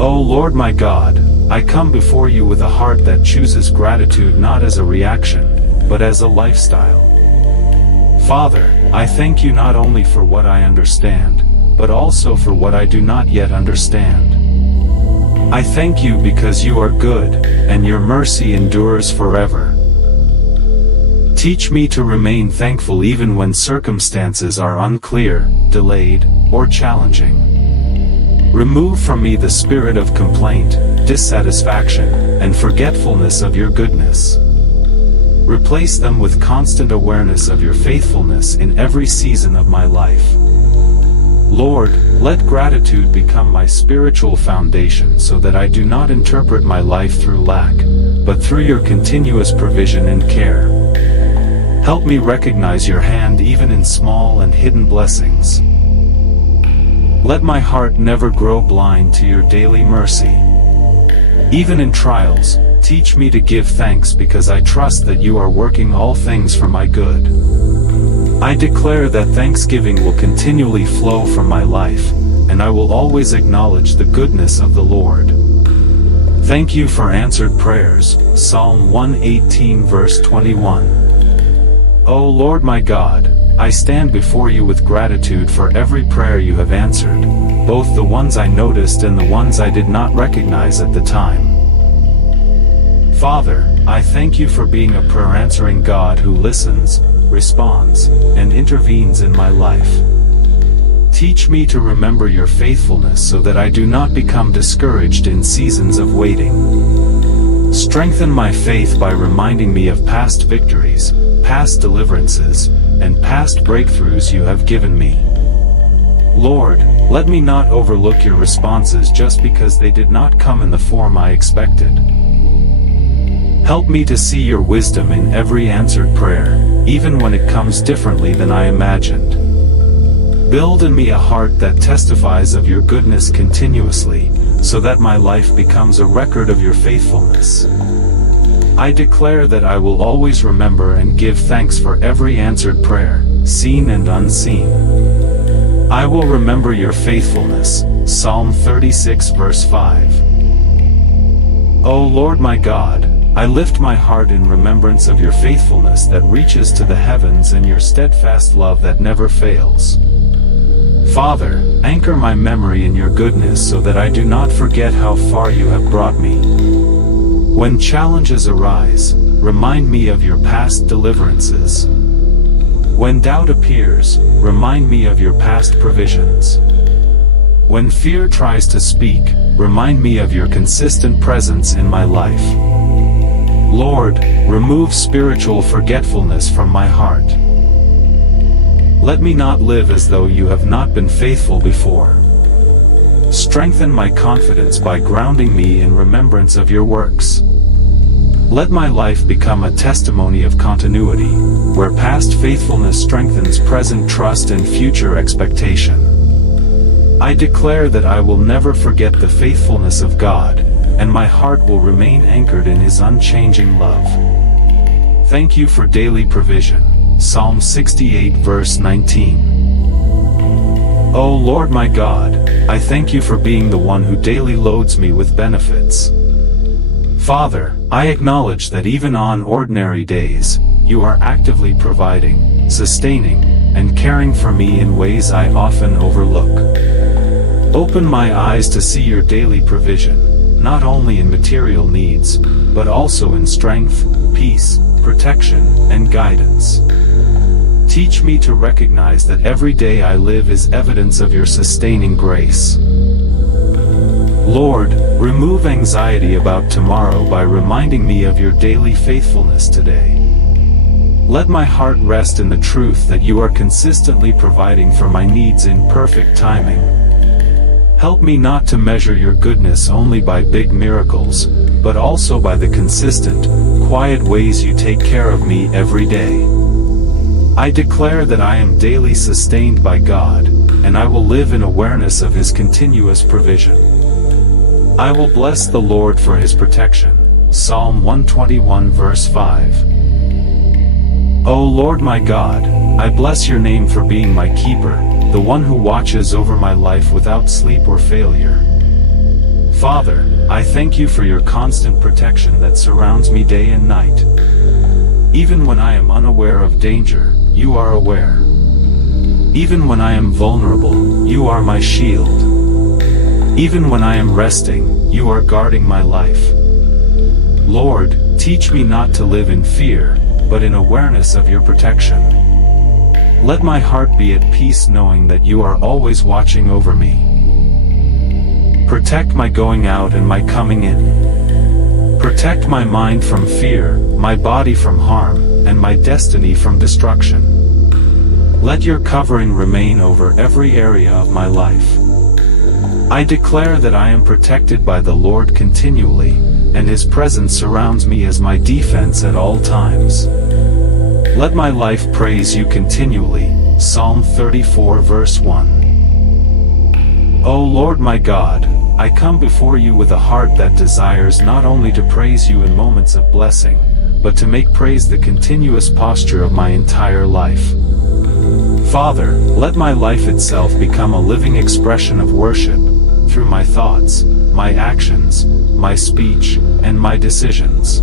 O Lord my God, I come before you with a heart that chooses gratitude not as a reaction, but as a lifestyle. Father, I thank you not only for what I understand, but also for what I do not yet understand. I thank you because you are good, and your mercy endures forever. Teach me to remain thankful even when circumstances are unclear, delayed, or challenging. Remove from me the spirit of complaint, dissatisfaction, and forgetfulness of your goodness. Replace them with constant awareness of your faithfulness in every season of my life. Lord, let gratitude become my spiritual foundation so that I do not interpret my life through lack, but through your continuous provision and care. Help me recognize your hand even in small and hidden blessings. Let my heart never grow blind to your daily mercy. Even in trials, teach me to give thanks because I trust that you are working all things for my good. I declare that thanksgiving will continually flow from my life, and I will always acknowledge the goodness of the Lord. Thank you for answered prayers, Psalm 118 verse 21. O Lord my God, I stand before you with gratitude for every prayer you have answered, both the ones I noticed and the ones I did not recognize at the time. Father, I thank you for being a prayer-answering God who listens, responds, and intervenes in my life. Teach me to remember your faithfulness so that I do not become discouraged in seasons of waiting. Strengthen my faith by reminding me of past victories, past deliverances, and past breakthroughs you have given me. Lord, let me not overlook your responses just because they did not come in the form I expected. Help me to see your wisdom in every answered prayer, even when it comes differently than I imagined. Build in me a heart that testifies of your goodness continuously, so that my life becomes a record of your faithfulness. I declare that I will always remember and give thanks for every answered prayer, seen and unseen. I will remember your faithfulness. Psalm 36 verse 5. O Lord my God, I lift my heart in remembrance of your faithfulness that reaches to the heavens and your steadfast love that never fails. Father, anchor my memory in your goodness so that I do not forget how far you have brought me. When challenges arise, remind me of your past deliverances. When doubt appears, remind me of your past provisions. When fear tries to speak, remind me of your consistent presence in my life. Lord, remove spiritual forgetfulness from my heart. Let me not live as though you have not been faithful before. Strengthen my confidence by grounding me in remembrance of your works. Let my life become a testimony of continuity, where past faithfulness strengthens present trust and future expectation. I declare that I will never forget the faithfulness of God, and my heart will remain anchored in his unchanging love. Thank you for daily provision. Psalm 68 verse 19. O Lord my God, I thank you for being the one who daily loads me with benefits. Father, I acknowledge that even on ordinary days, you are actively providing, sustaining, and caring for me in ways I often overlook. Open my eyes to see your daily provision, not only in material needs, but also in strength, peace, protection, and guidance. Teach me to recognize that every day I live is evidence of your sustaining grace. Lord, remove anxiety about tomorrow by reminding me of your daily faithfulness today. Let my heart rest in the truth that you are consistently providing for my needs in perfect timing. Help me not to measure your goodness only by big miracles, but also by the consistent, quiet ways you take care of me every day. I declare that I am daily sustained by God, and I will live in awareness of his continuous provision. I will bless the Lord for his protection. Psalm 121 verse 5. O Lord my God, I bless your name for being my keeper, the one who watches over my life without sleep or failure. Father, I thank you for your constant protection that surrounds me day and night. Even when I am unaware of danger, you are aware. Even when I am vulnerable, you are my shield. Even when I am resting, you are guarding my life. Lord, teach me not to live in fear, but in awareness of your protection. Let my heart be at peace knowing that you are always watching over me. Protect my going out and my coming in. Protect my mind from fear, my body from harm, and my destiny from destruction. Let your covering remain over every area of my life. I declare that I am protected by the Lord continually, and his presence surrounds me as my defense at all times. Let my life praise you continually. Psalm 34 verse 1. O Lord my God, I come before you with a heart that desires not only to praise you in moments of blessing, but to make praise the continuous posture of my entire life. Father, let my life itself become a living expression of worship, through my thoughts, my actions, my speech, and my decisions.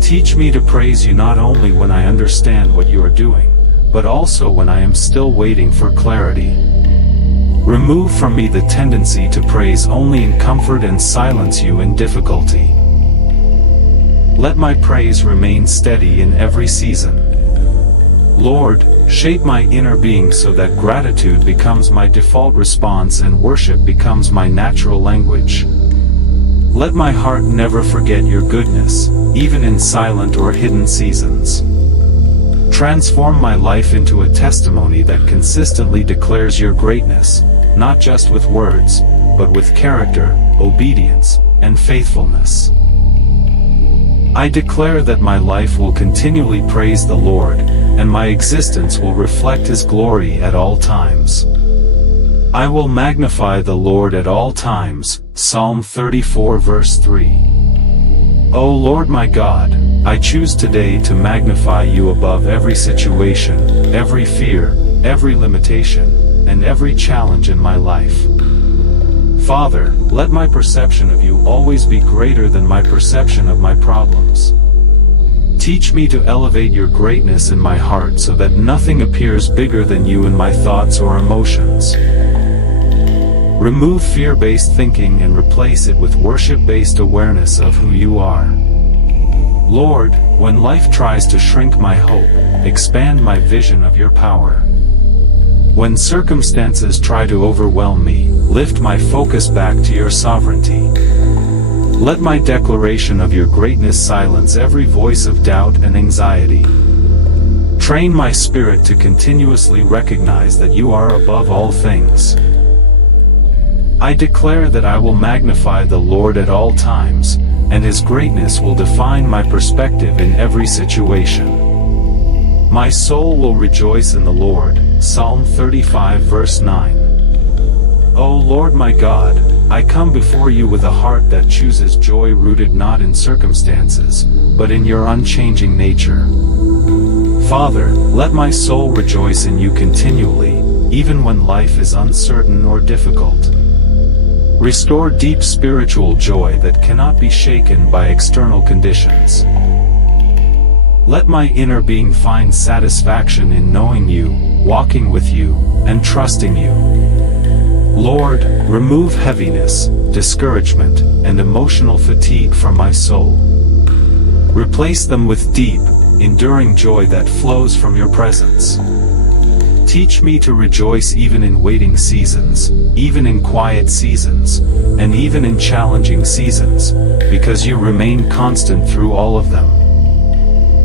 Teach me to praise you not only when I understand what you are doing, but also when I am still waiting for clarity. Remove from me the tendency to praise only in comfort and silence you in difficulty. Let my praise remain steady in every season. Lord, shape my inner being so that gratitude becomes my default response and worship becomes my natural language. Let my heart never forget your goodness, even in silent or hidden seasons. Transform my life into a testimony that consistently declares your greatness, not just with words, but with character, obedience, and faithfulness. I declare that my life will continually praise the Lord, and my existence will reflect His glory at all times. I will magnify the Lord at all times. Psalm 34 verse 3. O Lord my God, I choose today to magnify you above every situation, every fear, every limitation, and every challenge in my life. Father, let my perception of you always be greater than my perception of my problems. Teach me to elevate your greatness in my heart so that nothing appears bigger than you in my thoughts or emotions. Remove fear-based thinking and replace it with worship-based awareness of who you are. Lord, when life tries to shrink my hope, expand my vision of your power. When circumstances try to overwhelm me, lift my focus back to your sovereignty. Let my declaration of your greatness silence every voice of doubt and anxiety. Train my spirit to continuously recognize that you are above all things. I declare that I will magnify the Lord at all times, and His greatness will define my perspective in every situation. My soul will rejoice in the Lord. Psalm 35 verse 9. O Lord my God, I come before you with a heart that chooses joy rooted not in circumstances, but in your unchanging nature. Father, let my soul rejoice in you continually, even when life is uncertain or difficult. Restore deep spiritual joy that cannot be shaken by external conditions. Let my inner being find satisfaction in knowing you, walking with you, and trusting you. Lord, remove heaviness, discouragement, and emotional fatigue from my soul. Replace them with deep, enduring joy that flows from your presence. Teach me to rejoice even in waiting seasons, even in quiet seasons, and even in challenging seasons, because you remain constant through all of them.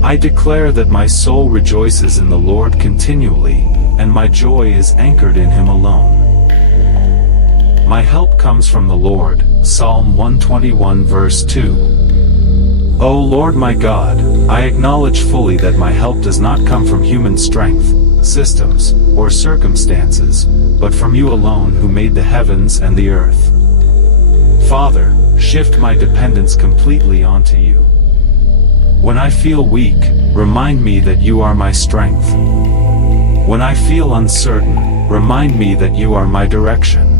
I declare that my soul rejoices in the Lord continually, and my joy is anchored in Him alone. My help comes from the Lord. Psalm 121 verse 2. O Lord my God, I acknowledge fully that my help does not come from human strength, systems, or circumstances, but from you alone who made the heavens and the earth. Father, shift my dependence completely onto you. When I feel weak, remind me that you are my strength. When I feel uncertain, remind me that you are my direction.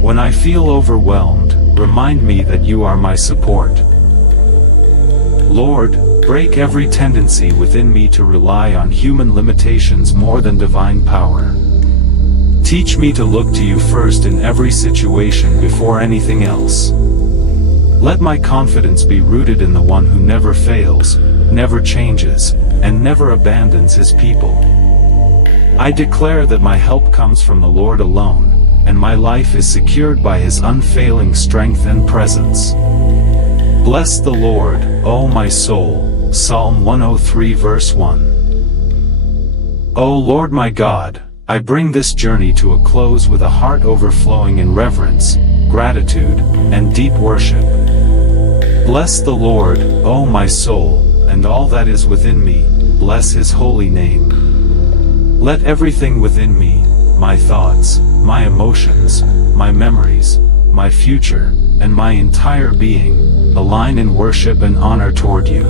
When I feel overwhelmed, remind me that you are my support. Lord, break every tendency within me to rely on human limitations more than divine power. Teach me to look to you first in every situation before anything else. Let my confidence be rooted in the one who never fails, never changes, and never abandons his people. I declare that my help comes from the Lord alone, and my life is secured by His unfailing strength and presence. Bless the Lord, O my soul. Psalm 103 verse 1. O Lord my God, I bring this journey to a close with a heart overflowing in reverence, gratitude, and deep worship. Bless the Lord, O my soul, and all that is within me, bless His holy name. Let everything within me, my thoughts, my emotions, my memories, my future, and my entire being, align in worship and honor toward you.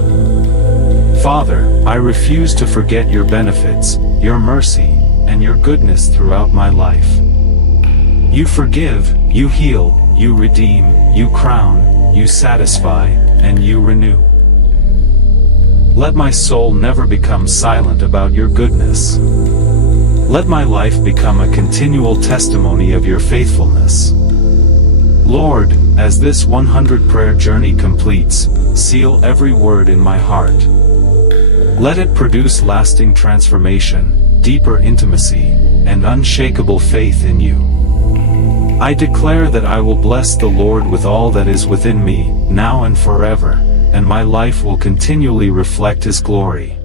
Father, I refuse to forget your benefits, your mercy, and your goodness throughout my life. You forgive, you heal, you redeem, you crown, you satisfy, and you renew. Let my soul never become silent about your goodness. Let my life become a continual testimony of your faithfulness. Lord, as this 100 prayer journey completes, seal every word in my heart. Let it produce lasting transformation, deeper intimacy, and unshakable faith in you. I declare that I will bless the Lord with all that is within me, now and forever, and my life will continually reflect His glory.